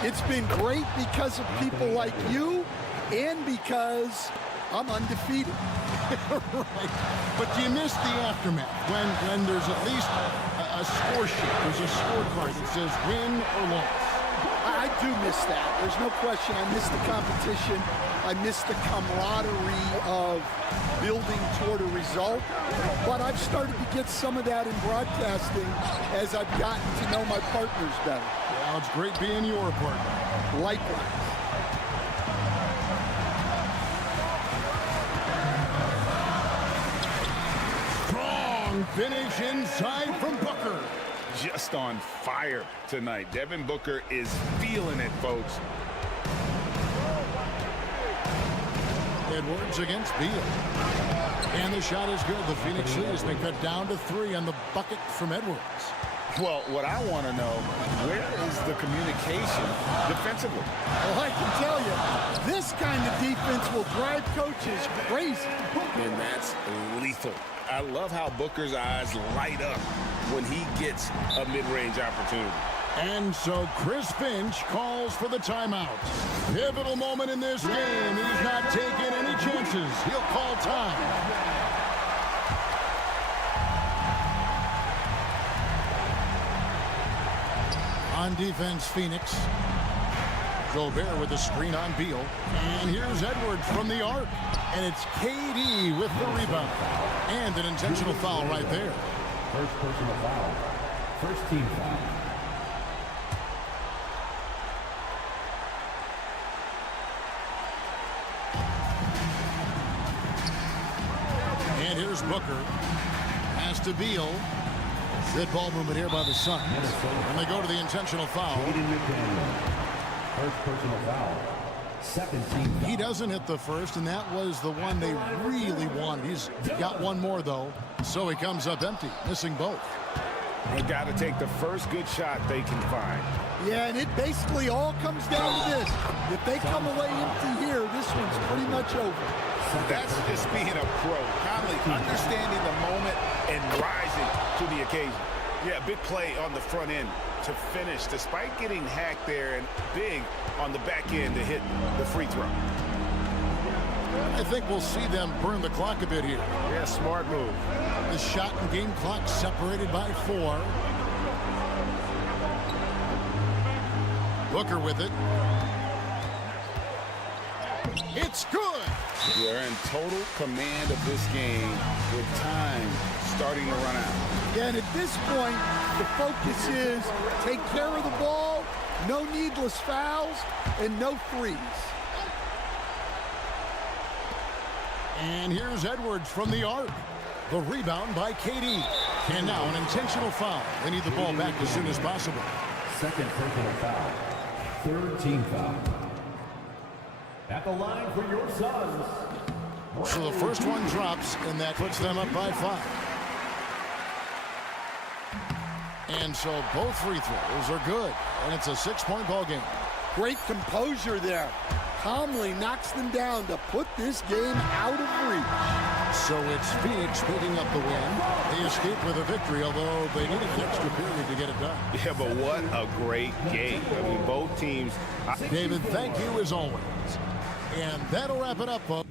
it's been great because of people like you and because I'm undefeated. Right. But do you miss the aftermath when there's at least a score sheet? There's a scorecard that says win or loss. I do miss that. There's no question. I miss the competition. I miss the camaraderie of building toward a result. But I've started to get some of that in broadcasting as I've gotten to know my partners better. Well, it's great being your partner. Likewise. Strong finish inside from Booker. Just on fire tonight. Devin Booker is feeling it, folks. Edwards against Beal. And the shot is good. The Phoenix lead has been cut down to 3 on the bucket from Edwards. Well, what I want to know, where is the communication defensively? Well, I can tell you, this kind of defense will drive coaches crazy. And that's lethal. I love how Booker's eyes light up when he gets a mid-range opportunity. And so Chris Finch calls for the timeout. Pivotal moment in this game. He's not taking any chances. He'll call time. On defense, Phoenix. Gobert with the screen on Beal. And here's Edwards from the arc. And it's KD with the rebound. And an intentional foul right there. First personal foul. First team foul. And Booker. Pass to Beal. Good ball movement here by the Suns. And they go to the intentional foul. First personal foul. Second team foul. He doesn't hit the first, and that was the one they really wanted. He's got one more, though, so he comes up empty, missing both. They got to take the first good shot they can find. Yeah, and it basically all comes down to this. If they come away empty here, this one's pretty much over. That's just being a pro. Conley understanding the moment and rising to the occasion. Yeah, big play on the front end to finish, despite getting hacked there, and big on the back end to hit the free throw. I think we'll see them burn the clock a bit here. Yeah, smart move. The shot and game clock separated by 4. Booker with it. It's good. They're in total command of this game with time starting to run out. Yeah, and at this point, the focus is take care of the ball, no needless fouls, and no threes. And here's Edwards from the arc. The rebound by KD. And now an intentional foul. They need the ball back as soon as possible. Second personal foul. Third team foul. At the line for your Suns. So the first one drops, and that puts them up by 5. And so both free throws are good. And it's a 6-point ball game. Great composure there. Calmly knocks them down to put this game out of reach. So it's Phoenix picking up the win. They escape with a victory, although they needed an extra period to get it done. Yeah, but what a great game. I mean, both teams. David, thank you as always. And that'll wrap it up, folks.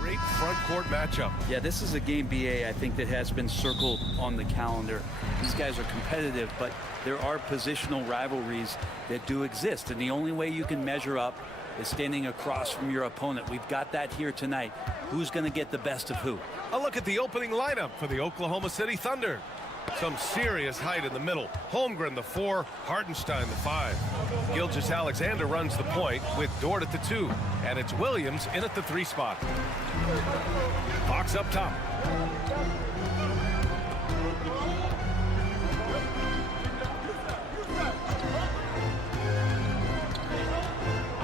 Great front court matchup. Yeah, this is a game, BA, I think that has been circled on the calendar. These guys are competitive, but there are positional rivalries that do exist, and the only way you can measure up is standing across from your opponent. We've got that here tonight. Who's going to get the best of who? A look at the opening lineup for the Oklahoma City Thunder. Some serious height in the middle. Holmgren, the 4, Hartenstein, the 5. Gilgeous-Alexander runs the point with Dort at the 2. And it's Williams in at the 3 spot. Fox up top.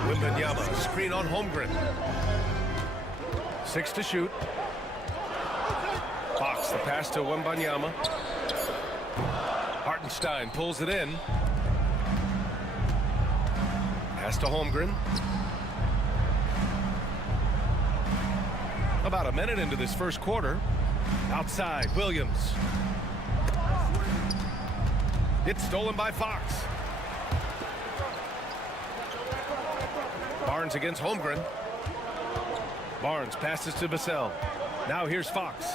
Wembanyama, screen on Holmgren. 6 to shoot. Fox, the pass to Wembanyama. Hartenstein pulls it in. Pass to Holmgren. About a minute into this first quarter. Outside, Williams. It's stolen by Fox. Barnes against Holmgren. Barnes passes to Vassell. Now here's Fox.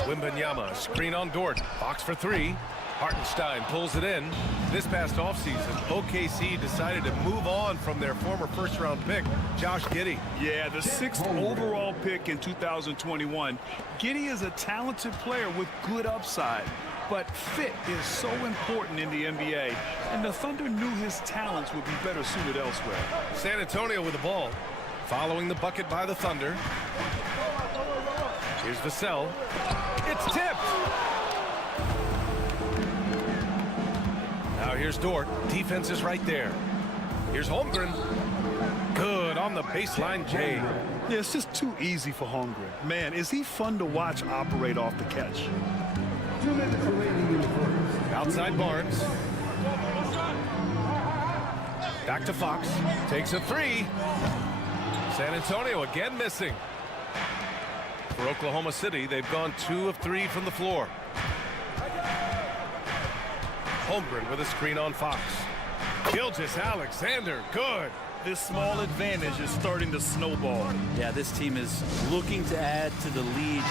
Wembanyama, screen on Dort. Fox for 3. Hartenstein pulls it in. This past offseason, OKC decided to move on from their former first-round pick, Josh Giddey. Yeah, the 6th overall pick in 2021. Giddey is a talented player with good upside, but fit is so important in the NBA, and the Thunder knew his talents would be better suited elsewhere. San Antonio with the ball, following the bucket by the Thunder. Here's Vassell. It's tipped. Now here's Dort. Defense is right there. Here's Holmgren. Good on the baseline, Jay. Yeah, it's just too easy for Holmgren. Man, is he fun to watch operate off the catch. 2 minutes remaining in the first. Outside Barnes. Back to Fox. Takes a 3. San Antonio again missing. For Oklahoma City, they've gone 2 of 3 from the floor. Holmgren with a screen on Fox. Gilgeous-Alexander, good. This small advantage is starting to snowball. Yeah, this team is looking to add to the lead,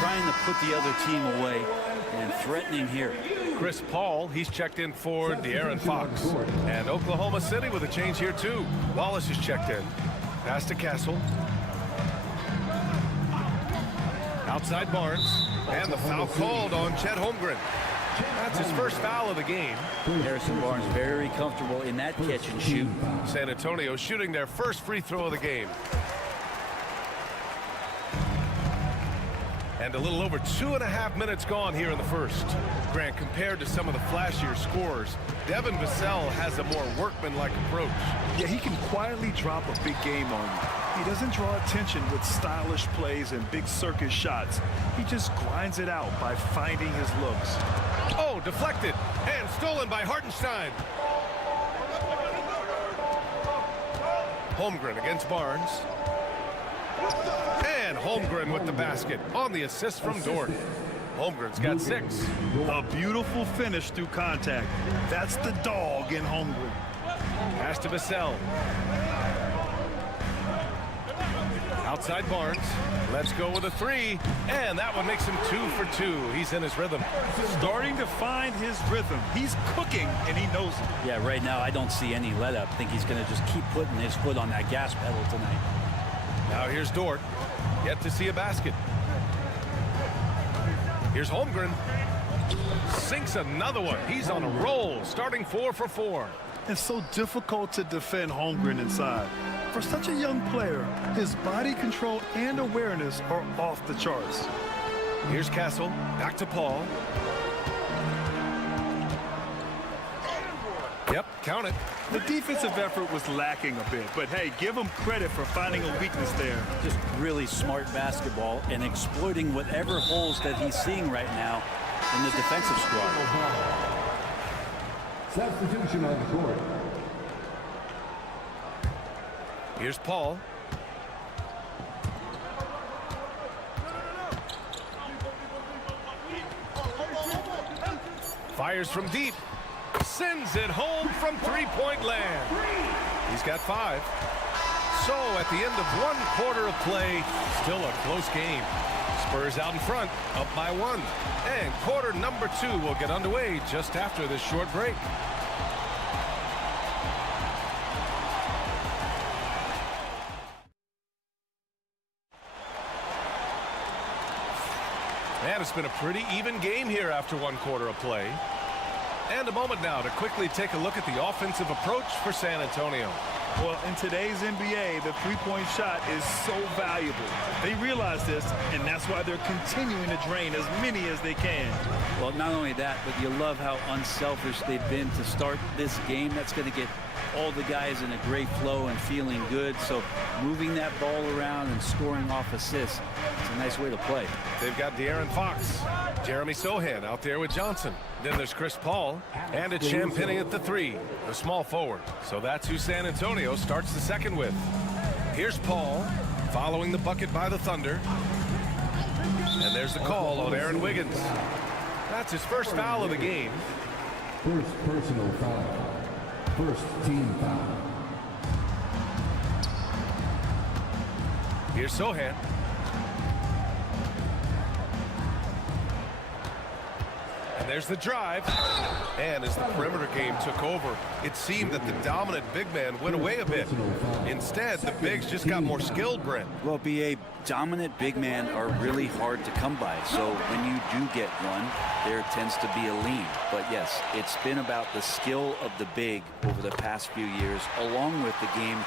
trying to put the other team away, and threatening here. Chris Paul, he's checked in for De'Aaron Fox. And Oklahoma City with a change here too. Wallace is checked in. Pass to Castle. Outside Barnes. And the foul called on Chet Holmgren. That's his first foul of the game. Harrison Barnes very comfortable in that catch and shoot. San Antonio shooting their first free throw of the game. And a little over 2.5 minutes gone here in the first. Grant, compared to some of the flashier scorers, Devin Vassell has a more workmanlike approach. Yeah, he can quietly drop a big game on you. He doesn't draw attention with stylish plays and big circus shots. He just grinds it out by finding his looks. Oh, deflected and stolen by Hartenstein. Holmgren against Barnes. And Holmgren with the basket on the assist from Dort. Holmgren's got 6. A beautiful finish through contact. That's the dog in Holmgren. Pass to Vassell. Outside Barnes. Let's go with a 3. And that one makes him 2 for 2. He's in his rhythm. Starting to find his rhythm. He's cooking, and he knows it. Yeah, right now I don't see any let up. I think he's going to just keep putting his foot on that gas pedal tonight. Now here's Dort. Yet to see a basket. Here's Holmgren. Sinks another one. He's on a roll, starting 4 for 4. It's so difficult to defend Holmgren inside. For such a young player, his body control and awareness are off the charts. Here's Castle. Back to Paul. Yep, count it. The defensive effort was lacking a bit, but hey, give him credit for finding a weakness there. Just really smart basketball and exploiting whatever holes that he's seeing right now in the defensive squad. Substitution on the court. Here's Paul. Fires from deep. sends it home from three-point land. He's got 5. So at the end of one quarter of play, still a close game. Spurs out in front, up by 1. And quarter number 2 will get underway just after this short break. And it's been a pretty even game here after one quarter of play. And a moment now to quickly take a look at the offensive approach for San Antonio. Well, in today's NBA, the three-point shot is so valuable. They realize this, and that's why they're continuing to drain as many as they can. Well, not only that, but you love how unselfish they've been to start this game. That's going to get all the guys in a great flow and feeling good. So moving that ball around and scoring off assists, it's a nice way to play. They've got De'Aaron Fox, Jeremy Sohan out there with Johnson. Then there's Chris Paul, and it's Champagnie at the 3, the small forward. So that's who San Antonio starts the second with. Here's Paul, following the bucket by the Thunder. And there's the call on Aaron Wiggins. That's his first foul of the game. First personal foul. First team foul. Here's Sohan. And there's the drive. And as the perimeter game took over, it seemed that the dominant big man went away a bit. Instead, the bigs just got more skilled, Brent. Well, BA, dominant big men are really hard to come by. So when you do get one, there tends to be a lean. But yes, it's been about the skill of the big over the past few years, along with the game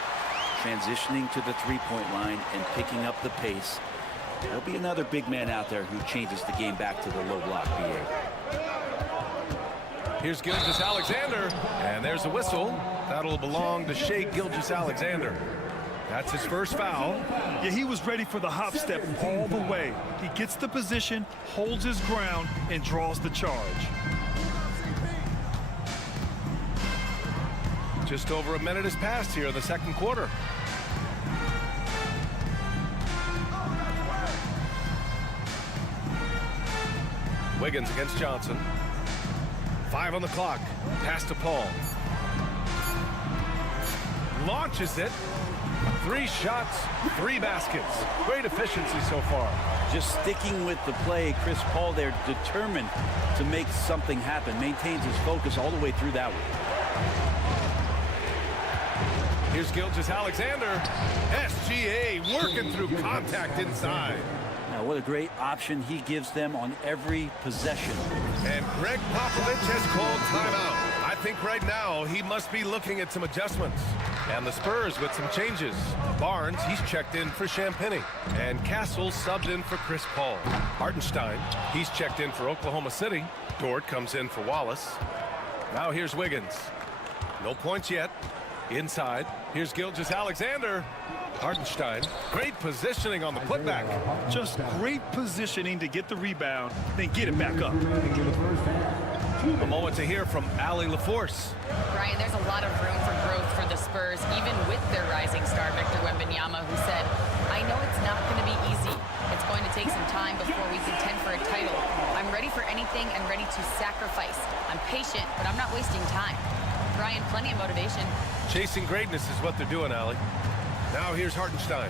transitioning to the three-point line and picking up the pace. There'll be another big man out there who changes the game back to the low block, BA. Here's Gilgeous-Alexander, and there's a whistle. That'll belong to Shai Gilgeous-Alexander. That's his first foul. Yeah, he was ready for the hop step all the way. He gets the position, holds his ground, and draws the charge. Just over a minute has passed here in the second quarter. Wiggins against Johnson. 5 on the clock. Pass to Paul. Launches it. 3 shots, 3 baskets. Great efficiency so far. Just sticking with the play. Chris Paul there, determined to make something happen. Maintains his focus all the way through that one. Here's Gilgeous-Alexander. SGA working through contact inside. Now, what a great option he gives them on every possession. And Greg Popovich has called timeout. I think right now he must be looking at some adjustments. And the Spurs with some changes. Barnes, he's checked in for Champagnie. And Castle subbed in for Chris Paul. Hartenstein, he's checked in for Oklahoma City. Dort comes in for Wallace. Now here's Wiggins. No points yet. Inside, here's Gilgeous-Alexander. Hartenstein, great positioning on the putback. Just great positioning to get the rebound, then get it back up. A moment to hear from Allie LaForce. Brian, there's a lot of room for growth for the Spurs, even with their rising star, Victor Wembanyama, who said, I know it's not going to be easy. It's going to take some time before we contend for a title. I'm ready for anything and ready to sacrifice. I'm patient, but I'm not wasting time. Brian, plenty of motivation. Chasing greatness is what they're doing, Allie. Now here's Hartenstein.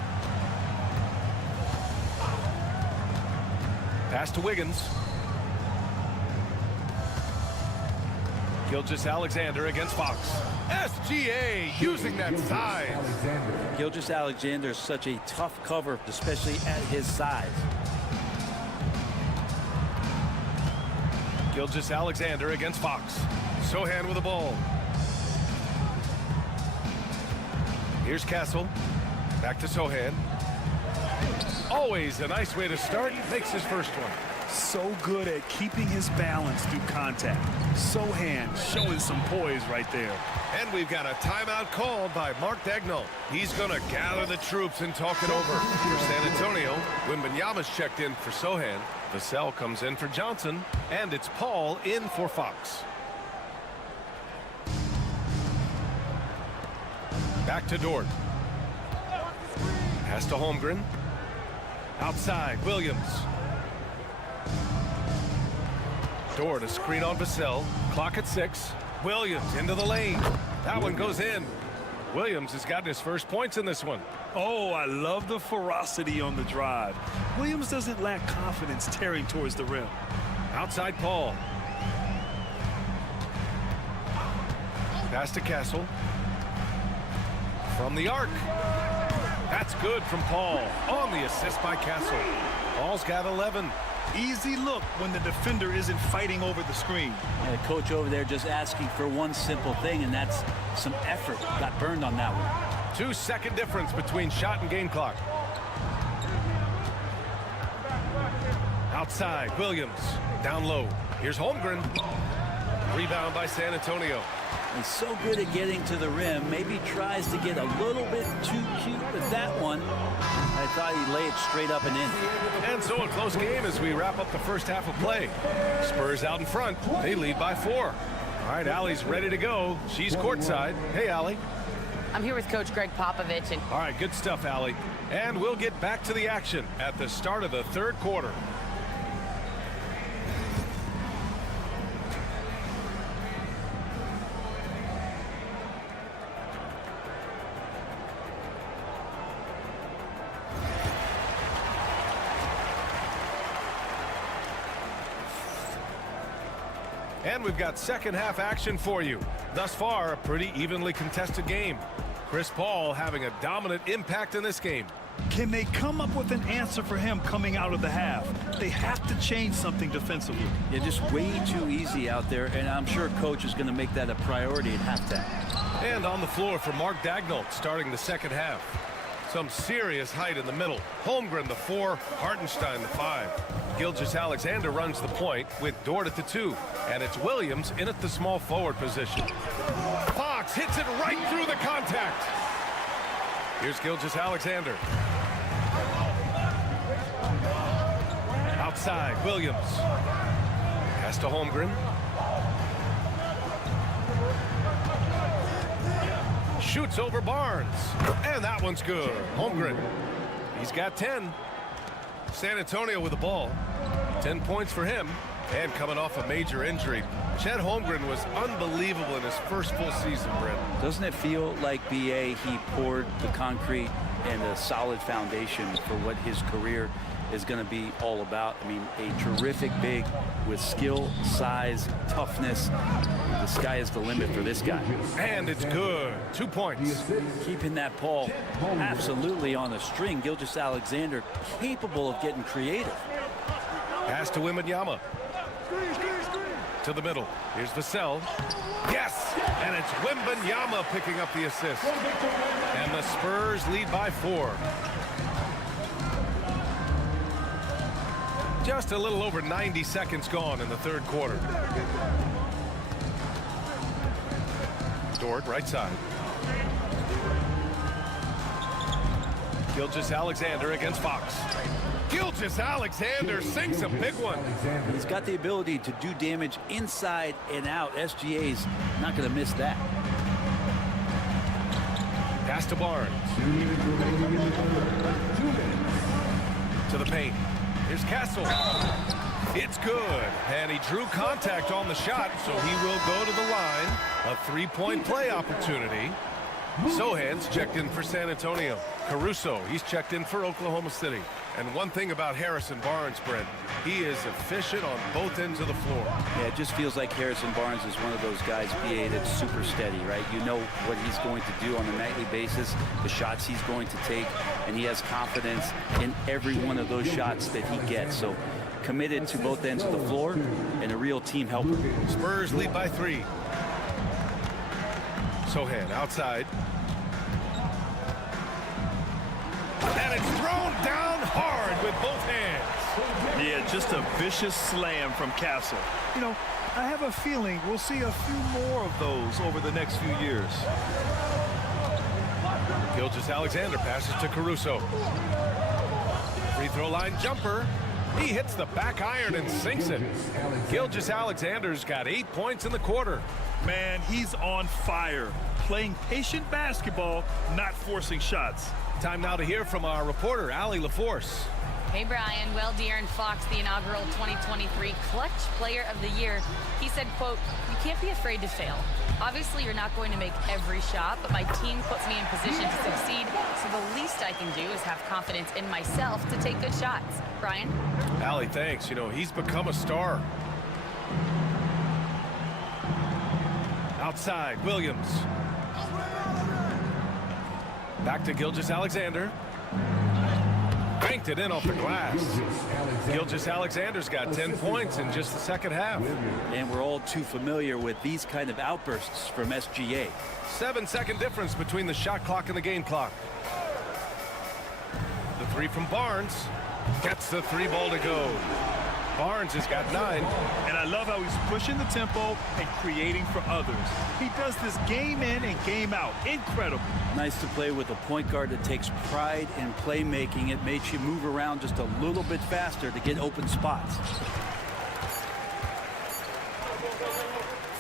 Pass to Wiggins. Gilgeous-Alexander against Fox. SGA using that size. Gilgeous-Alexander is such a tough cover, especially at his size. Gilgeous-Alexander against Fox. Sohan with the ball. Here's Castle. Back to Sohan. Always a nice way to start. Makes his first one. So good at keeping his balance through contact. Sohan showing some poise right there. And we've got a timeout called by Mark Daigneault. He's going to gather the troops and talk it over. For San Antonio, Wembanyama's checked in for Sohan. Vassell comes in for Johnson. And it's Paul in for Fox. Back to Dort. Pass to Holmgren. Outside, Williams. Dort, a screen on Vassell. Clock at 6. Williams into the lane. That one goes in. Williams has gotten his first points in this one. Oh, I love the ferocity on the drive. Williams doesn't lack confidence tearing towards the rim. Outside Paul. Pass to Castle. From the arc. That's good from Paul. On the assist by Castle. Paul's got 11. Easy look when the defender isn't fighting over the screen. Yeah, the coach over there just asking for one simple thing, and that's some effort. Got burned on that one. 2-second difference between shot and game clock. Outside, Williams. Down low. Here's Holmgren. Rebound by San Antonio. He's so good at getting to the rim. Maybe tries to get a little bit too cute with that one. I thought he'd lay it straight up and in. And so a close game as we wrap up the first half of play. Spurs out in front. They lead by 4. All right, Allie's ready to go. She's courtside. Hey, Allie. I'm here with Coach Greg Popovich. And all right, good stuff, Allie. And we'll get back to the action at the start of the third quarter. And we've got second half action for you. Thus far, a pretty evenly contested game. Chris Paul having a dominant impact in this game. Can they come up with an answer for him coming out of the half? They have to change something defensively. Yeah, just way too easy out there, and I'm sure coach is going to make that a priority at halftime. And on the floor for Mark Daigneault starting the second half. Some serious height in the middle. Holmgren the 4, Hartenstein the 5. Gilgeous-Alexander runs the point with Dort at the 2. And it's Williams in at the small forward position. Fox hits it right through the contact. Here's Gilgeous-Alexander. Outside, Williams. Pass to Holmgren. Shoots over Barnes. And that one's good. Holmgren. He's got 10. San Antonio with the ball. 10 points for him. And coming off a major injury, Chet Holmgren was unbelievable in his first full season, Brent. Doesn't it feel like, B.A., he poured the concrete and a solid foundation for what his career is going to be all about? I mean, a terrific big with skill, size, toughness. The sky is the limit for this guy. And it's good. 2 points. Keeping that ball absolutely on the string. Gilgeous-Alexander capable of getting creative. Pass to Wembanyama. To the middle. Here's Vassell. Yes! And it's Wembanyama picking up the assist. And the Spurs lead by 4. Just a little over 90 seconds gone in the third quarter. Dort, right side. Gilgeous-Alexander against Fox. Gilgeous-Alexander sinks a big one. He's got the ability to do damage inside and out. SGA's not going to miss that. Pass to Barnes. To the paint. Here's Castle. It's good. And he drew contact on the shot, so he will go to the line. A three-point play opportunity. Sohan's checked in for San Antonio. Caruso, he's checked in for Oklahoma City. And one thing about Harrison Barnes, Brent, he is efficient on both ends of the floor. Yeah, it just feels like Harrison Barnes is one of those guys, BA, that's super steady, right? You know what he's going to do on a nightly basis, the shots he's going to take, and he has confidence in every one of those shots that he gets. So committed to both ends of the floor and a real team helper. Spurs lead by 3. Sohan outside. And it's thrown down hard with both hands. Yeah, just a vicious slam from Castle. You know, I have a feeling we'll see a few more of those over the next few years. Gilgeous-Alexander passes to Caruso. Free throw line jumper. He hits the back iron and sinks it. Gilgeous-Alexander's got 8 points in the quarter. Man, he's on fire. Playing patient basketball, not forcing shots. Time now to hear from our reporter, Allie LaForce. Hey, Brian. Well, De'Aaron Fox, the inaugural 2023 Clutch Player of the Year, he said, quote, "You can't be afraid to fail. Obviously, you're not going to make every shot, but my team puts me in position to succeed, so the least I can do is have confidence in myself to take good shots." Brian? Allie, thanks. You know, he's become a star. Outside, Williams. Back to Gilgeous-Alexander. Banked it in off the glass. Gilgeous-Alexander's got 10 points in just the second half. And we're all too familiar with these kind of outbursts from SGA. 7-second difference between the shot clock and the game clock. The three from Barnes. Gets the three ball to go. Barnes has got 9. And I love how he's pushing the tempo and creating for others. He does this game in and game out. Incredible. Nice to play with a point guard that takes pride in playmaking. It makes you move around just a little bit faster to get open spots.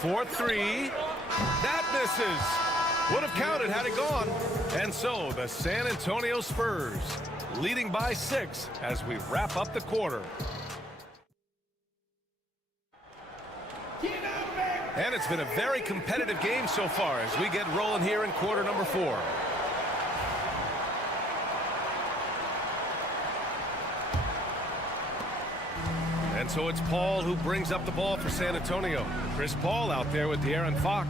4-3. That misses. Would have counted had it gone. And so the San Antonio Spurs leading by 6 as we wrap up the quarter. And it's been a very competitive game so far as we get rolling here in quarter number 4. And so it's Paul who brings up the ball for San Antonio. Chris Paul out there with De'Aaron Fox.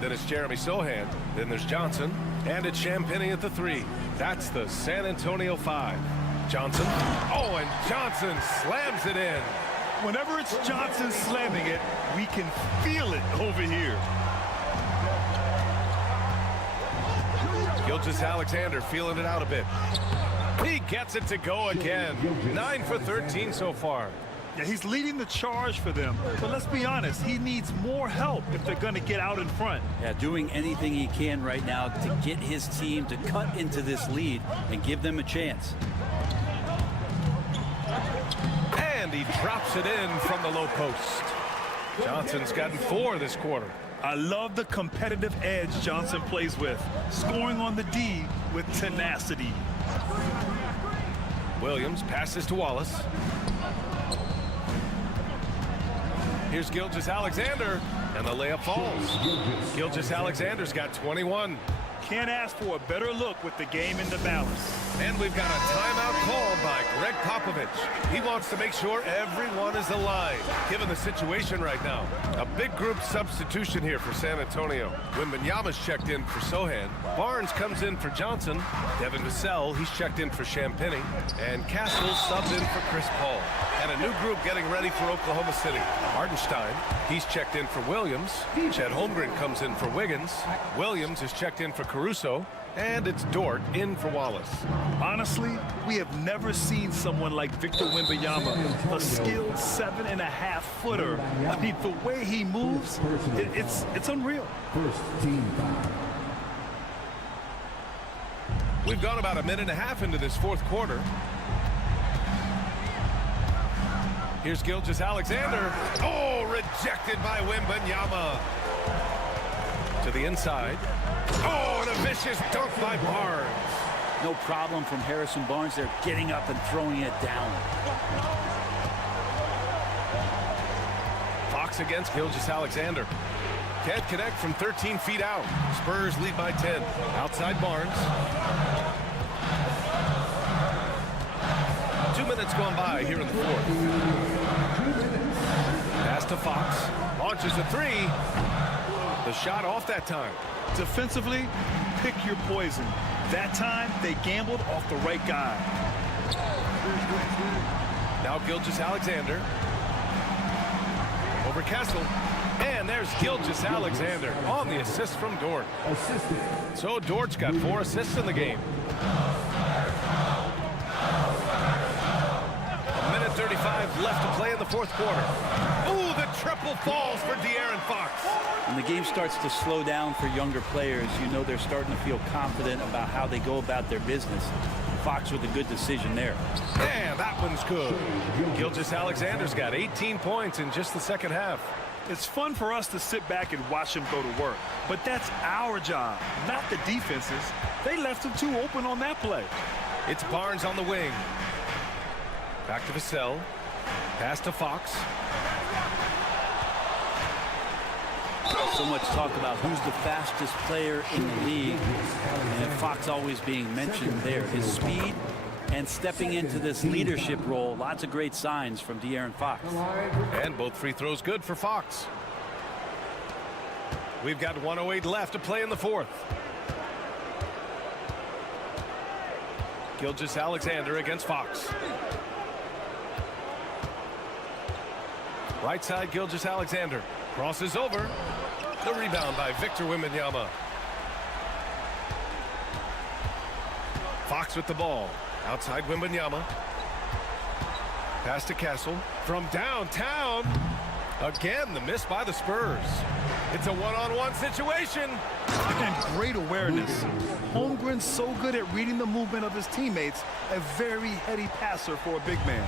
Then it's Jeremy Sohan. Then there's Johnson. And it's Champagnie at the 3. That's the San Antonio 5. Johnson. Oh, and Johnson slams it in. Whenever it's Johnson slamming it, we can feel it over here. Gilgeous-Alexander feeling it out a bit. He gets it to go again. 9 for 13 so far. Yeah, he's leading the charge for them. But let's be honest, he needs more help if they're going to get out in front. Yeah, doing anything he can right now to get his team to cut into this lead and give them a chance. And he drops it in from the low post. Johnson's gotten 4 this quarter. I love the competitive edge Johnson plays with, scoring on the D with tenacity. Williams passes to Wallace. Here's Gilgeous-Alexander, and the layup falls. Gilgeous-Alexander's got 21. Can't ask for a better look with the game in the balance. And we've got a timeout called by Greg Popovich. He wants to make sure everyone is aligned, given the situation right now. A big group substitution here for San Antonio. Wembanyama's checked in for Sohan. Barnes comes in for Johnson. Devin Vassell, he's checked in for Champagnie. And Castle subbed in for Chris Paul. And a new group getting ready for Oklahoma City. Hardenstein, he's checked in for Williams. Chet Holmgren comes in for Wiggins. Williams is checked in for Caruso. And it's Dort in for Wallace. Honestly, we have never seen someone like Victor Wembanyama, a skilled 7.5-footer. I mean, the way he moves, it's unreal. First team foul. We've gone about a minute and a half into this fourth quarter. Here's Gilgeous-Alexander. Oh, rejected by Wembanyama. To the inside. Oh, and a vicious dunk by Barnes. No problem from Harrison Barnes. They're getting up and throwing it down. Fox against Gilgeous-Alexander. Can't connect from 13 feet out. Spurs lead by 10. Outside Barnes. 2 minutes gone by here in the fourth. Pass to Fox. Launches a 3. The shot off that time. Defensively, pick your poison. That time, they gambled off the right guy. Now Gilgeous-Alexander. Over Kessel. And there's Gilgeous-Alexander on the assist from Dort. So Dort's got 4 assists in the game. 1:35 left to play in the fourth quarter. Ooh, the triple falls for De'Aaron Fox. When the game starts to slow down for younger players, you know they're starting to feel confident about how they go about their business. Fox with a good decision there. And that one's good. Gilgeous-Alexander's got 18 points in just the second half. It's fun for us to sit back and watch him go to work. But that's our job, not the defense's. They left him too open on that play. It's Barnes on the wing. Back to Vassell. Pass to Fox. So much talk about who's the fastest player in the league, and Fox always being mentioned there. His speed and stepping into this leadership role, lots of great signs from De'Aaron Fox. And both free throws good for Fox. We've got 1:08 left to play in the fourth. Gilgeous-Alexander against Fox. Right side, Gilgeous-Alexander crosses over. The rebound by Victor Wembanyama. Fox with the ball. Outside Wembanyama. Pass to Castle. From downtown. Again, the miss by the Spurs. It's a one-on-one situation. And great awareness. Holmgren's so good at reading the movement of his teammates. A very heady passer for a big man.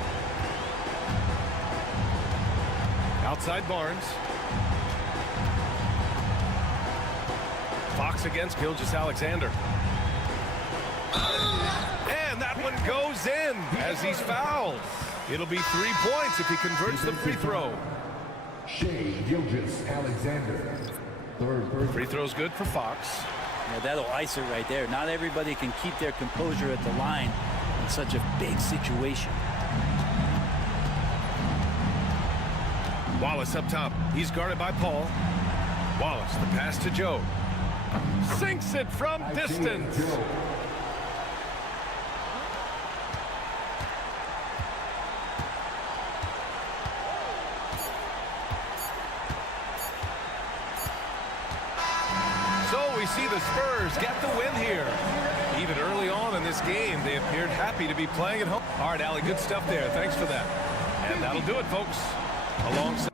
Outside Barnes. Fox against Gilgeous-Alexander. And that one goes in as he's fouled. It'll be 3 points if he converts the free throw. Shea Gilgeous-Alexander. Third. Free throw's good for Fox. Yeah, that'll ice it right there. Not everybody can keep their composure at the line in such a big situation. Wallace up top. He's guarded by Paul. Wallace, the pass to Joe. Sinks it from distance. So we see the Spurs get the win here. Even early on in this game, they appeared happy to be playing at home. All right, Allie, good stuff there. Thanks for that. And that'll do it, folks. Alongside.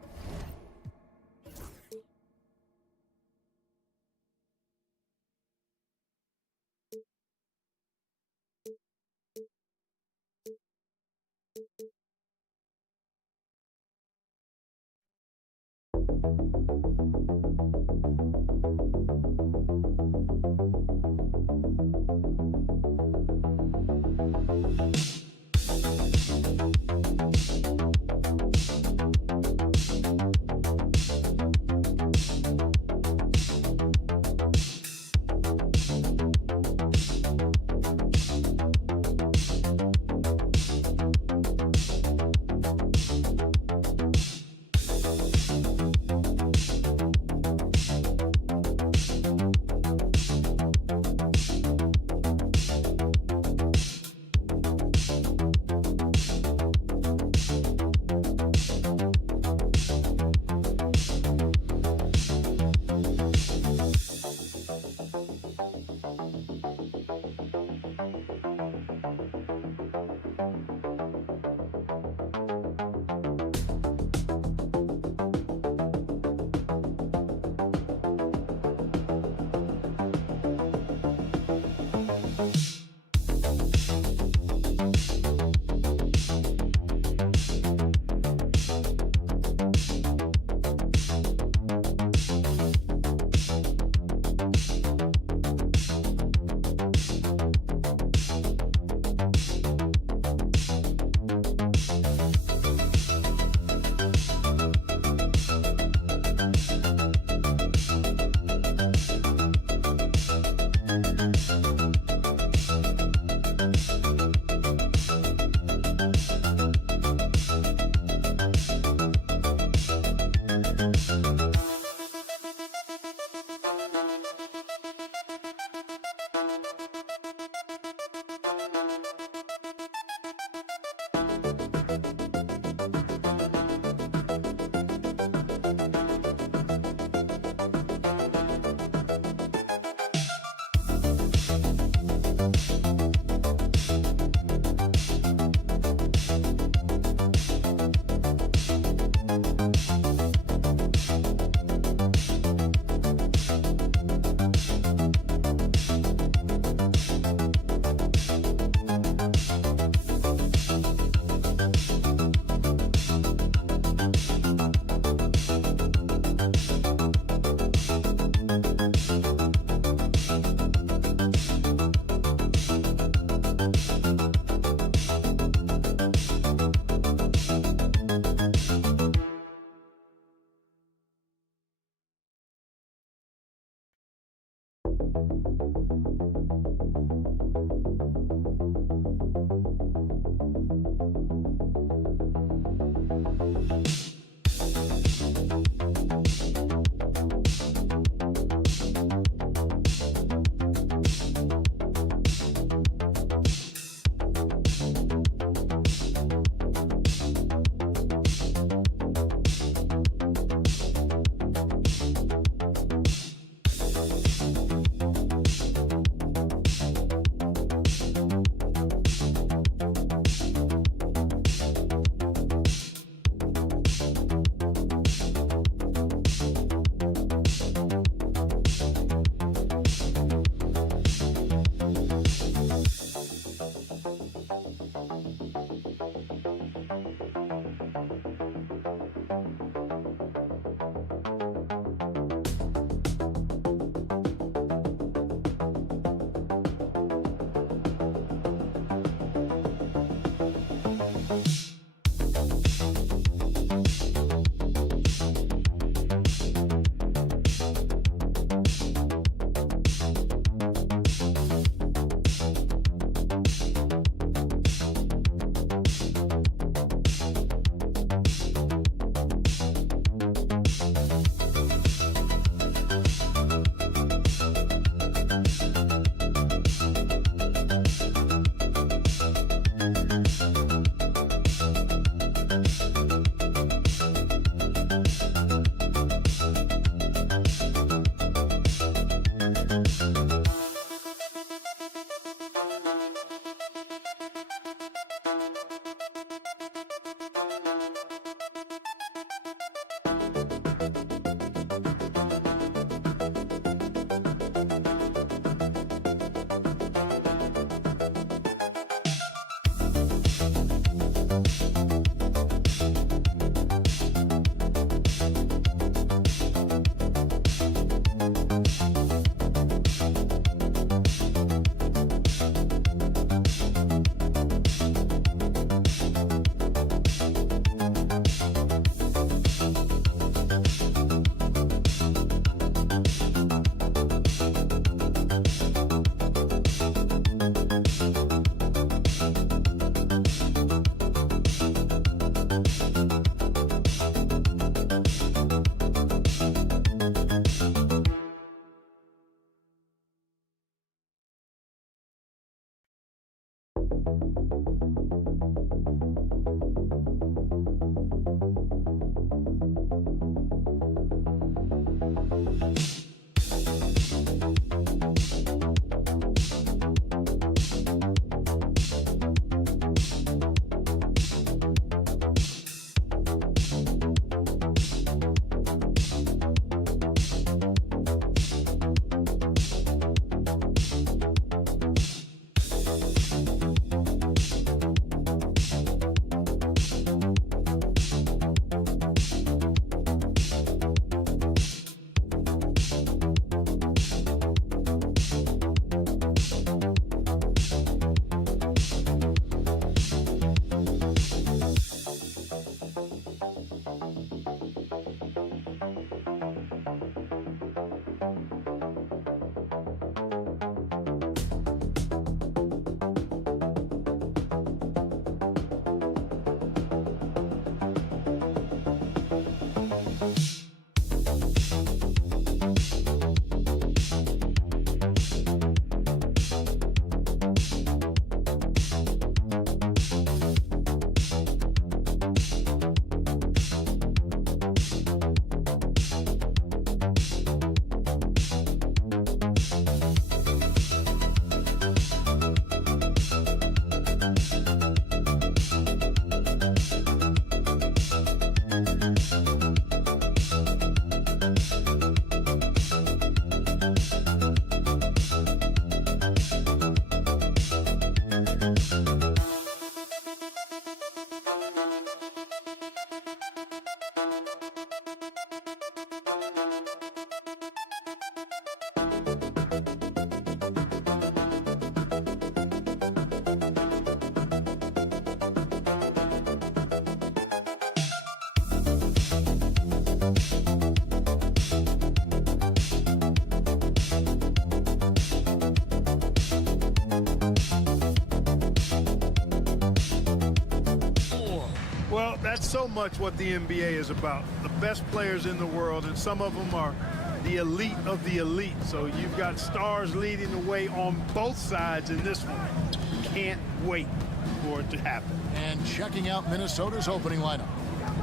That's so much what the NBA is about. The best players in the world, and some of them are the elite of the elite. So you've got stars leading the way on both sides in this one. Can't wait for it to happen. And checking out Minnesota's opening lineup.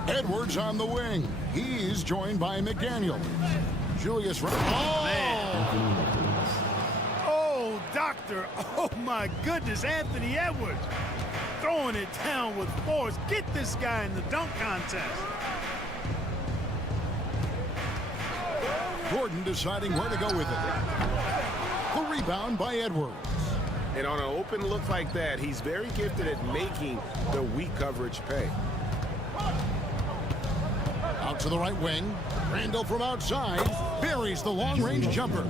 Edwards on the wing. He's joined by McDaniel. Julius Randle. Oh, man. Oh, doctor. Oh, my goodness. Anthony Edwards throwing it down with force. Get this guy in the dunk contest. Gordon deciding where to go with it. The rebound by Edwards. And on an open look like that, he's very gifted at making the weak coverage pay. Out to the right wing. Randle from outside buries the long-range jumper.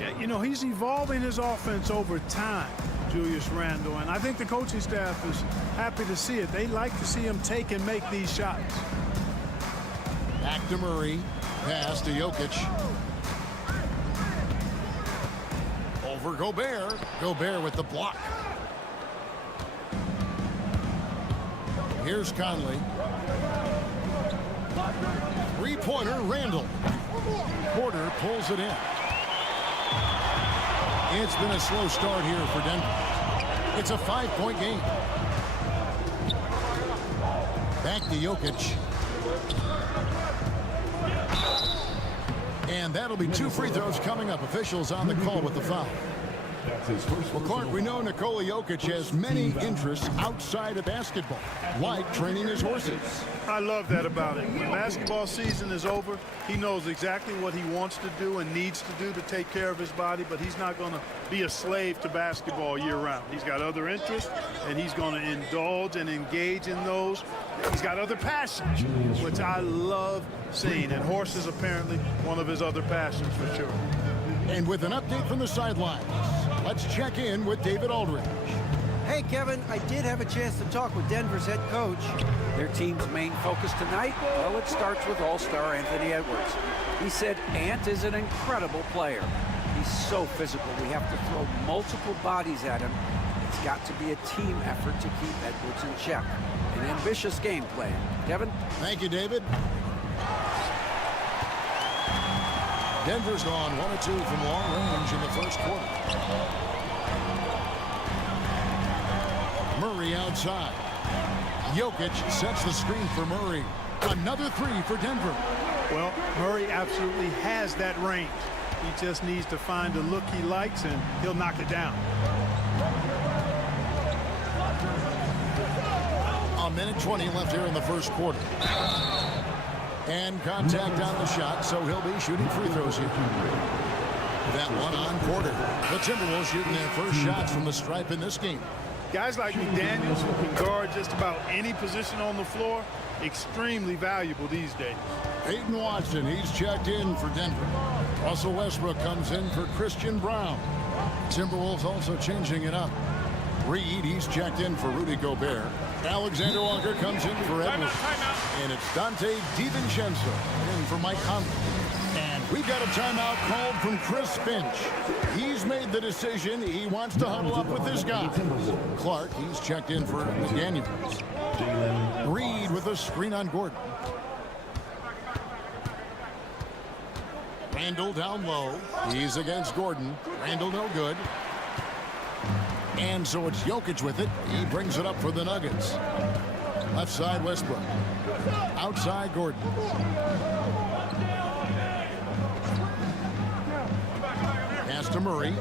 Yeah, you know, he's evolving his offense over time, Julius Randle, and I think the coaching staff is happy to see it. They like to see him take and make these shots. Back to Murray. Pass to Jokic. Over Gobert. Gobert with the block. Here's Conley. Three-pointer, Randle. Porter pulls it in. It's been a slow start here for Denver. It's a 5-point game. Back to Jokic. And that'll be 2 free throws coming up. Officials on the call with the foul. Well, Clark, we know Nikola Jokic has many interests outside of basketball, like training his horses. I love that about him. When basketball season is over, he knows exactly what he wants to do and needs to do to take care of his body, but he's not going to be a slave to basketball year-round. He's got other interests, and he's going to indulge and engage in those. He's got other passions, which I love seeing, and horses apparently one of his other passions for sure. And with an update from the sidelines, let's check in with David Aldridge. Hey, Kevin, I did have a chance to talk with Denver's head coach. Their team's main focus tonight, well, it starts with all-star Anthony Edwards. He said Ant is an incredible player. He's so physical. We have to throw multiple bodies at him. It's got to be a team effort to keep Edwards in check. An ambitious game plan. Kevin? Thank you, David. Denver's gone 1 of 2 from long range in the first quarter. Murray outside. Jokic sets the screen for Murray. Another three for Denver. Well, Murray absolutely has that range. He just needs to find a look he likes, and he'll knock it down. A minute 20 left here in the first quarter. And contact on the shot, so he'll be shooting free throws here. That one on quarter. The Timberwolves shooting their first shots from the stripe in this game. Guys like McDaniels, who can guard just about any position on the floor, extremely valuable these days. Peyton Watson, he's checked in for Denver. Russell Westbrook comes in for Christian Brown. Timberwolves also changing it up. Reed, he's checked in for Rudy Gobert. Alexander Walker comes in for Edwards. And it's Dante DiVincenzo in for Mike Conley. And we've got a timeout called from Chris Finch. He's made the decision. He wants to huddle up with this guy. Clark, he's checked in for McDaniels. Reed with a screen on Gordon. Randall down low. He's against Gordon. Randall no good. And so it's Jokic with it. He brings it up for the Nuggets. Left side Westbrook. Outside Gordon. Pass to Murray.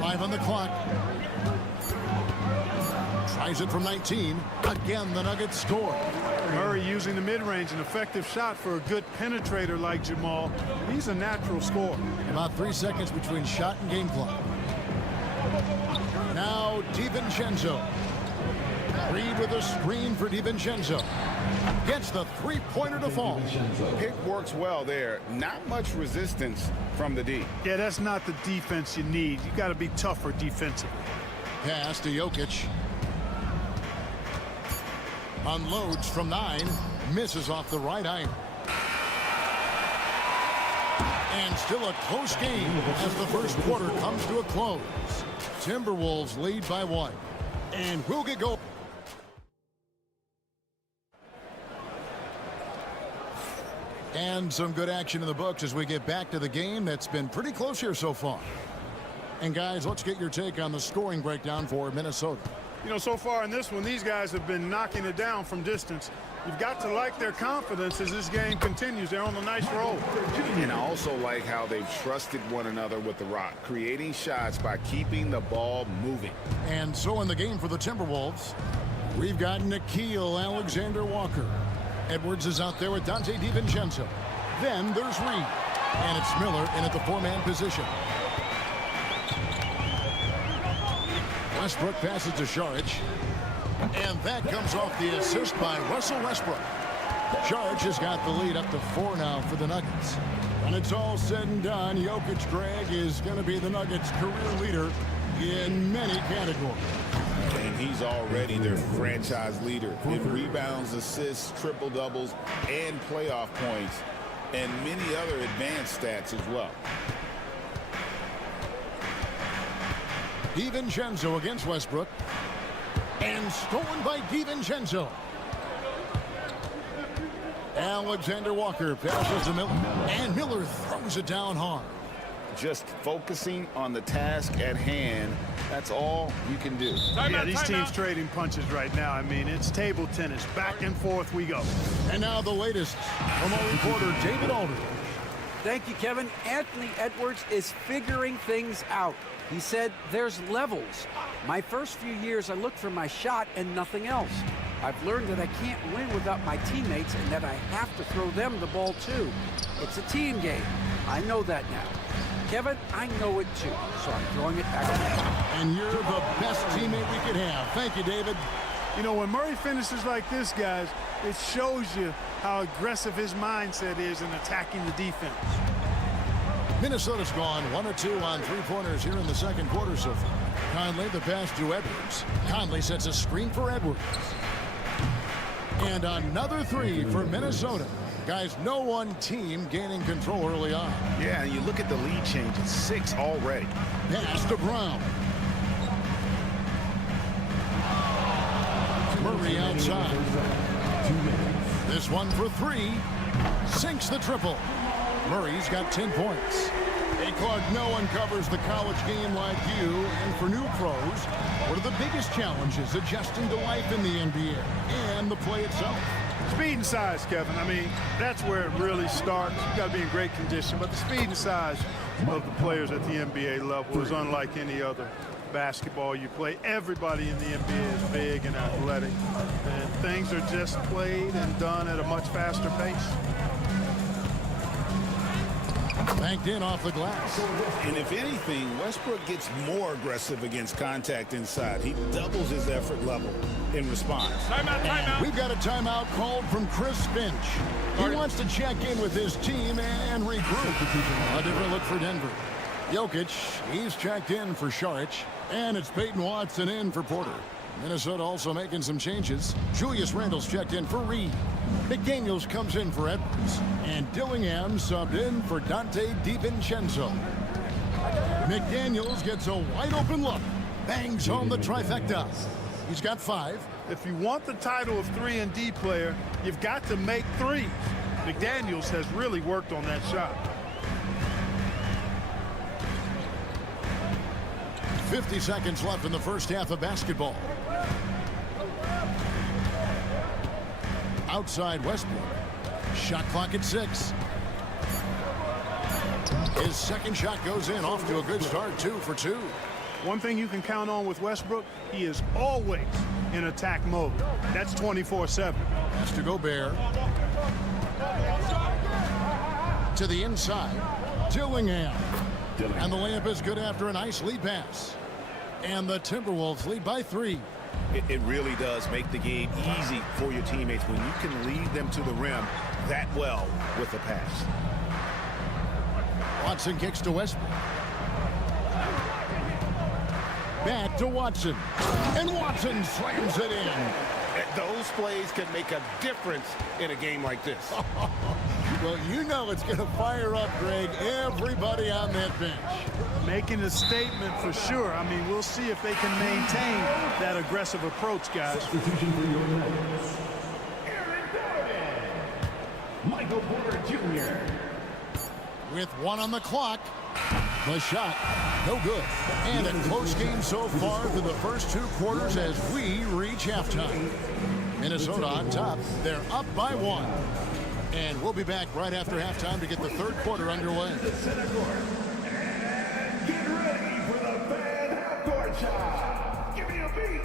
5 on the clock. Tries it from 19. Again, the Nuggets score. Murray using the mid-range, an effective shot for a good penetrator like Jamal. He's a natural scorer. About 3 seconds between shot and game clock. Now DiVincenzo. Reed with a screen for DiVincenzo. Gets the three-pointer to fall. Pick works well there. Not much resistance from the D. Yeah, that's not the defense you need. You got to be tougher defensively. Pass to Jokic. Unloads from 9. Misses off the right iron. And still a close game as the first quarter comes to a close. Timberwolves lead by 1. And we'll get going. And some good action in the books as we get back to the game that's been pretty close here so far. And guys, let's get your take on the scoring breakdown for Minnesota. You know, so far in this one, these guys have been knocking it down from distance. You've got to like their confidence as this game continues. They're on a nice roll. And I also like how they've trusted one another with the rock, creating shots by keeping the ball moving. And so in the game for the Timberwolves, we've got Nickeil Alexander-Walker. Edwards is out there with Dante DiVincenzo. Then there's Reed. And it's Miller in at the 4-man position. Westbrook passes to Saric. And that comes off the assist by Russell Westbrook. Saric has got the lead up to 4 now for the Nuggets. When it's all said and done, Jokic, Greg, is going to be the Nuggets' career leader in many categories. And he's already their franchise leader in rebounds, assists, triple-doubles, and playoff points, and many other advanced stats as well. DiVincenzo against Westbrook. And stolen by DiVincenzo. Alexander Walker passes to Miller. And Miller throws it down hard. Just focusing on the task at hand, that's all you can do. Yeah, these teams trading punches right now. I mean, it's table tennis. Back and forth we go. And now the latest from our reporter, David Aldridge. Thank you, Kevin. Anthony Edwards is figuring things out. He said there's levels. My first few years, I looked for my shot and nothing else. I've learned that I can't win without my teammates and that I have to throw them the ball too. It's a team game. I know that now. Kevin, I know it too, so I'm throwing it back to you. And you're the best teammate we could have. Thank you, David. You know, when Murray finishes like this, guys, it shows you how aggressive his mindset is in attacking the defense. Minnesota's gone 1 or 2 on 3-pointers here in the second quarter so far. Conley the pass to Edwards. Conley sets a screen for Edwards. And another 3 for Minnesota. Guys, no one team gaining control early on. Yeah, and you look at the lead change, it's 6 already. Pass to Brown. Murray outside. This one for 3. Sinks the triple. Murray's got 10 points. Hey, Clark, no one covers the college game like you. And for new pros, what are the biggest challenges adjusting to life in the NBA and the play itself? Speed and size, Kevin. I mean, that's where it really starts. You got to be in great condition, but the speed and size of the players at the NBA level is unlike any other basketball you play. Everybody in the NBA is big and athletic, and things are just played and done at a much faster pace. Banked in off the glass. And if anything, Westbrook gets more aggressive against contact inside. He doubles his effort level in response. Timeout. We've got a timeout called from Chris Finch. He wants to check in with his team and regroup. A different look for Denver. Jokic, he's checked in for Šarić, and it's Peyton Watson in for Porter. Minnesota also making some changes. Julius Randle's checked in for Reed. McDaniels comes in for Edwards. And Dillingham subbed in for Dante DiVincenzo. McDaniels gets a wide open look. Bangs home the trifecta. He's got 5. If you want the title of 3-and-D player, you've got to make threes. McDaniels has really worked on that shot. 50 seconds left in the first half of basketball. Outside Westbrook. Shot clock at 6. His second shot goes in, off to a good start, 2 for 2. One thing you can count on with Westbrook, he is always in attack mode. That's 24/7. Has to Gobert. To the inside. Dillingham. And the layup is good after a nice lead pass. And the Timberwolves lead by 3. It really does make the game easy for your teammates when you can lead them to the rim that well with a pass. Watson kicks to Westbrook. Back to Watson. And Watson slams it in. Those plays can make a difference in a game like this. Well, you know it's going to fire up, Greg, everybody on that bench. Making a statement for sure. I mean, we'll see if they can maintain that aggressive approach, guys. Michael Porter Jr. With 1 on the clock. The shot, no good. And a close game so far through the first 2 quarters as we reach halftime. Minnesota on top. They're up by 1. And we'll be back right after halftime to get the third quarter underway. Get ready for the fan half-court shot. Give me a beat.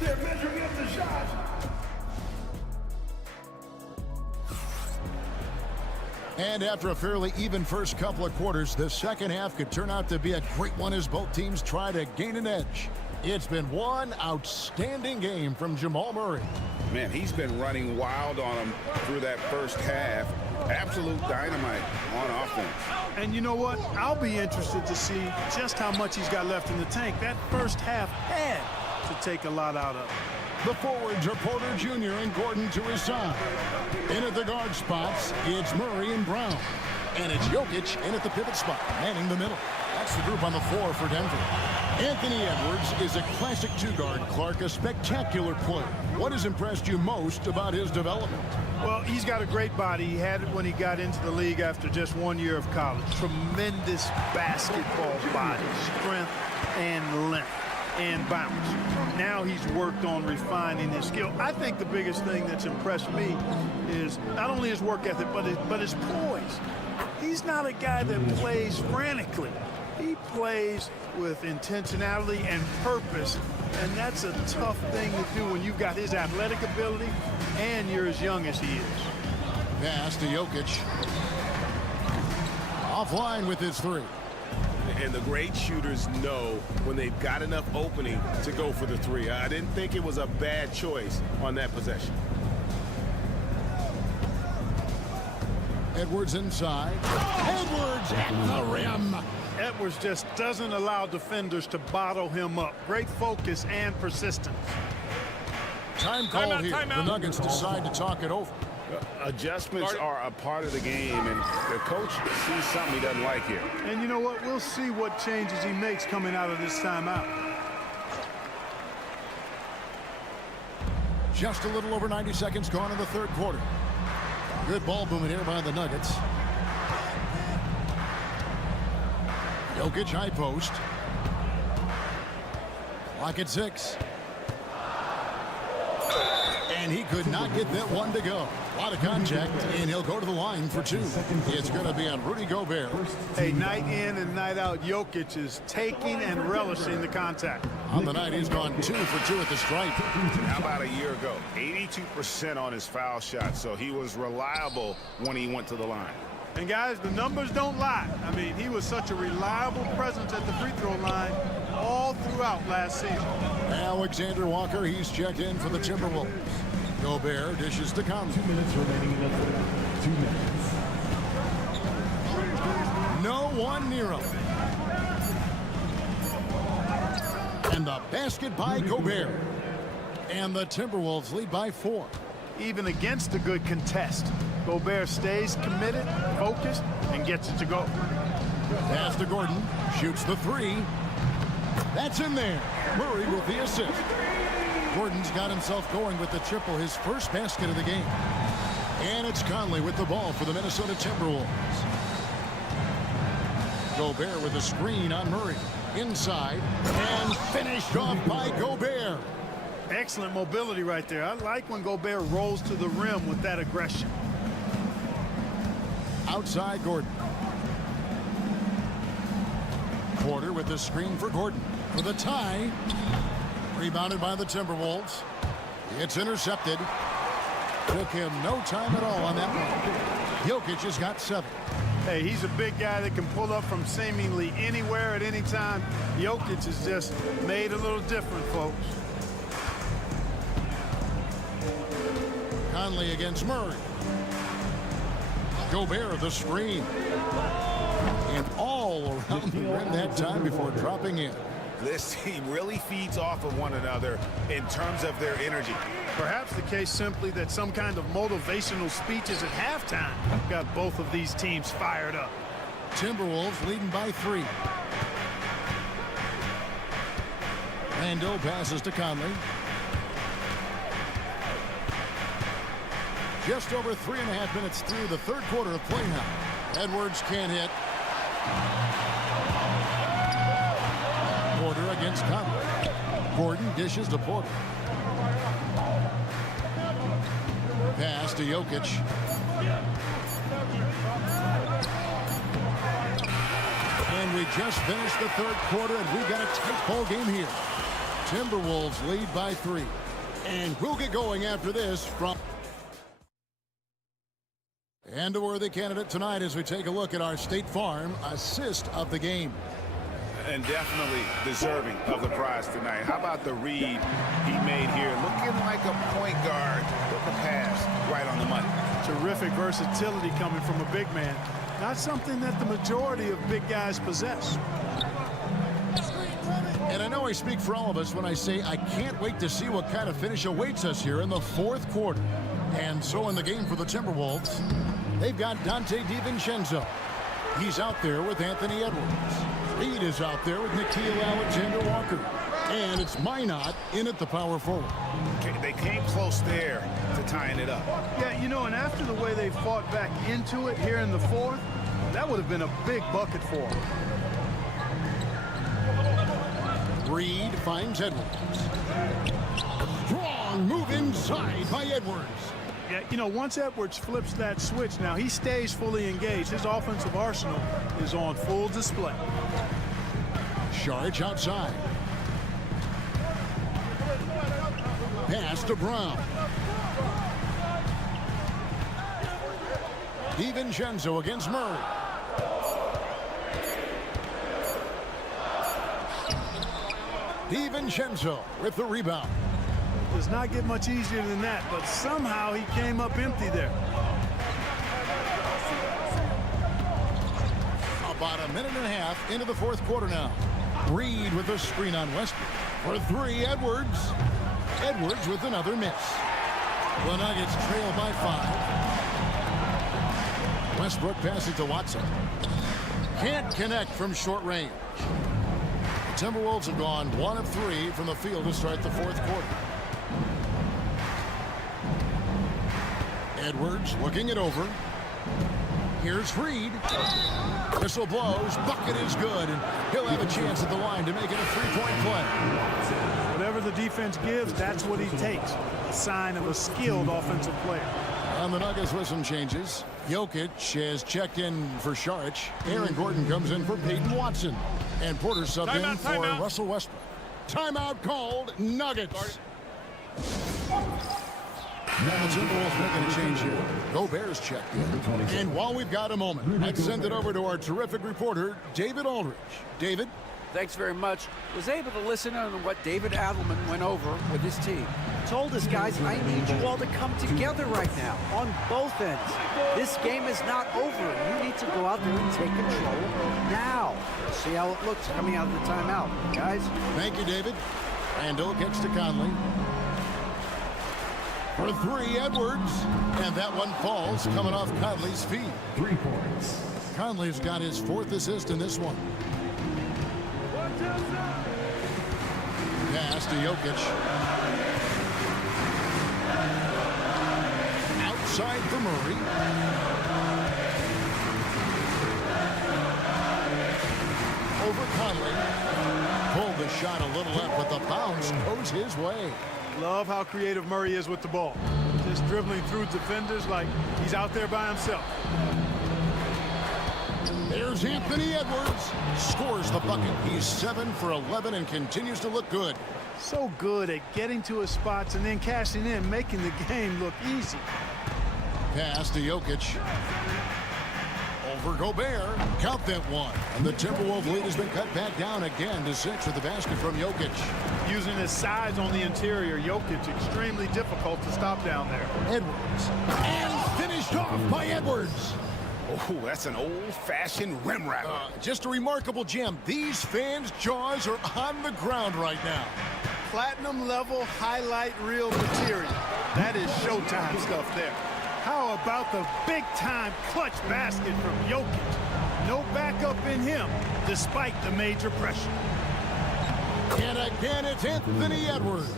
They're measuring up the shot. And after a fairly even first couple of quarters, the second half could turn out to be a great one as both teams try to gain an edge. It's been one outstanding game from Jamal Murray. Man, he's been running wild on him through that first half. Absolute dynamite on offense. And you know what? I'll be interested to see just how much he's got left in the tank. That first half had to take a lot out of it. The forwards are Porter Jr. and Gordon to his side. In at the guard spots, it's Murray and Brown. And it's Jokic in at the pivot spot, manning the middle. That's the group on the floor for Denver. Anthony Edwards is a classic 2-guard. Clark, a spectacular player. What has impressed you most about his development? Well, he's got a great body. He had it when he got into the league after just 1 year of college. Tremendous basketball body, strength and length and bounce. Now he's worked on refining his skill. I think the biggest thing that's impressed me is not only his work ethic, but his poise. He's not a guy that plays frantically. He plays with intentionality and purpose, and that's a tough thing to do when you've got his athletic ability and you're as young as he is. Pass to Jokic. Offline with his 3. And the great shooters know when they've got enough opening to go for the 3. I didn't think it was a bad choice on that possession. Edwards inside. Edwards at the rim. Edwards just doesn't allow defenders to bottle him up. Great focus and persistence. Time call here. The Nuggets decide to talk it over. Adjustments are a part of the game, and the coach sees something he doesn't like here. And you know what? We'll see what changes he makes coming out of this timeout. Just a little over 90 seconds gone in the third quarter. Good ball movement here by the Nuggets. Jokic high post. Clock at 6. And he could not get that one to go. A lot of contact, and he'll go to the line for 2. It's going to be on Rudy Gobert. Hey, night in and night out, Jokic is taking and relishing the contact. On the night, he's gone 2 for 2 at the stripe. How about a year ago? 82% on his foul shot, so he was reliable when he went to the line. And guys, the numbers don't lie. I mean, he was such a reliable presence at the free throw line all throughout last season. Alexander Walker, he's checked in for the Timberwolves. Gobert dishes to Conley. 2 minutes remaining in the third. 2 minutes. No one near him. And the basket by Gobert. And the Timberwolves lead by 4. Even against a good contest, Gobert stays committed, focused, and gets it to go. Pass to Gordon. Shoots the 3. That's in there. Murray with the assist. Gordon's got himself going with the triple, his first basket of the game. And it's Conley with the ball for the Minnesota Timberwolves. Gobert with a screen on Murray. Inside. And finished off by Gobert. Excellent mobility right there. I like when Gobert rolls to the rim with that aggression. Outside Gordon. Porter with the screen for Gordon. For the tie. Rebounded by the Timberwolves. It's intercepted. Took him no time at all on that one. Jokic has got 7. Hey, he's a big guy that can pull up from seemingly anywhere at any time. Jokic is just made a little different, folks. Conley against Murray. Gobert the screen. And all around the rim that time before dropping in. This team really feeds off of one another in terms of their energy. Perhaps the case simply that some kind of motivational speeches at halftime got both of these teams fired up. Timberwolves leading by 3. Randall passes to Conley. Just over 3.5 minutes through the third quarter of play now. Edwards can't hit. Porter against Conley. Gordon dishes to Porter. Pass to Jokic. And we just finished the third quarter, and we've got a tight ball game here. Timberwolves lead by 3. And we'll get going after this from... And a worthy candidate tonight as we take a look at our State Farm assist of the game. And definitely deserving of the prize tonight. How about the read he made here? Looking like a point guard with the pass right on the money. Terrific versatility coming from a big man. Not something that the majority of big guys possess. And I know I speak for all of us when I say I can't wait to see what kind of finish awaits us here in the fourth quarter. And so in the game for the Timberwolves, they've got Dante DiVincenzo. He's out there with Anthony Edwards. Reed is out there with Nickeil Alexander-Walker. And it's Minot in at the power forward. They came close there to tying it up. Yeah, you know, and after the way they fought back into it here in the fourth, that would have been a big bucket for them. Reed finds Edwards. Strong move inside by Edwards. Yeah, you know, once Edwards flips that switch now, he stays fully engaged. His offensive arsenal is on full display. Sharge outside. Pass to Brown. DiVincenzo against Murray. DiVincenzo with the rebound. Does not get much easier than that, but somehow he came up empty there. About a minute and a half into the fourth quarter now. Reed with a screen on Westbrook. For 3, Edwards. Edwards with another miss. The Nuggets trail by 5. Westbrook passes to Watson. Can't connect from short range. The Timberwolves have gone 1 of 3 from the field to start the fourth quarter. Edwards looking it over. Here's Reed. Whistle blows, bucket is good, and he'll have a chance at the line to make it a three-point play. Whatever the defense gives, that's what he takes. A sign of a skilled offensive player. On the Nuggets with some changes. Jokic has checked in for Šarić. Aaron Gordon comes in for Peyton Watson. And Porter subbed in for Russell Westbrook. Timeout called, Nuggets. Now the Timberwolves making a change here. Gobert's checked in. And while we've got a moment, I'd send it over to our terrific reporter, David Aldridge. David? Thanks very much. Was able to listen on what David Adelman went over with his team. Told us, guys, I need you all to come together right now on both ends. This game is not over. You need to go out there and take control now. See how it looks coming out of the timeout, guys. Thank you, David. Randall kicks to Conley. For three, Edwards. And that one falls, coming off Conley's feet. 3 points. Conley's got his 4th assist in this one. Pass to Jokic. Outside for Murray. Over Conley. Pulled the shot a little up, but the bounce goes his way. Love how creative Murray is with the ball. Just dribbling through defenders like he's out there by himself. There's Anthony Edwards. Scores the bucket. He's 7 for 11 and continues to look good. So good at getting to his spots and then cashing in, making the game look easy. Pass to Jokic. Over Gobert. Count that one. And the Timberwolves lead has been cut back down again to 6 with the basket from Jokic. Using his size on the interior, Jokic extremely difficult to stop down there. Edwards. And finished off by Edwards. Oh, that's an old-fashioned rim wrap. Just a remarkable gem. These fans' jaws are on the ground right now. Platinum level highlight reel material. That is Showtime stuff there. How about the big-time clutch basket from Jokic? No backup in him, despite the major pressure. And again, it's Anthony Edwards.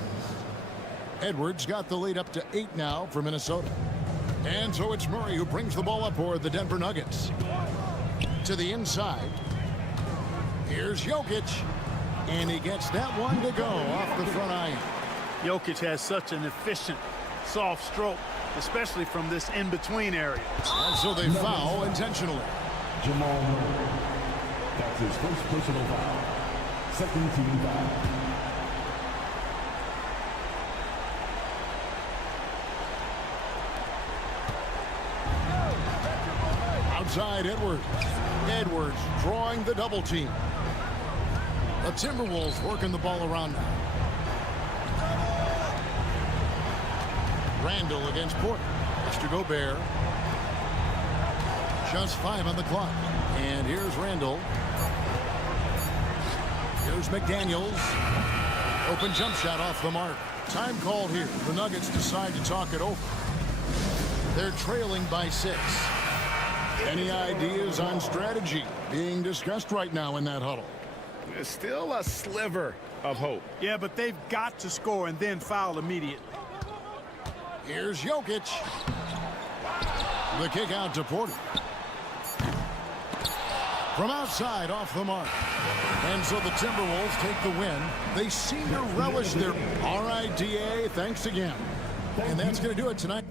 Edwards got the lead up to 8 now for Minnesota. And so it's Murray who brings the ball up for the Denver Nuggets. To the inside. Here's Jokic. And he gets that one to go off the front iron. Jokic has such an efficient, soft stroke, especially from this in-between area. And so they foul intentionally. Jamal Murray. That's his first personal foul. Second team foul. Outside Edwards. Edwards drawing the double team. The Timberwolves working the ball around now. Randall against Porter. Mr. Gobert. Just 5 on the clock. And here's Randall. Here's McDaniels. Open jump shot off the mark. Time called here. The Nuggets decide to talk it over. They're trailing by 6. Any ideas on strategy being discussed right now in that huddle? There's still a sliver of hope. Yeah, but they've got to score and then foul immediately. Here's Jokic. The kick out to Porter. From outside off the mark. And so the Timberwolves take the win. They seem to relish their RIDA. Thanks again. And that's going to do it tonight.